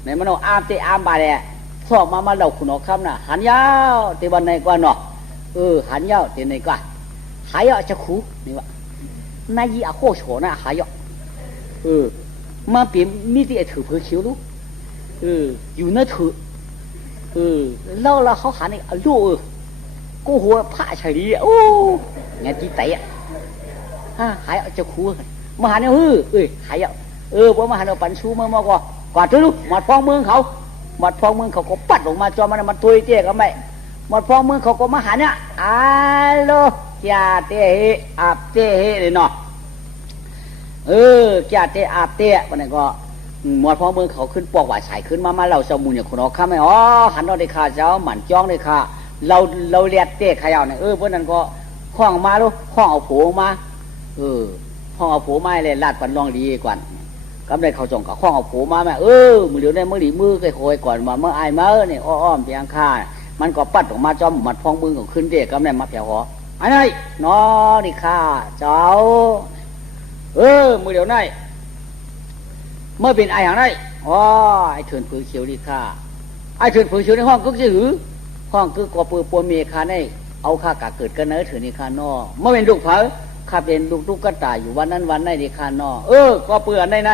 ไหนมันเอาอาร์มบาเลยสอบมาเราขุนออกคำน่ะหันยาวเตวันในกว่าเนาะหันยาวเตในกว่าหายจะคูนี่วะนายยี่อาโคโฉน่ะหายมาเปลี่ยนมีที่ถือเผือคิ้วลูกอยู่นั่นถือเล่าแล้วเขาหันไอ้ลูกกูหัวผ้าเฉลี่ยโอ้ไงจีเตะหายจะคูมาหันเนี่ยหายเพราะมาหันเอาปันชูมากกว่าทุกหมดฟองเมืองเขาหมดฟองเมืองเขาก็ปัดออกมาจอมันตุยเจ๊ก็ไม่หมดฟองเมืองเขาก็มาหันเนี่ยโลจ่าเตะอาบเตะเลยเนาะจ่าเตะอาบเตะวันนี้ก็หมดฟองเมืองเขาขึ้นปอกว่าใส่ขึ้นมาเราสมุนอย่างคนออกข้ามไม่หันเราได้ข่าเจ้าหมันจ้องได้ข่าเราเลียดเตะขยาวเนี่ยเพราะนั้นก็คล้องมาลูกคล้องเอาโผมาคล้องเอาโผมาเลยลาดปันรองดีกว่ากำไรเขาจงกับข้องเอาผูมาแม่มือเดียวได้มือดีมือเคยโคยก่อนมาเมื่อไอ้มาเนี่ยอ้อมเพียงข้ามันก็ปัดออกมาจอมหมัดพองมือของขึ้นเด็กกำไรมาแผ่วหอไอ้นี่นอดิข้าเจ้ามือเดียวได้เมื่อเป็นไอ้อย่างไรไอ้เถินผือเขียวดิข้าไอ้เถินผือเขียวในห้องก็จะหือห้องคือกอปือปนเมียข้าในเอาข้ากะเกิดกันเนื้อเถินนี่ข้านอเมื่อเป็นลูกเผาข้าเป็นลูกกระต่ายอยู่วันนั้นวันไหนดิข้านอก็เปื่อนใน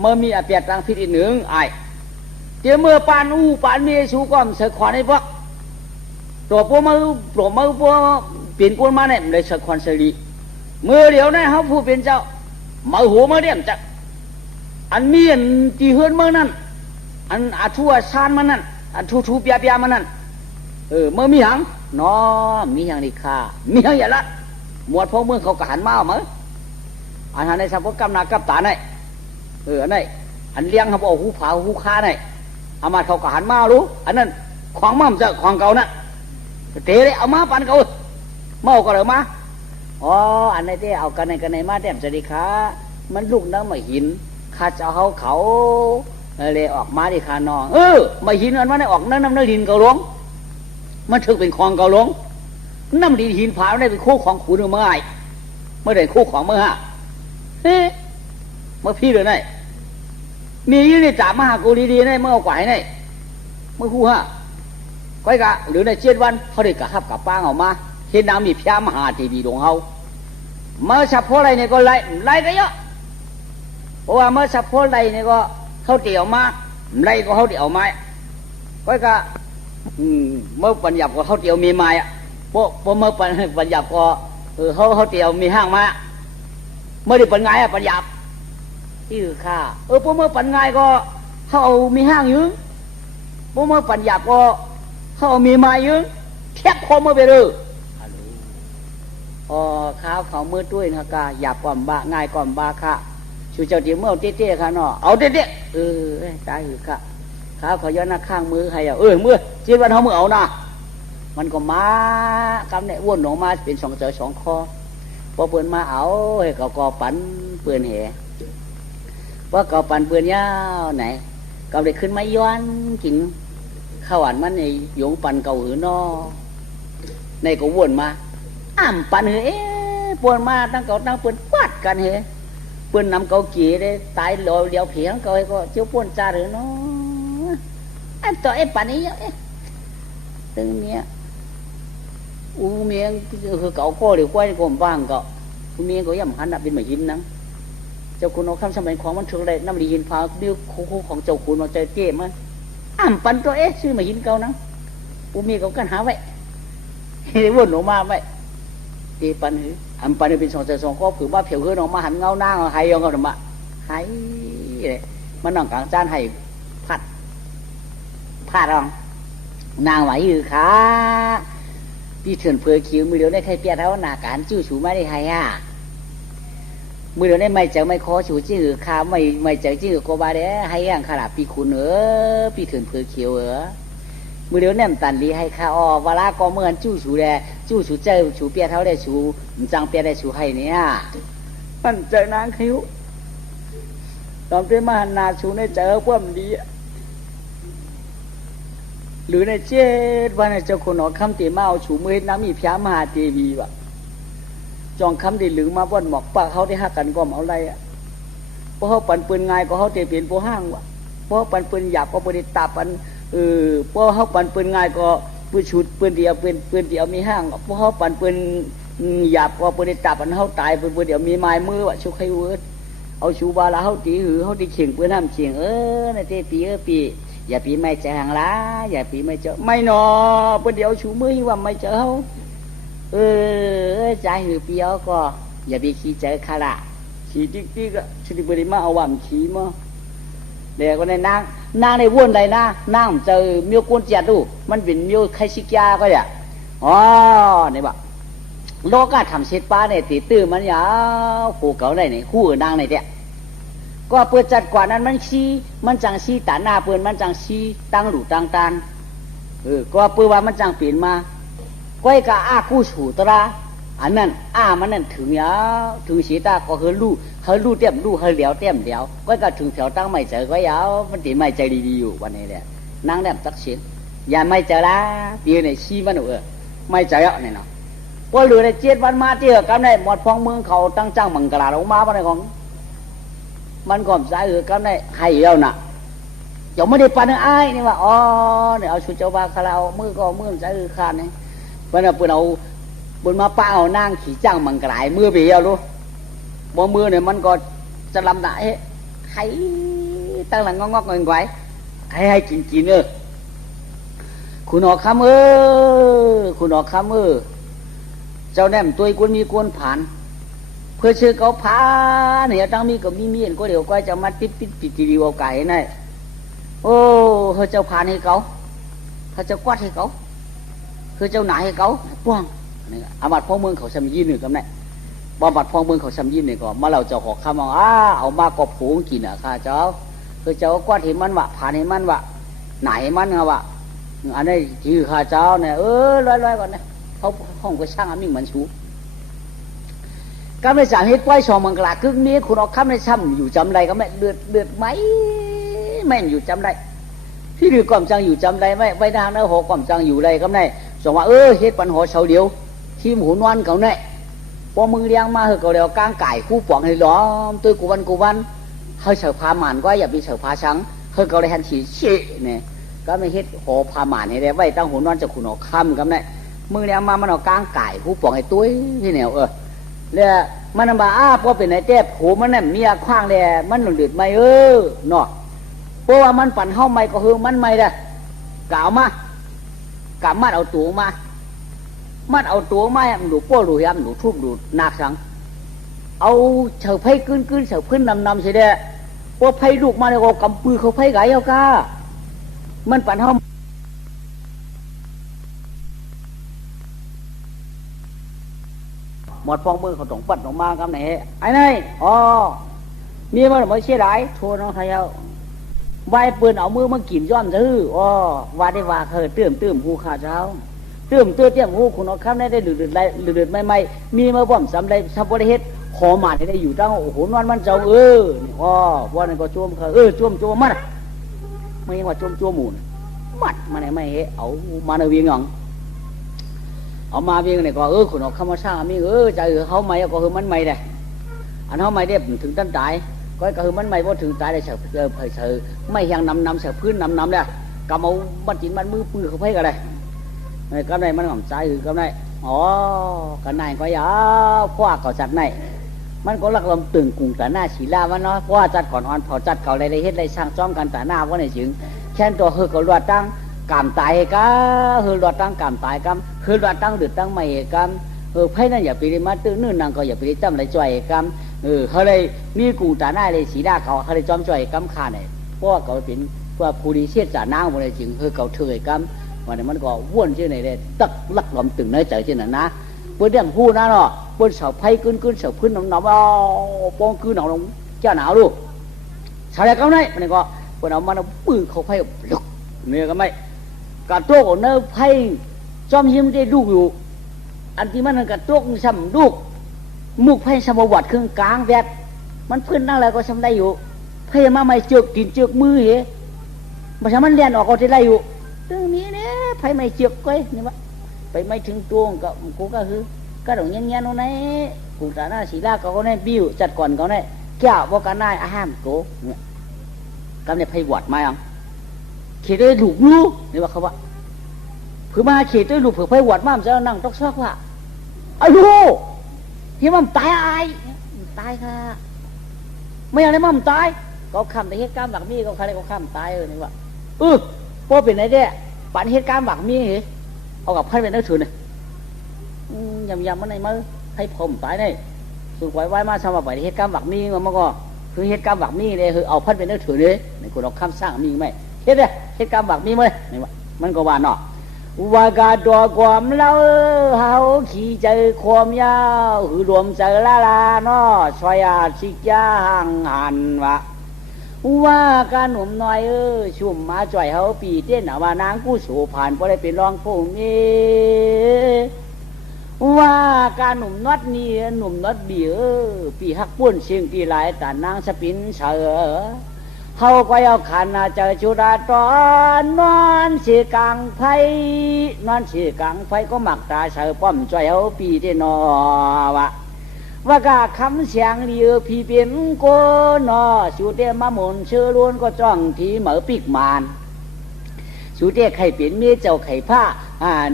เมื่อมีอาเปียตังพิษอีกหนึ่งไอเดี๋ยวเมื่อปานมีชูก้อมเสกขวานให้พวกตัวพวกมือพวกเปลี่ยนกวนมาเนี่ยเลยเสกขวานเสรีเมื่อเดี๋ยวนั้นเขาผู้เป็นเจ้ามือหัวมือเดี่ยมจักอันมีอันตีเฮือนเมื่อนั้นอันอาทัวชานมันนั่นอันทูเปียมันนั่นเมื่อมีหังน้อมีหังดิข้ามีหังอย่าละหมวดพวกเมืองเขากหันมาเอามั้งอันนั้นในสภาพกำนากับตาในอันนี้อันเลี้ยงเขาบอกหูผาหูค้าในอามาเขากหันมารู้อันนั้นของมั่มจะของเก่านะเตะเลยเอามาปันเก่าเมาก็เลยมาอันนี้เตะเอากันในมาแต้มจะดีค้ามันลูกน้ำมาหินข้าจะเอาเขาเลยออกมาดิข้านองมาหินอันว่าในออกน้ำดินเก่าหลวงมันถึงเป็นของเก่าหลวงน้ำดินหินผาได้เป็นคู่ของขุนเมื่อไงเมื่อใดคู่ของเมื่อเมื่อพี่เลยไงมีอยู่ในจ่ามาหากูดีๆไงเมื่อเอาไหวไงเมื่อคู่ก้อยกะหรือใน7 วันเขาได้กะฮับกับป้างออกมาเห็นน้ำมีพยามหาทีวีดวงเฮาเมื่อสับพอไรเนี่ยก็ไล่ก็เยอะเพราะว่าเมื่อสับพอไรเนี่ยก็เขาเตี่ยวมาไล่ก็เขาเตี่ยวไม้ก้อยกะเมื่อปัญญาก็เขาเตี่ยวมีไม้อะพวกเมื่อปัญญาก็เขาเตี่ยวมีห้างมาเมื่อได้ปัญญาปัญญาที่ข้าพวกเมื่อปัญญาก็เขามีห้างอยู่พวกเมื่อปัญญาก็ เขามีมาเยอะเทียบคอมือไปเลยอ๋อข้าวเขามือด้วยนะกาหยาบก่อนบ้าง่ายก่อนบ้าค่ะชูเจ้าเดี๋ยวเมื่อเตี้ยๆค่ะเนาะเอาเตี้ยๆตายอยู่ค่ะข้าวเขาย้อนหน้าข้างมือใครอ่ะเมื่อเจ็ดวันเขามือเอานะมันก็มากำเนี่ยวนออกมาเป็นสองเจอสองคอพอเปื่อนมาเอาให้เขากอปั่นเปื่อนแห่ว่าเขาปั่นเปื่อนยาวไหนเขาได้ขึ้นมาย้อนกินข้าวหวานมันในหยงปั่นเก่าหือนอในก็วนมาปั่นเหปวนมาตั้งเก่าตั้งเปื่อนกวาดกันเหเปื่อนนำเก่ากี่ได้ตายลอยเดียวเพียงเก่าก็เจ้าป่วนจ่าหรือเนาะอันต่อปั่นนี้ตึงเนี้ยเมียคือเก่าก็เดี๋ยวก้อยก็บ้างก็เมียก็ย่ำหันดับเป็นเหมือนหินนังเจ้าคุณเอาคำสมัยของมันถึงเลยน้ำดีหินพาเบี้ยวคู่ของเจ้าคุณเอาใจเตี้ยมันปั่นตัวชื่อเหมือนหินเก่านังเมียก็กันหาไว้วนออกมาไว้ปั่นปั่นเป็นสองก็ผือว่าเผียวขึ้นออกมาหันเงาหน้าหายยองกันมาหายเลยมันนั่งกลางจานให้ผัดรองนางไหวอยู่ค่ะพี่เถื่อนเผื่อคิวมือเดียวได้ใครเปียเท้าหน้าการจิ้วฉูไม่ได้ใครมือเดียวได้ไม่เจอไม่คอฉูจิ้วข้าไม่เจอจิ้วโกบาเด้ให้ย่างขนาดพี่คุณพี่เถื่อนเผื่อคิวมือเดียวแนมตันลีให้ข้าเวลาก็เมื่อจิ้วฉูแดจิ้วฉูเจอฉูเปียเท้าได้ฉูจังเปียได้ฉูให้เนี่ยมันเจอนางคิวตอนที่มาหันนาฉูในเจอพวกมันดีหรือในเจ็ดวันเจ้าคนหนอคำตีมาเอาฉูมือน้ำมีพยามหาเทวีวะจองคำตีหรือมาบ่นหมอกปากเขาได้หักกันก็เอาอะไรเพราะเขาปั่นปืนง่ายก็เขาเตะเปลี่ยนโปห้างวะเพราะปั่นปืนหยาบก็ปืนตาปั่นเพราะเขาปั่นปืนง่ายก็ปืนฉุดปืนเดียวปืนเดียวมีห้างเพราะเขาปั่นปืนหยาบก็ปืนตาปั่นเขาตายปืนเดียวมีไม้มือวะชุกให้เวิร์ดเอาชูบาลาเขาตีหือเขาตีเข่งปืนน้ำเข่งในเตะปีอย่าปีไม่เจอหางล้าอย่าปีไม่เจอไม่หนอประเดี๋ยวชูมือว่าไม่เจอเขาใจหือปีเอาก็อย่าปีขี้เจอขาละขี้ติ๊กชุดบริมาเอาว่ำขี้มั้งเดี๋ยวก็ในนางในวนใดนะนางเจอมีก้นเจียดดูมันเป็นมีใครชิกยาก็อย่าเนี่ยบ่โลกาทำเช็ดป้าเนี่ยตีตื้อมันยาวคู่เก่าได้เนี่ยคู่นางในเนี่ยก็เปิดจัดกว่านั้นมันชี้มันจังชี้ตาหน้าเปิดมันจังชี้ตั้งหลู่ตั้งตานก็เปิดว่ามันจังเปลี่ยนมาก้อยกะกู้ฉูตระอันนั้นมันนั่นถึงยาวถึงสีตาก็เฮลู่เต็มลู่เฮเหลียวเต็มเดียวก้อยกะถึงแถวตั้งไม่เจอก็ยาวมันตีไม่ใจดีๆอยู่วันนี้แหละนั่งแนบจักเสียงอย่าไม่เจอละเดี๋ยวเนี่ยชี้มันไม่เจอเนี่ยเนาะพอเหลือในเจ็ดวันมาเจอกันได้หมดพองเมืองเขาตั้งจ้างมังกรออกมาวันไหนของมันก่อมสายกันได้ให้แล้วน่ะยังไม่ได้ปันอ้ายนี่ว่าเนี่ยเอาชุดเจ้าบ้าคาราเอามือก็มือสายคานนี่วันนั้นเปิดเอาบนมาป้าเอานางขี่จ้างมังกรายมือไปเอาลูกบ่มือเนี่ยมันก็จะลำได้ใครตั้งหลังงอกๆไว้ใครให้กินคุณออกคำคุณออกคำเจ้าแนมตัวกุนมีกุนผ่านเพื่อชื่อเขาพาเนี่ยตั้งมีกับมีนก็เดี๋ยวก็จะมาติดดีวไก่นี่เขาเจ้าผ่านให้เขาเจ้ากวาดให้เขาคือเจ้าหนาให้เขาป้องนี่อาบัดพ่อเมืองเขาชำยินหนึ่งกับนี่บำบัดพ่อเมืองเขาชำยินหนึ่งก็มาเราจะขอคำเอามากบผูงกินข้าเจ้าคือเจ้ากวาดให้มันวะผ่านให้มันวะไหนมันวะอันนี้คือข้าเจ้าเนี่ยร้อยก่อนนะเขาห้องก็ช่างอันมิ่งมันชูก็ไม่สั่งให้ป้อยชอมังกรกึ่งนี้คุณเอาคำในช่ำอยู่จำไรก็ไม่เลือดไหมไม่อยู่จำได้ที่ดื้อก่อมจังอยู่จำไรไม่ไว้นางนะหอก่อมจังอยู่ไรก็ไม่สมว่าเฮ็ดปัญหาเฉาเดียวทีมหูนวลเขาเนี่ยพอมึงเลี้ยงมาเขาเดียวกลางไก่คู่ปองให้ล้อมตัวกูวันเขาเฉาพาหมานก็อย่าไปเฉาพาช้างเขาเลยหันฉีเชี่ยเนี่ยก็ไม่เฮ็ดหอพาหมานให้ได้ไว้ตั้งหูนวลจะคุณเอาคำก็ไม่มึงเลี้ยงมามันเอากลางไก่คู่ปองให้ตัวที่แนวเลยมันมาพอเป็นไอ้เจ็บหูมันเนี่ยมีคว้างเลยมันหนุนเดือดไม่เนาะเพราะว่ามันปั่นเข้าไม่ก็คือมันไม่ได้กล่าวมากล่าวมัดเอาตัวมามัดเอาตัวมาหนูป้อหนูยำหนูทุบหนูหนักสังเอาเฉาไผ่กึ้นเฉาพื้นนำเสียเด้พอไผ่ลูกมาเนี่ยก็กำปืนเขาไผ่ไก่เอาก้ามันปั่นเข้า หมดฟองมือเขาต้องปัดออกมาคำไหนไอ้นี่อ๋อมีมันไม่เชี่ยไรโทรน้องไทยเอาใบปืนเอามือมากินย้อมซื้ออ๋อว่าได้ว่าเคยเติมหูขาเช้าเติมหูคุณเอาคำได้หลุดไม่มีมาบ่มสำเร็จสับบริเหตุขอมาได้อยู่ตั้งโอ้โหนอนมันเจ้าอ๋อว่านั่นก็จ้วมเขาจ้วมมันไม่ว่าจ้วมหมูมัดมาไหนไม่เอามาในเวียงหยองเอามาเวียงเนี่ยก็คุณเอาคำว่าสร้างมีใจเขาไม่ก็คือมันไม่ได้อันเขาไม่ได้ถึงต้นตายก็คือมันไม่พอถึงตายได้เฉยไม่ยังนำเฉยพื้นนำเลยกำเอาบัดจินมันมือปืนเขาให้กันเลยกำไรมันหอมใจคือกำไรอ๋อกันไหนก็ยาวคว้าเก่าจัดไหนมันก็ลักลมตึงกุ่งแต่หน้าฉีลามันเนาะคว้าจัดก่อนอ่อนเผาจัดเก่าอะไรเฮ็ดอะไรสร้างจ้อมกันแต่หน้าว่าในจึงแค่ตัวเฮือกรวดตั้งกามตายก็เฮือรวดตั้งกามตายกันเฮือรวดตั้งเดือดตั้งไม่กันไพ่นั่นอย่าไปมาตื้อนื่นนางก็อย่าไปจำอะไรจ่อยกันเขาเลยมีกุ่งแต่หน้าเลยฉีลาเขาเลยจ้อมจ่อยกำขาเนี่ยเพราะเขาเป็นว่าผู้ดีเชี่ยจ่านางว่าในจึงเฮือเก่าเถยกันวันนี้มันก็ว่นชื่อไหนเลยตักลักลมตึงในใจชื่อนั้นนะเพื่อเรื่องพูดนะเนาะเพื่อเสาไพ่ขึ้นเสาพื้นน้ำเอาปองขึ้นหนาวลงเจ้าหนาวดูชาวแรกเขาเนี่ยมันก็เพื่อเอามันเอาปืนเขาไพ่ลุกเนี่ยก็ไม่กระโตกเนื้อไพ่จอมยิ้มได้ลูกอยู่อันที่มันกระโตกซ้ำลูกมุกไพ่สมบัติเครื่องกลางแดดมันพื้นนั่งอะไรก็ซ้ำได้อยู่ไพ่มาไม่เจือกกินเจือกมือเหรอมันทำมันเลียนออกก็จะได้อยู่เรื่องนี้เนี่ยไพ่ไม่เจือกก้อยนี่วะไปไม่ถึงตัวก็กูก็คือก็ต้องเงี้ยๆโน่นนี่กูแต่หน้าศีลาก็ได้บิ้วจัดก่อนก็ได้แก้วบอกกันได้อาหารกูเนี่ยกำเนี่ยไพ่บวชมาอย่างเขตด้วยลูกรู้นี่ว่าเขาว่าเผื่อมาเขตด้วยลูกเผื่อไพ่บวชมามันจะนั่งตอกซอกว่าไอ้ลูกที่มันตายตายค่ะไม่อยากให้มันตายก็คำแต่เหตุการณ์แบบนี้ก็ใครก็คำตายนี่ว่าพอเป็นไงเด้ปันเหตุการณ์แบบนี้เหรอเอากับไพ่เป็นนักถือเนี่ยยำมันไหนมาให้ผมตายได้สุดไว้มาสำหรับไปเหตุการณ์แบบนี้มันก็คือเหตุการณ์แบบนี้เลยคือเอาพันเป็นนักถือเลยในคนเราคำสร้างมีไหมเหตุการณ์แบบนี้ไหมมันก็ว่าเนาะว่ากาตัวความเล่าเฮาขี่ใจความยาวหือรวมใจละลาเนาะชอยอาชิกยาห่างหันวะว่าการหนุ่มน้อยชุ่มมาจ่อยเฮาปีเต้นว่านางกู้สู่ผ่านพอได้เป็นรองผู้มีว่าการหนุ่มน็อตนี่หนุ่มน็อตบีปีฮักปุ้นเชียงปีหลายแต่นางสปินเฉอเฮาก็เอาขันเจอจุดาตอนนอนสีกลางไฟนอนสีกลางไฟก็หมักตาเฉอป้อมจ่อยเฮาปีเต้นอวะว่ากาคำเสียงเดียวพี่เป็นโกนอสุเตมาหมุนเชื่อล้วนก็จ้องทีเหมือปีกมานสุเตไข่เป็นเมียเจ้าไข่ผ้า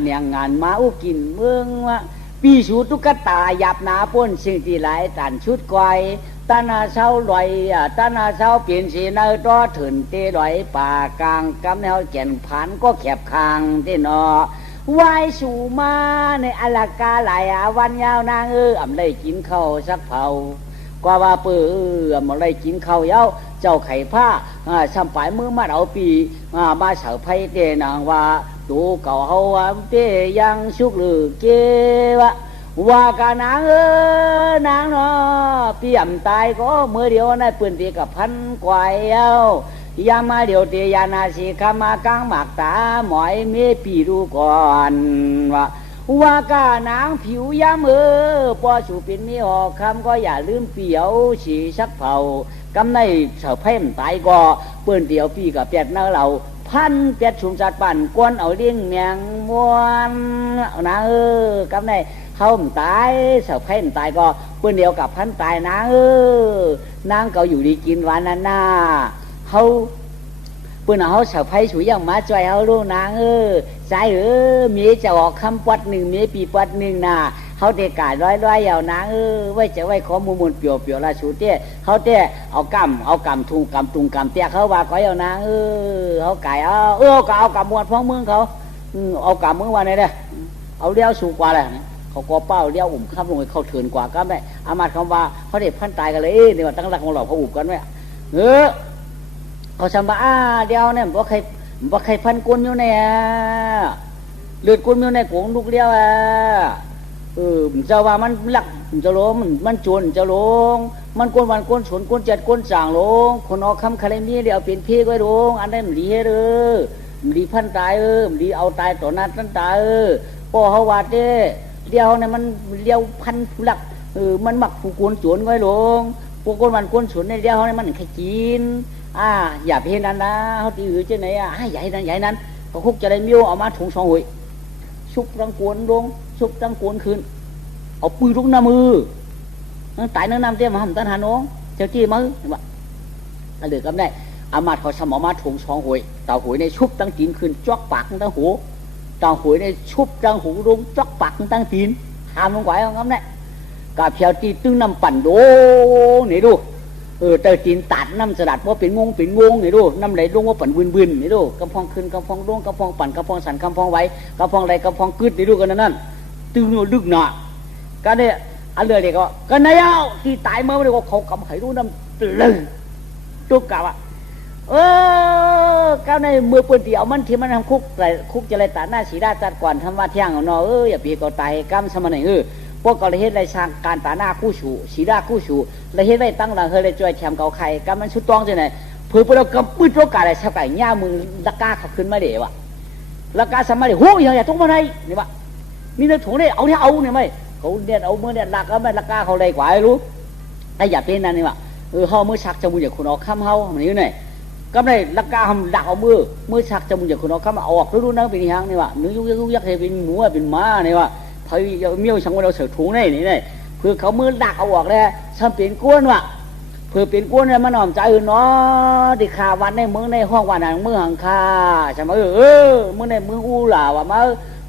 เนียงงานมาอุกินเมืองวะปีสูตุกตาหยาบหนาป้นสิ่งที่หลายตันชุดก้อยตานาเช้าลอยตานาเช้าเปลี่ยนสีเนื้อต่อถึงเตะลอยป่ากลางกำแนวแก่นผ่านก็แคบคางเตนอวายสู่มาในอลากาหลายวันยาวนางอำได้กินข้าวสักเผากว่าว่าอำได้กินข้าวยาวเจ้าไข่ผ้าสัมปายมือมาเอาปีมาเสาไพ่เตนางว่าตูเก่าเฮาเตยังชุกหรือเกวะว่ากานางนางเนาะเปี่ยมตายก็เมื่อเดียวในปืนตีกับพันกวายเอายามาเดียวเตียนาสีขามากลางหมากตาหมอยเมปีดูก่อนว่ากานางผิวยามปอสูเป็นมีหอกคำก็อย่าลืมเปียวสีสักเผากำในเสาเพ่มตายก็ปืนเดียวปีกับแปดเนื้อเราพันเป็ดชุมจัดปั่นกวนเอาเลี้ยงแมงมวนนะกำในเขาตายเสาเพ่นตายก็เพื่อนเดียวกับพันตายนะนางเขาอยู่ดีกินวันนั้นน่ะเขาเพื่อนเขาเสาไพ่ฉุยยังมาจ่อยเขาลูกนางใจมีจะออกคำปัดหนึ่งมีปีปัดหนึ่งน่ะเขาเตะกาดร้อยยาวนางไว้จะไว้ข้อมูลเปียวละชูเต้เขาเต้เอากำทุงกำตุงกำเตี้ยเขาว่าก็ยาวนางเขาไก่ก็เอากำมวลพ้องเมืองเขาเอากำเมืองวันไหนเด้เอาเลี้ยวสูงกว่าเลยเขาก็เป้าเลี้ยวอุ่มข้ามลงไปเขาเถื่อนกว่าก็ได้อามาคำว่าเขาเด็กพันตายกันเลยเนี่ยตั้งหลักของเราเขาอุ่มกันไว้เขาชำบ้าเดียวเนี่ยบ่ใครพันกุนอยู่เนี่ยเลือดกุนอยู่ในกวงลูกเลี้ยว มันจะว่ามันลักมันจะลงมันจวนจะลงมันกวนวันกวนฉนกวนเจ็ดกวนจางลงคนออกคำคาเลมีเดี๋ยวเป็นเพกไว้ลงอันนั้นมันดีเฮ้มันดีพันตายมันดีเอาตายต่อหน้าท่านตายพ่อเขาวาดเด้เดียวเนี่ยมันเดียวพันหลักมันมักผู้กวนจวนไว้ลงผู้กวนวันกวนฉนในเดียวเขาเนี่ยมันแค่กินอย่าเพ่นั้นนะเขาตีหือเจ้าไหนใหญ่นั้นก็คุกจะได้มิ้วเอามาถุงสองหวยชุบรังกวนลงชุบรังกวนคืนเอาปืนลงหน้ามือตายเนื้อน้ำเตี้ยมาทำตันหาน้องเจ้าจี้มือเห็นปะเหลือก็ได้อามาเขาสมอมาถุงสองหวยเต่าหวยในชุบตั้งตีนคืนจอกปากตั้งหูเต่าหวยในชุบตั้งหูลงจอกปากตั้งตีนทำลงไว้เอางั้นได้กาเพียวตีตึ้งน้ำปั่นโดนี่ดูเตอตีนตัดน้ำสลัดว่าเป็นงงนี่ดูน้ำไหลลงว่าปั่นวินนี่ดูกำพองขึ้นกำพองลงกำพองปั่นกำพองสั่นกำพองไว้กำพองไรกำพองกึดนี่ดูกันนั่นตึ้งลึกหนาก็เนี่ยอันเรือเด็กก็นายเอาที่ตายเมื่อวันเดียวเขากำไข่รู้น้ำตึ้งตุ๊กกะวะก้าวในมือปืนเดียวมันที่มันทำคุกจะไรตาหน้าสีดาจัดก่อนทำว่าเที่ยงเอาเนาะอย่าปีก็ตายกำสมัยไหนพวกก็เลยเฮ็ดไรช่างการตาหน้าคู่ชูสีดาคู่ชูเลยเฮ็ดไรตั้งหลังเฮ้ยเลยจอยแถมเกาไข่กำมันชุดต้องจังไหนเพื่อเรากำปืนโรกาอะไรชาวไก่ย่ามือลักกาเขาขึ้นมาเดี๋ยวลักกาสมัยเดี๋ยวโหอย่าต้องมาไหนนี่วะมีเนื้อถุงเนี่ยเอาเนี่ยไหมเขาเนี่ยเอาเมื่อเนี่ยลักก็ไม่ลักกาเขาเลยกว่ารู้ไอ้อย่าเป็นนั่นนี่วะเขาเมื่อชักจะมุนอย่างคุณออกข้ามเขาเหมือนนี้เนี่ยก็ได้ลักกาทำดักเอามือชักจะมุนอย่างคุณออกข้ามเอาออกรู้นะเป็นอย่างนี่วะนึกยุกยักษ์เป็นหมูเป็นม้านี่วะเฮ้ยเมี่ยวช่างว่าเราเสือถุงนี่เนี่ยเพื่อเขามือดักเอาออกเลยทำเป็นก้วนวะเพื่อเป็นก้วนเนี่ยมันหอมใจเนาะดิขาวันในมือในห้องวันนั้นมือหังคาใช่ไหมมือในมืออู้หล่าว่ะ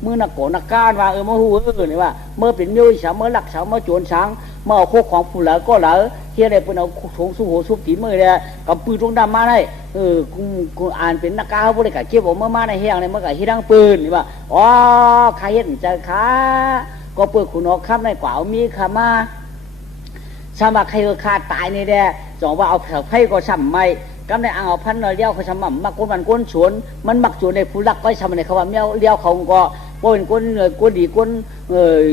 มือนักโกนักการว่ามือหูนี่ว่าเมื่อเป็นเมี่ยวฉาเมื่อหลักฉาเมื่อโจรช้างเมื่อเอาโคกของผู้เหลือก็เหลือเที่ยอะไรเป็นเอาถุงสู้หัวสู้ตีมือเนี่ยกับปืนตรงดำมาได้กูอ่านเป็นนักการเขาบริการเก็บออกมาในแห้งเนี่ยเมื่อกี้ที่ดังปืนนี่ว่าอ๋อใครเห็นใจขาก็เปิดขุนออกข้ามในกว่ามีขามาชามาใครขาดตายนี่แหละจองว่าเอาเถาไผ่ก็ช้ำไม่กำในอ่างเอาพันเลี้ยวเขาช้ำมักก้นก้นสวนมันมักสวนในผู้รักก็ช้ำในเขาว่าเลี้ยวเขาก็เป็นก้นก้นดีก้น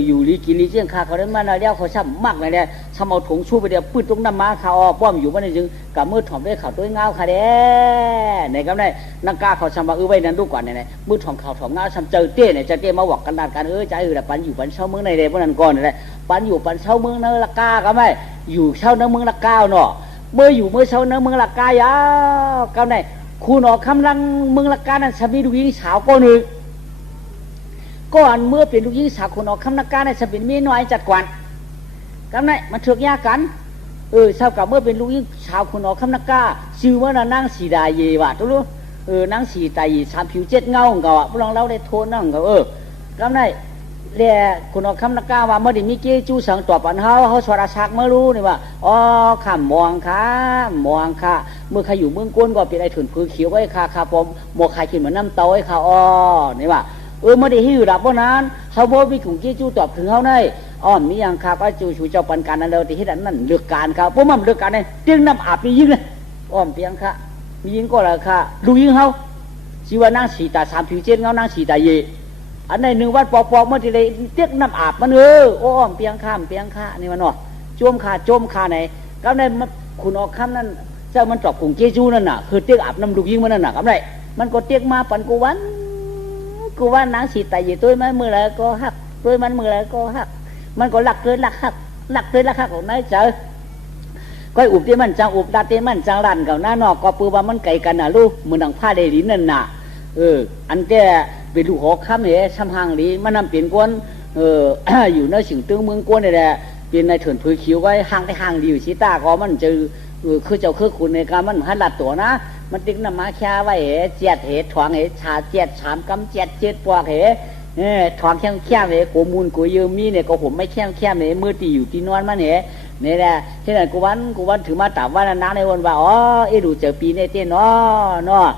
อยู่ลีกินลีเจียงคาเขาได้มาเลี้ยวเขาช้ำมากเลยเนี่ยช้ำเอาถุงชูไปเดียวปืนตรงน้ำมาเขาป้อมอยู่มันจึงกับมือถ่อมด้วยเขาตัวเงาค่ะเด้ในกำในนักกาเขาช้ำมาไว้นั้นดูก่อนเนี่ยมือถ่อมเขาถ่อมเงาช้ำเจอเต้เนี่ยจะเต้มาหวักกันดานกันใจแต่ปันอยู่ปันเช่าเมืองในเด้พวกนั้นก่อนเนี่ยปันอยู่ปันเช่าเมืองเนื้อละกาก็ไม่อยู่เช่าเนื้อเมืองละกาเนาะเมื่ออยู่เมื่อเช่าเนื้อเมืองละกายาก็ในคุณออกคำลังเมืองละกานั้นจะมีดูยิ่งสาวก็หนึ่งก่อนเมื่อเป็นลูกยิ่งสาวคนออกคำนักการในสปินมีน้อยจัดกวนกันไหนมันเถือกยากกันเท่ากับเมื่อเป็นลูกยิ่งสาวคนออกคำนักการชื่อว่านั่งสีดาเยวะทุกลูกนั่งสีตายสามผิวเจ็ดเงาของเขาพวกเราได้โทษนั่งเขากันไหนเรียคนออกคำนักการว่าเมื่อเดี๋ยวมีเกจูสังตอบปัญหาเขาสวรรค์ชักเมื่อรู้นี่ว่าอ๋อข้ามมองค่ะเมื่อใครอยู่เมืองก้นก็เป็นไอ้ถุนผือเขียวไว้ค่ะผมหมวกใครกินเหมือนน้ำเต้าไว้ค่ะอ๋อนี่ว่าไม่ได้หิวดับว่านั้นเขาบอกมีขุนเกจูตอบถึงเขาได้มีอย่างครับว่าจูชูเจ้าปันการนั่นเราที่ที่นั้นเลือกการครับพวกมันเลือกการเนี่ยเตียงน้ำอาบมียิงเลยเตียงค่ะมียิงก็แล้วค่ะดูยิงเขาชีว่านั่งสีตาสามผิวเจ็ดเงานั่งสีตาเยอันในหนึ่งวัดปอกเมื่อที่เลยเตียงน้ำอาบมันเตียงข้ามนี่มันเนาะโจมขาไหนก็ในคุณออกคำนั้นเจ้ามันตอบขุนเกจูนั่นน่ะคือเตียงอาบน้ำดูยิงมันนั่นน่ะกับไรมันก็เตียงมาปันกูว่านางสีตายอยู่ตัวมันมือไรก็หักตัวมันมือไรก็หักมันก็หลักเกินหลักหักของนายเจอก็อุบที่มันจังอุบดัดที่มันจังรันกับหน้านอกก็ปืนว่ามันไก่กันน่ะลูกมือดังผ้าเดลินนั่นน่ะอันแกเป็นลูกหอกข้ามเหตุช้ำหางดีมันนำเปลี่ยนกวนอยู่ในสิ่งตึงเมืองกวนนี่แหละเป็นในเถินผือคิวไว้ห่างได้ห่างดีอยู่ชีตาก็มันจะคือเจ้าคือคุณในการมันหันหลัดตัวนะมันติ๊กน้ำมาแค่ไว้เจียดเหตุถวงเหตุชาเจียดฉามกำเจียดเจ็ดปวกเหตุถวงแค่เหตุกูมูลกูยืมมีเนี่ยก็ผมไม่แค่เหตุมือตีอยู่ที่นอนมันเหตุนี่แหละที่นั่นกูวันถือมาตับว่าน้าในวันว่าดูเจอปีในเต้นเนาะ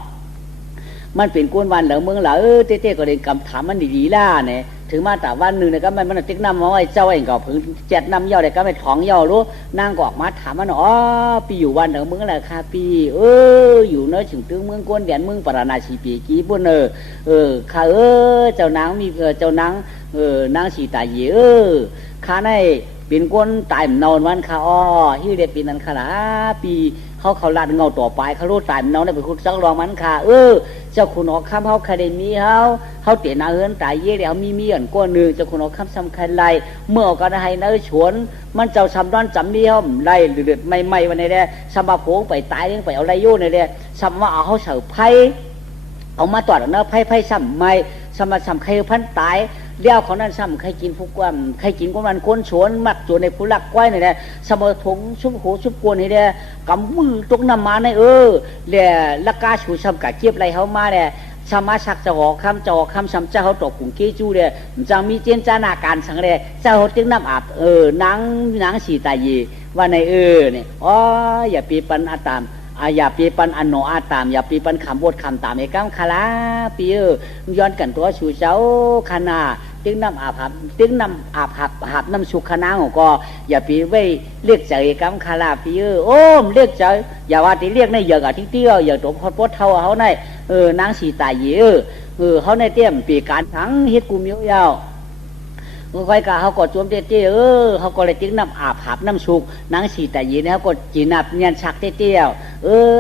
มันเป็นกวนวันเหลือเมืองเหลือเต้ก็เลยกำถามมันดีๆล่ะเนี่ย ถึงมาแต่วันหนึ่งเนี่ยก็มันติ๊กน้ำมาไว้เจ้าเองก็พึ่งเจ็ดน้ำเย่าเลยก็ไม่ท้องเย่ารู้นางก็ออกมาถามมันอ๋อปีอยู่วันเดี๋ยวมึงอะไรค่ะปีอยู่เนอะถึงตึงเมืองก้นเดียนเมืองปราณาชีปีกี้ปุ่นข้าเจ้านางมีเจ้านางนางสีตาเยข้าในเป็นก้นตายนอนวันข้าอ้อที่เรียกปีนั้นข้าละปีเขาลาดเงาต่อไปเขารู้ตายน้องได้เป็นคุณสักรองมันค่ะเจ้าคุณออกคำเขาคดีมีเขาเตียนาเฮินตายเย่เดี๋ยวมีอันก้นหนึ่งเจ้าคุณออกคำสำคัญไรเมื่อก็ได้ให้เนื้อฉวนมันเจ้าชำร้อนจำเดียวไรเดือดไม่วันนี้เด้สมาโผงไปตายเรื่องไปเอาไรโย่เนี่ยเด้สมว่าเอาเขาเสือไพ่เอามาตรวจเนื้อไพ่ซ้ำไม่สมาซ้ำใครพันตายเลี้ยวเขานั่นซ้ำใครกินผู้กวนใครกินกวนมันก้นฉวนมักจวนในผู้ลักไว้เนี่ยเด้สมาถงชุบหูชุบกวนนี่เด้กำมือตกน้ำมาในเลี้ยลักกาชูซ้ำกะเจี๊ยบไรเขามาเนี่ยสมาชักจะหอคำซ้ำเจ้าเขาตกกุ้งกี้จูเนี่ยจะมีเจนจานาการสังเลยเจ้าเขาตึงน้ำอาบนางสีตายีว่าในเนี่ยอ๋ออย่าปีปันอาตามอย่าปีปันอันโนอาตามอย่าปีปันคำบทคำตามไอ้ก้ามคาลาปีย้อนกันตัวชูเจ้าคณาตึงน้ำอาบหับตึงน้ำอาบหับน้ำสุขคณะของก็อย่าปีไว้เรียกใจไอ้ก้ามคาลาปีโอ้มเรียกใจอย่าว่าที่เรียกในเหยื่อกับที่เตี้ยวอย่าตัวพอดเท่าเขาในนางสีตายีเขาในเตี้ยมปีการทั้งเฮ็ดกูมิวยาวค่อยกะเขาก็จวมเตี้ยเขาก็เลยติ้งน้ำอาบหับน้ำสุกนางสีตายีเนี่ยเขาก็จีนับเนียนชักเตี้ยว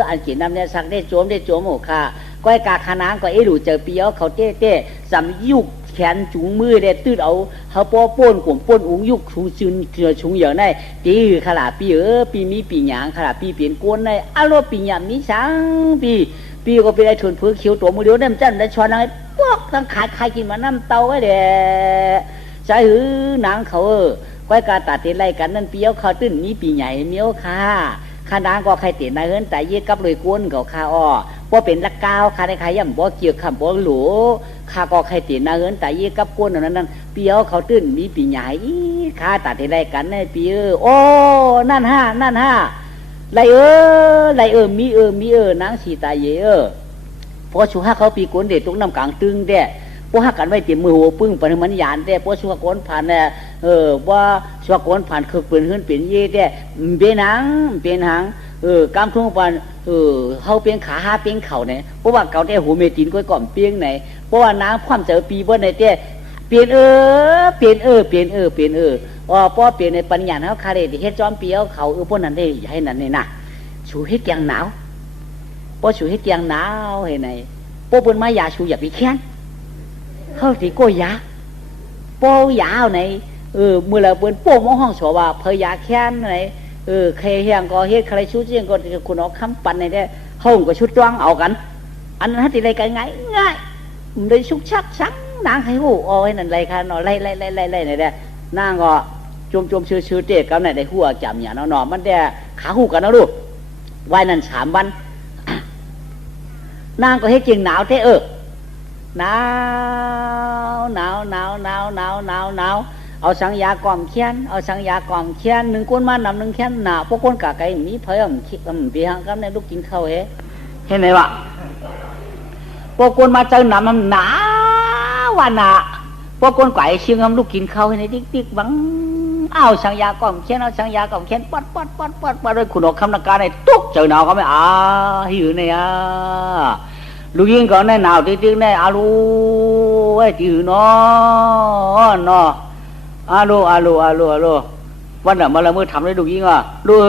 อันจีนับเนียนชักได้จวมโอ้ค่ะก้อยกาขนางก็ดูเจอปีเขาเตี้ยสำยุกแขนจุงมือได้ตื้อเอาเขาป้นกลุ่มป้นอุ้งยุกชุงซึนชุงเหยื่อในตีขลาปีปีมีปีหยางขลาปีเปลี่ยนก้นในอารมณ์ปีหยามนี้สังปีก็เป็นไอ้ทุนเพื่อเขียวตัวมือเดียวเนี่ยมันจันได้ชวนอะไรพวกทั้งขายกินมาน้ำเตาไว้เด้ใช่นางเขาก้อยกาตัดเตไล่กันนั่นปีเขาตื้นมีปีใหญ่เมียวค่ะขานางก็ใครเตะนายเฮินแต่เยี่ยกับเลยก้นเขาข้าอ้อว่าเป็นลักก้าวข้าในใครย่ำบ่เกี่ยวคำบ่หลูข้าก็ใครเตะนายเฮินแต่เยี่ยกับก้นนั้นปีเขาตื้นมีปีใหญ่ข้าตัดเตไล่กันในปีโอ้นั่นห้าไรมีนางสีตาเยพอชูห้าเขาปีก้นเด็ดตรงน้ำกลางตึงเด้พวกหักกันไว้เตรียมมือหัวปึ้งปริมันยานเด้พวกชัวก้นผ่านเนี่ยว่าชัวก้นผ่านคือเปลี่ยนขึ้นเปลี่ยนเย่เด้เป็นหางกำทุ่งปันเขาเปลี่ยนขาห้าเปลี่ยนเข่าเนี่ยเพราะว่าเก่าเด้หัวเมตินก้อยก่อมเปลี่ยนไหนเพราะว่าน้ำความเจอปีบนในเด้เปลี่ยนเปลี่ยนป้อเปลี่ยนในปัญญาเขาคาเดที่เฮ็ดจอมเปียวเขาพวกนั้นได้ให้นั่นนี่นะชูเฮ็ดเตียงหนาวป้อชูเฮ็ดเตียงหนาวให้ไหนป้อเป็นไม้ยาชูอย่าไปแค้นเขาตีโก้ยาโป้ยาเอาไหนเมื่อเราเปิดโป้มองห้องสว่าเพยาแค้นไหนใครเฮียงก็เฮ็ดใครชุดเจียงก็คุณเอาคำปันในได้ห้องก็ชุดจ้องเอากันอันนั้นที่ไรกันง่ายเลยชุกชักชักนางให้หูโอ้ยนั่นไรค่ะนอไล่ไหนได้นางก็จมชื่อเด็กกับไหนได้หัวจำอย่างนอมันได้ขาหูกันนะลูกวันนั้น3 วันนางก็ให้เจียงหนาวเท่หนาวเอาสังยากล่อมเขียน1 ก้นมานำ1 แขนหนาพวกก้นกะไก่มีเพิ่มปีหังกับในลูกกินข้าวเห็นไหมวะพวกก้นมาเจอหนำมันหนาวันหนาพวกก้นไก่เชียงลูกกินข้าวให้ในติ๊กบังเอาสังยากล่อมเขียนปัดด้วยคุณออกคำนักการในตุ๊กเจอหนาวก็ไม่หิวเนี่ยลูกยิงก่อนในหนาวติ๊กในอาลูไอ้จืดเนาะอาลูวันนั้นมาละเมื่อทำได้ลูกยิงลูก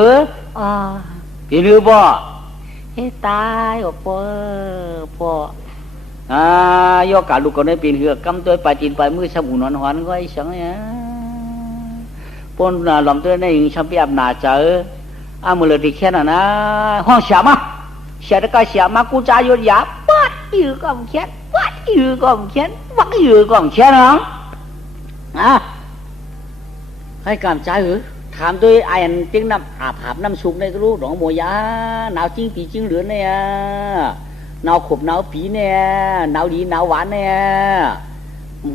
พี่ลือบ่เฮ้ตายพ่อยกกาลูกก่อนได้ปีนเหือกกำตัวไปจีนไปมือสมุนหวานก็ไอ้สังเนี่ยปนหลอมตัวในหิงช้ำเปียบหนาเจอมือเลยที่แค่นั้นนะห้องเสียก็เสียมากูจ่ายยศยาปัดยือกล่องเขียนวักยือกล่องเขียนน้องให้กำใจถามด้วยไอ้อันติ้งน้ำอาบหาบน้ำสุกในกรู้หลงโมยาหนาวจริงปีจริงเหลือเนี่ยหนาวขบหนาวปีเนี่ยหนาวดีหนาวหวานเนี่ย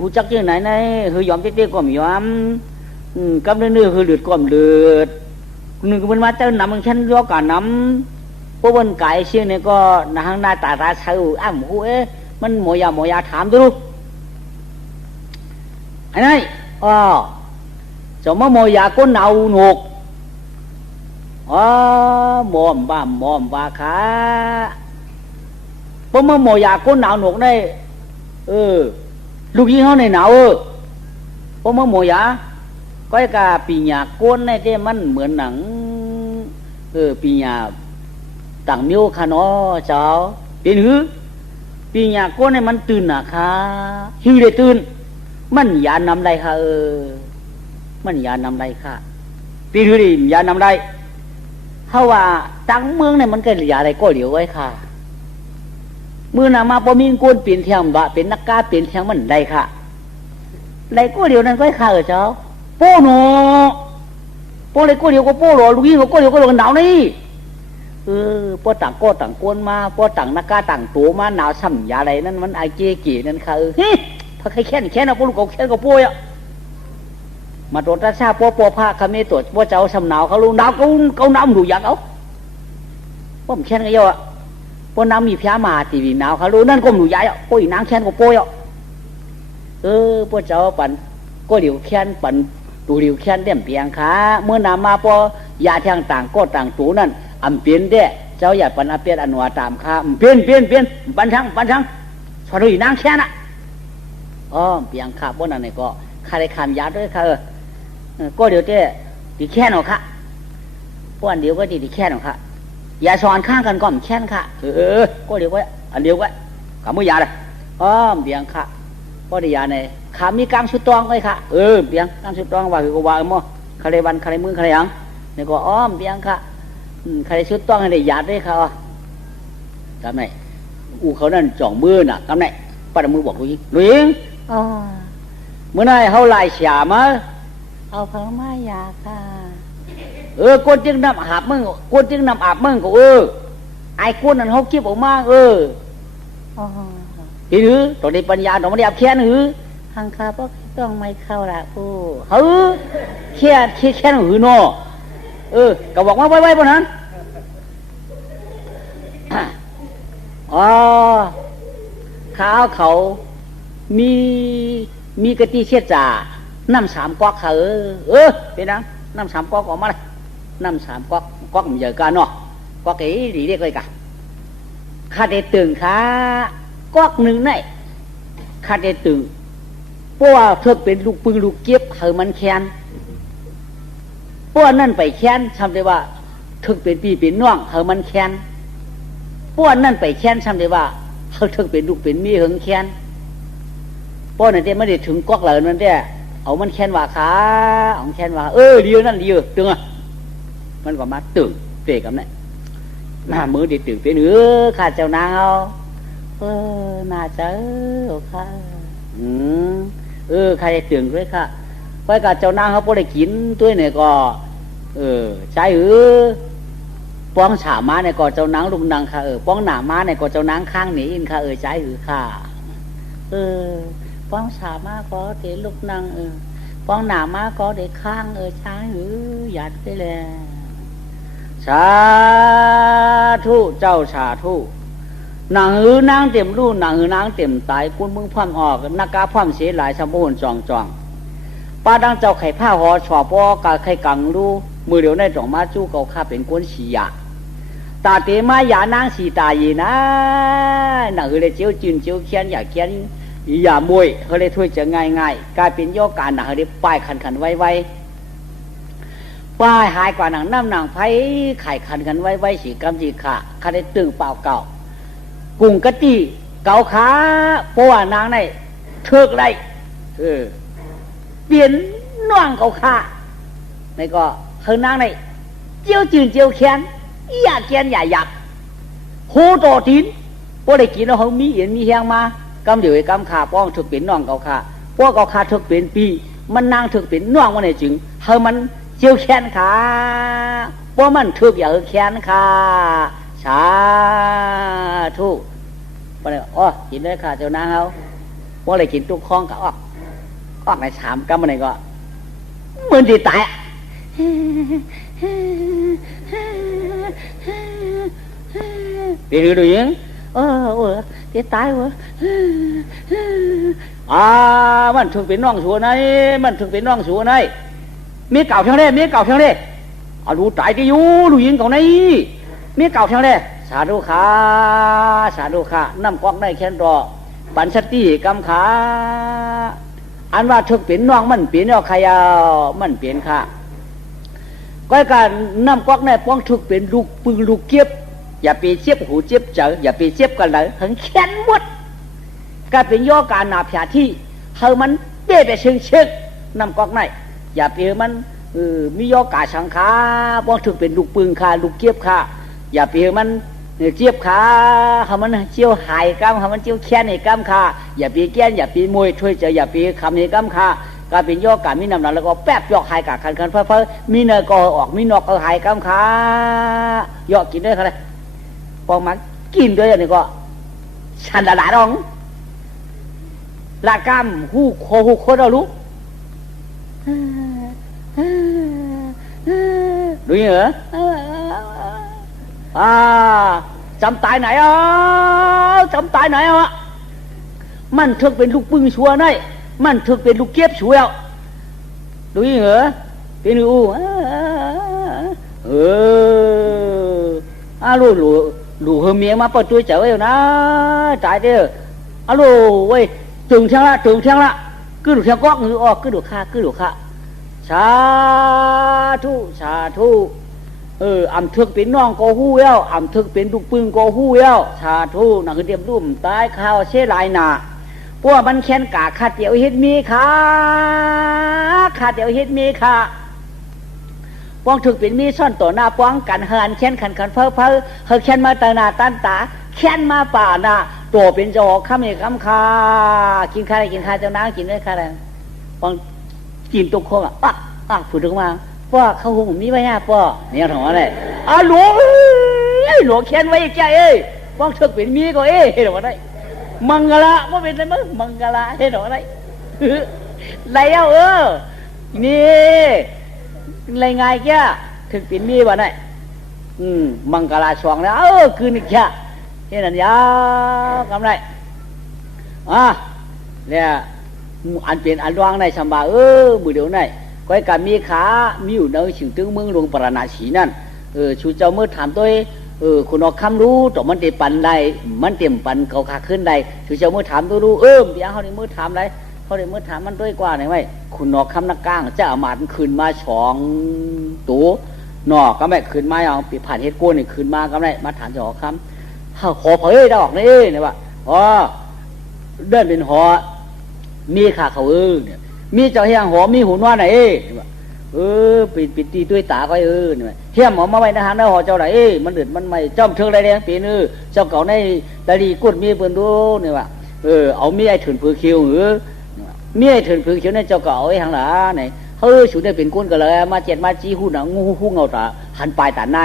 หูจักยังไหนเนี่ยคือยอมเตี้ยๆก็ไม่ยอมกำเนื้อคือเลือดก็เลือดหนึ่งมันมาเจอหนำมันฉันรอการน้ำพวกวันไก่เชี่ยเนี่ยก็นางหน้าตาใช้หูมันโมยาถามดู ไอ้นี่อ๋อจะมาโมยาก้นเอาหนุกอ๋อมอมบ้าขาเพราะมาโมยาก้นหนาวหนุกได้ลูกยิงเขาในหนาวเพราะมาโมยาก็ไอ้กาปีหยาก้นในเจ้มันเหมือนหนังปีหยาต่างมิ้วค่ะเนาะเจ้าเป็นหือปีหยาก้นในมันตื่นนะคะหิวได้ตื่นมันยานำไรค่ะมันยานำไรค่ะปีหือดิยานำไรเพราะว่าตั้งเมืองเนี่ยมันเกิดยาอะไรก็เหลียวไว้ค่ะมือหนามาพอมีก้นเปลี่ยนเทียมบะเป็นนักกาเปลี่ยนเทียมมันได้ค่ะไรก็เหลียวนั้นก็ค่ะเจ้าโป้หนอโป้เลยก็เหลียวก็โป้หรอลูกยิ่งก็เหลียวก็เหลียวกันหนาวนี่พอต่างก็ต่างก้นมาพอต่างนักกาต่างตัวมาหนาวซ้ำยาอะไรนั่นมันไอเจกี่นั่นค่ะพอใครแค่นเอาพวกลูกแค่นก็โป้ยมาตรวจราชาป้อผ้าเขาไม่ตรวจว่าเจ้าซ้ำหนาวเขาลูกหนาวเขาหนาวดูอยากเอาป้อมแค่นก็เยอะป้อน้ำมีพยามาตีวีหนาวเขาลูกนั่นก็ดูใหญ่ป้อยนางแค่นก็โป้ยป้อเจ้าปั่นก็เหลียวแค่นปั่นดูเหลียวแค่นเต็มเปียงขาเมื่อน้ำมาป้อยาทางต่างก็ต่างตัวนั่นอำเปลี่ยนเด้เจ้าอย่าปันอเปียนอันวาตามข้าเปลี่ยนปันทั้งสวัสดีนางแค่น่ะเปียงขาป้อนั่นนี่ก็ข้าได้ขันยาด้วยค่ะก็เดี๋ยวเจ้ตีแค่นหรอค่ะป้อนเดี๋ยวก็ตีแค่นหรอค่ะอย่าสอนข้างกันก่อนแค่นค่ะก็เดี๋ยวก็อันเดียวก็ขามือยาเลยเปียงค่ะป้อได้ยาในขามีกลางชุดตองเลยค่ะเปียงกลางชุดตองว่าคือก็ว่ามั่วคาเรวันคาเรมือคาเรยังนี่ก็เปียงค่ะใครชุดต้องให้ได้ยาด้วยเขาทำไงเขานั่นจ่องมือน่ะทำไงป้าดมือบอกลุยงเมื่อไหร่เขาไล่เสียมาเอาเพิ่มมายาค่ะก้นจึงนำอาบมึงก้นจึงนำอาบมึงก็ไอ้ก้นนั่นเขาเก็บออกมาทีนี้ตอนนี้ปัญญาต้องมาเรียบแค่นทางข้าก็ต้องไม่เข้าละผู้แค่นหือโนก็บอกว่าไว้บนนั้นข้าวเขามีกะทิเชี่ยจ่าน้ำ3 ก๊อกค่ะเป็นนังน้ำ3 ก๊อกออกมาเลยน้ำ3 ก๊อกมันเยอะกันเนาะก๊อกดีเรียกเลยกะข้าได้ตึงข้าก๊อกหนึ่งนี่ข้าได้ตึงเพราะว่าเธอเป็นลูกปืนลูกเก็บเขามันแค้นพวกนั่นไปแค้นทำได้ว่าถึงเป็นพี่เป็นน้องเขามันแค้นพวกนั่นไปแค้นทำได้ว่าเขาถึงเป็นลูกเป็นมีหึงแค้นพวกนั่นเจ้ไม่ได้ถึงก๊อกเหล่านั้นเจ้เอามันแค้นว่าขาเอาแค้นว่าเดียวนั่นเดียวตึงมันก็มาตึงเตะกับนี่มามือดีตึงเป็นข้าเจ้านางเอาน่าจะค่ะใครตึงด้วยค่ะไปกับเจ้านางเขาพอได้กินตัวเนี่ยก็ใช่ป้องฉาม้าเนี่ยก็เจ้านางลุงนางค่ะป้องหนาม้าเนี่ยก็เจ้านางข้างหนีอินค่ะใช่ค่ะป้องฉาม้าก็เตะลูกนางป้องหนาม้าก็เด็กข้างใช่หยัดไปเลยสาธุเจ้าสาธุนางนางเต็มรูนางนางเต็มตายกุนมึงพร่ำออกนักกาพร่ำเสียหลายสมบูรณ์จองป้าดังเจ้าไข่ผ้าหอชอบปอกาไข่กังรู้มือเดียวในจ่องมาจู้เกาข้าเป็นก้นสียาตาเตมาหยานางสีตายีนะหนังเลยเจียวจืนเจียวเขียนอยากเขียนอย่ามวยเขาเลยถ้วยจะง่ายกลายเป็นโยกการหนังเลยป้ายขันไว้ป้ายหายกว่าหนังน้ำหนังไผ่ไข่ขันไว้สีกำจีขาข้าได้ตึงเปล่าเก่ากุ้งกะตีเกาขาเพราะว่านางในเทิกไรเปลี่ยนน่องเขาขาในก็เธอนางในเจียวจืนเจียวแขนอยากแขนอยากหูโตทินพวกได้กินแล้วเขามีเอ็นมีแหงมากำเดี๋ยวไอ้กำขาป้องถึกเป็นน่องเขาขาพวกเขาขาถึกเป็นปีมันนางถึกเป็นน่องวันไหนจึงเธอมันเจียวแขนขาเพราะมันถึกอยากแขนขาสาธุวันนี้กินได้ค่ะเจ้านางเขาพวกได้กินทุกข้องกับออกใน3 กำอะไรก็เหมือนที่ตายเป็นหรือดูยัง เออเดี๋ยวตายเว้ยมันถึงเป็นน้องสัวไหนมันถึงเป็นน้องสัวไหนมีเก่าเท่าไรมีเก่าเท่าไรเอาดูตายที่อยู่ดูยิงของไหนมีเก่าเท่าไรสาธุขาสาธุขาน้ำกอกได้แค่รอปัญชติกำขาอันว่าถึงเป็นน้องมันเปลี่ยนเอาใครเอามันเปลี่ยนค่ะก็การน้ำกอกในป้องถึงเป็นลูกปืนลูกเก็บอย่าไปเจ็บหูเจ็บเจออย่าไปเจ็บกันเลยถึงแขนหมดก็เป็นย่อการนาผาที่เฮามันเป๊ะไปเชิงน้ำกอกในอย่าไปมันมีย่อกาสังขาป้องถึงเป็นลูกปืนค่ะลูกเก็บค่ะอย่าไปมันเจี๊ยบขาเขามันเจียวหายกำเขามันเจียวแค้นในกำขาอย่าปีแก้นอย่าปีมวยช่วยเจออย่าปีคำในกำขาการเป็นย่อการมีน้ำหนักแล้วก็แป๊บย่อหายกาคันเฟ้อมีเนยก็ออกมีนอกก็หายกำขาย่อกินได้เขาเลยปองมันกินด้วยอย่างนี้ก็ฉันละดองละกำหูโคเรารู้ดูเหรอจำตายไหนจำตายไหนมันถึกเป็นลูกปึ้งชัวร์ไงมันถึกเป็นลูกเก็บชัวร์ดูเหรอเป็นอูลูเฮเมียมาเปิดตัวเจ๋ออยู่นะตายเด้อเว้ยถึงเที่ยงละcứ đủ theo góc ngữ cứ đủ khaสาธุอำทึกเป็นน้องก็หู้แล้วอำทึกเป็นลูกปึ้งก็หู้แล้วสาธุนั่นคือเตรียมรุ่มตายข้าวเช่ลายหนาพวกมันแค้นกาขาดเดียวเฮ็ดมีขาขาดเดียวเฮ็ดมีขาป้องถึกเป็นมีซ่อนต่อหน้าป้องกันเฮือนแค้นขันเพ้อเฮาแค้นมาตาหน้าตันตาแค้นมาป่าหน้าตัวเป็นจอข้ามเอกข้ามคากินข้าวได้กินข้าวเจ้านางกินได้ข้าวได้ป้องกินตุกโคมปักผูดถึงมาป้อเขาหุงมีไว้ฮะป้อเนี่ยถามว่าไงหลวงแค้นไว้ใจป้องถึกเป็นมีก็เห็นว่าไงมังกรว่าเป็นอะไรมั้งมังกรเห็นว่าไงแล้วนี่อะไรไงแกถึกเป็นมีวะไงมังกรสวงแล้วคืนนี้แกเห็นนั่นยากำไรเนี่ยอันเปลี่ยนอันวางในสมบัติมือเดียวในก้อยการมีขามีอยู่ในสิ่งตึงเมืองหลวงปราณาสีนั่นชูเจ้าเมื่อถามตัวคุณออกคำรู้ต่อมันเต็มปันใดมันเต็มปันเขาขาขึ้นใดชูเจ้าเมื่อถามตัวรู้เดี๋ยวเขาได้เมื่อถามไรเขาได้เมื่อถามมันด้วยกว่าไหนไหมคุณออกคำนักก้างจะเอามาขึ้นมาตัวหนอกก็ไม่ขึ้นมาเอาปีผ่านเฮ็ดโก้เนี่ยขึ้นมาก็ไม่มาถามจะออกคำขอเผยดอกนี่เนี่ยว่าเดินเป็นหอมีขาเขาเนี่ยมีเจ้าเฮียงหอมีหุ่นว่าไหนปิดตีด้วยตาก็เนี่ยเฮียมหอมาไว้นะฮะนะหอเจ้าไหนมันเดือดมันไม่จ้อมเชิงไรเนี่ยปีนึเจ้าเก่าในดารีกุดมีเปิ้นดูเนี่ยว่าเอามีไอ้ถึงผือคิวมีไอ้ถึงผือคิวเนี่ยเจ้าเก่าไอ้ทางหลังเนี่ยชุดได้เป็นก้นก็เลยมาเจ็ดมาจี้หุ่นงูเงาตาหันปลายตาหน้า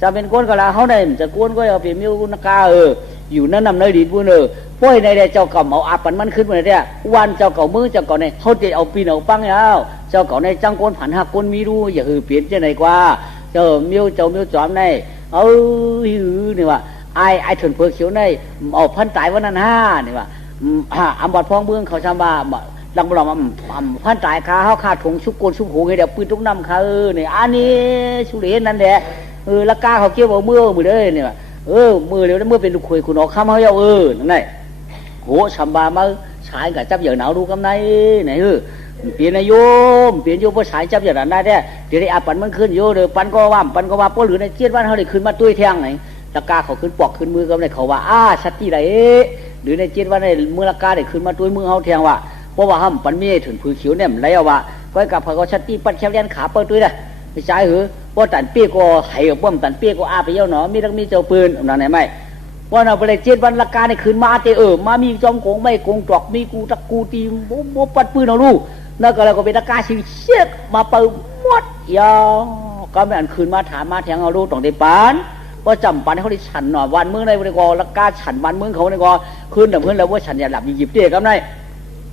จะเป็นก้นก็แล้วเขาได้จะก้นก็เอาเป็นมิวนักาอยู่นั่นนำในดินบุญป้อยในเจ้าเก่าเอาอาปันมันขึ้นมาเนี่ยวันเจ้าเก่ามือเจ้าเก่าในเขาจะเอาปีนเอาปังแล้วเจ้าเก่าในจังก้นผันหักก้นมีรู้อย่าเปลี่ยนจะไหนกว่าเจ้ามิวจอมในเนี่ยว่าไอ้ถึงเผือกเขียวในเอาพันตายวันนั้นเนี่ยว่าอัมบอดพองเบื้องเขาชำบาดังบลอมพันตายขาเขาขาดถงชุบโกนชุบหูให้เดี๋ยวปืนทุกน้ำเขาเนี่ยอันนี้ชุเรนนั่นแหละละกาเขาเกี่ยวมือเลยเนี่ยมือเดี๋ยวเมื่อเป็นลูกคุยคุณออกข้ามเขาเยานั่นไงโหชำบามาฉายกับจับเหยื่อหนาวดูกำไรไหนเปลี่ยนนายโยมเปลี่ยนโยมเพราะฉายจับเหยื่อหนาวได้เนี่ยเดี๋ยวได้อาปันมันขึ้นโยเดี๋ยวปันก็ว่าป้อหรือในเจี๊ยบว่าเขาได้ขึ้นมาตุ้ยแทงไหนละกาเขาขึ้นปอกขึ้นมือกำไรเขาว่าชัดที่ไหนหรือในเจี๊ยบว่าในเมื่อละกาได้ขึ้นมาตุ้ยมือเขาแทงว่าเพราะว่าห้ามปันมีถึงผือเขียวเนี่ยไรเอาว่าก้อยกับเขาชัดที่ปันแคบเลียนขาเปิดตุ้ยเลยไม่ใช่เหรอว่าตันเปี้ยก็ให้ป้อมตันเปี้ยก็ไปเย้าหนอมีทั้งมีเจ้าปืนนั่นไหนไหมว่าเราไปเลยเจ็ดวันละกาในคืนมาเตมามีจอมโกงไม่โกงจอกมีกูตะกูตีโมปัดปืนเอาลูกนั่นก็แล้วก็เป็นละกาสิเช็ดมาเปิดหมดยาก็ไม่อันคืนมาถามมาแทงเอาลูกต้องได้ปานว่าจำปันเขาได้ฉันหน่อวันเมื่อไรวันกอละกาฉันวันเมื่อเขาในกอคืนแต่เพื่อนแล้วว่าฉันอย่าหลับหยิบเตี้ยกันได้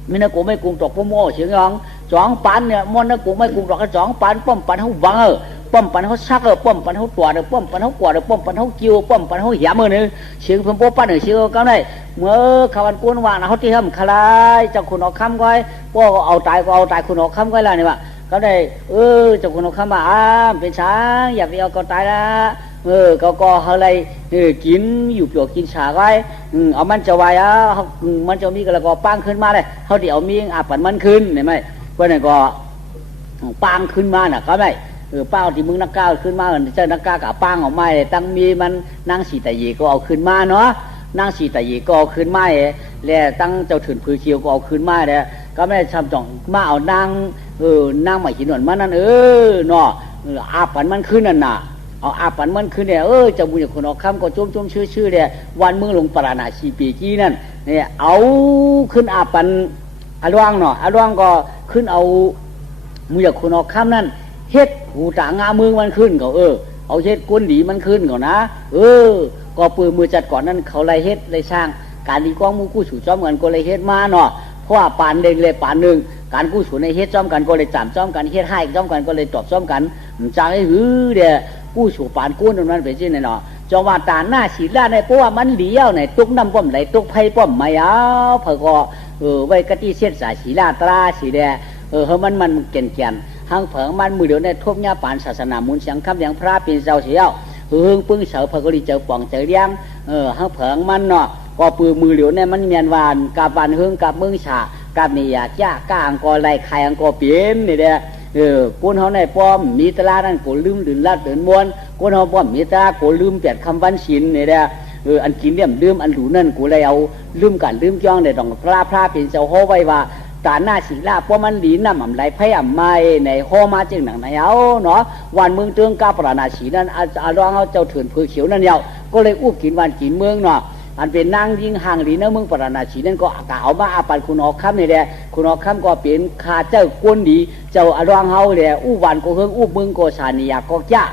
ไม่น่าโกงไม่โกงจอกพ่อโม่เสียงร้องจ้องปันเนี่ยมันน่าโกงไม่โกงจอกก็จ้องปันป้อมปันเขาบัง ป้อมปันเขาซักป้อมปันเขาตัวป้อมปันเขากวาดป้อมปันเขากิ้วป้อมปันเขาเหี่ยมือหนึ่งเสียงเพิ่มโป๊ะปั้นหนึ่งเสียงก็ได้เมื่อขวันกุ้นว่าเขาที่ห้ามคลายเจ้าคุณออกคำก้อยพวกเอาตายก็เอาตายคุณออกคำก้อยแล้วนี่ว่าก็ได้เจ้าคุณออกคำว่าเป็นช้างอยากไปเอาก็ตายละก็อะไรกินอยู่เปลือกกินฉาไว้เอามันจะไว้มันจะมีกระกอปังขึ้นมาเลยเขาเดี๋ยวมีปั่นมันขึ้นเห็นไหมเพราะนั่นก็ปังขึ้นมาน่ะก็ไม่ป้าที่มึงนักก้าวขึ้นมาเจ้านักก้าวกับปังออกมาเลยตั้งมีมันนางสีตะยีก็เอาขึ้นมาเนาะนางสีตะยีก็เอาขึ้นมาแล้วตั้งเจ้าถืนผือเขียวก็เอาขึ้นมาเลยก็ไม่ทำจ่องมาเอานางหมายหินหนมันนั่นเนาะปั่นมันขึ้นนั่นน่ะเอาปั่นมันขึ้นเนี่ยจะบุญคนออกคำก็จมชื่อเนี่ยวันมึงลงปราณาชีปีกี้นั่นเนี่ยเอาขึ้นปั่นอาร่างเนาะอาร่างก็ขึ้นเอามือคนออกคำนั่นเฮ็ดหูตางามือมันขึ้นก็เอาเฮ็ดก้นดีมันขึ้นก่อนนะก็ปืนมือจัดก่อนนั้นเขาเลยเฮ็ดเลยสร้างการดีกว้างมูกู้สู่จอมกันก็เลยเฮ็ดมาเนาะเพราะว่าป่านเด้งเลยป่านหนึ่งการกู้สู่ในเฮ็ดจอมกันก็เลยจำจอมกันเฮ็ดให้จอมกันก็เลยตอบจอมกันจากไอ้เดี๋ยกู้สู่ป่านกู้ตรงนั้นเป็นจริงเนาะจอมว่าตาหน้าสีล่าในเพราะว่ามันเลี้ยวในตุกน้ำป้อมไหลตุกไผ่ป้อมไม่เอาเพื่อก็ไว้กะที่เส้นสายสีล่าตราสีแดงเฮ้มันเก่งหังเผิงมันมือเดียวในทบญาปานศาสนามุนเสียงคำเสียงพระเป็นเจ้าเสียวปึ้งเสาพระกรีเจ้าป่องเจ้าเลี้ยงหังเผิงมันเนาะก็ปืนมือเดียวในมันเมียนวานกับวานกับเมืองฉากับเมียจ้ากางกอไล่ไข่อังกอเปลี่ยนนี่เด้กุนเขาในป้อมมีตลานั่นกูลืมดื่นลาดเดินมวนกุนเขาป้อมมีตลากูลืมเปลี่ยนคำวันศิลนี่เด้อันกินเลี่ยมลืมอันหลูนั่นกูเลยเอาลืมกันลืมจ้องในดองพระเป็นเจ้าโฮไว้ว่าตาหน้าสีลาเพราะมันดีน้ำไหลไผ่ไม่ในห้อมาจึงหนังไหนเอาเนาะวันเมืองเตืองกาปราณาสีนั้นอาร้องเอาเจ้าเถื่อนผือเขียวนั่นเดียวก็เลยอุบกินวันกินเมืองเนาะอันเป็นนางยิงห่างหลีนะเมืองปราณาสีนั้นก็กล่าวมาปันคุณออกคำนี่แหละคุณออกคำก็เป็นขาเจ้ากวนดีเจ้าอาร้องเอาเลยอู้วันก็เฮิงอู้เมืองก็สานิยาก็จ้า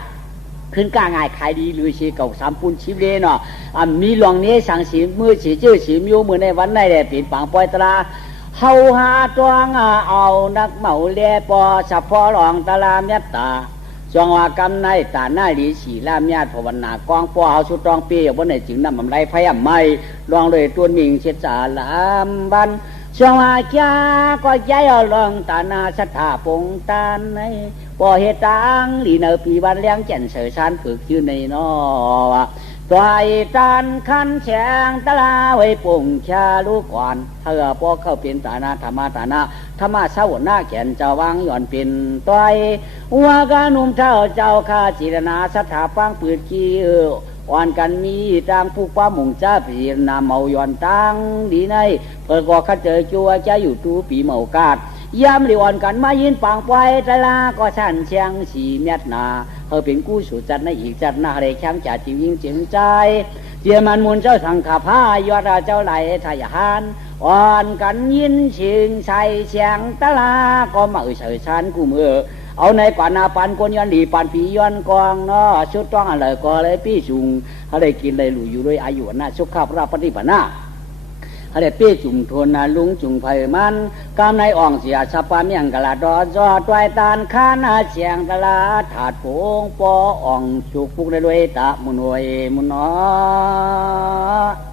ขึ้นกล้าง่ายขายดีหรือชีเก่าสามปุ่นชิบเลเนาะมีหลวงนี้สั่งสีมือสีเจ้าสีมิวมือในวันในแหละเป็นปังปอยตราเฮาหาตวงเอานักเมาเล่ปอเฉพาะหลองตะลามยัตตาจงว่ากำในตาหน้าหลีสีลามญาติภาวนากองปอเอาชุดตองเปียบนในจึงนำไรไผ่ไม่ลองเลยตัวมิงเช็ดสาลามบันจงว่าจ้าก็ใจเอาลองตาหน้าสถาปงตาในปอเหตุตังหลีเนอปีวันเลี้ยงแจ่นเสือชานฝึกยืนในนอตัวไอ้ตันขันแฉงตะลาไว้ปุ่งชาลูกก่อนเธอพอเข้าเป็นตานาธรรมตานาธรรมะเศร้าหน้าแขนเจ้าวางย่อนเป็นตัวไอ้วัวกานุ่มเท่าเจ้าข้าจิรนาสถาปังปืดกี้อ่อนกันมีตังผู้ป้ามุงจ้าปีนาเมาย่อนตังดีในเพื่อก็ข้าเจอจัวจะอยู่ตูปีเมากาดยามหลีอ่อนกันมายินปังปล่อยตะลาก็ฉันเชียงสีเม็ดนาเขาเป็นกู้สู่จัดในอีกจัดหน้าเรแข้งจัดจิวยิ่งจิ๋มใจเจียมันมุนเจ้าสังขาพายอดเจ้าไหลทายหานอ่อนกันยินชิงใส่เชียงตะลาก็มาเฉยชันกูมือเอาในกว่านาปันกวนย้อนดีปันผีย้อนกองเนาะชุดต้องอะไรก็เลยพี่จุงเขาได้กินเลยหลุยอยู่ด้วยอายุน่ะสุขภาพราปฏิปนาอะไรเปี้ยจุ่มทนนาลุงจุ่มไผ่มันกำในอ่องเสียชาปาเมียงกะลาดอจอดไว้ตานข้านาเชียงตะลาถาดโผงปออ่องจุกปุกได้ด้วยตะมุนวยมุนอ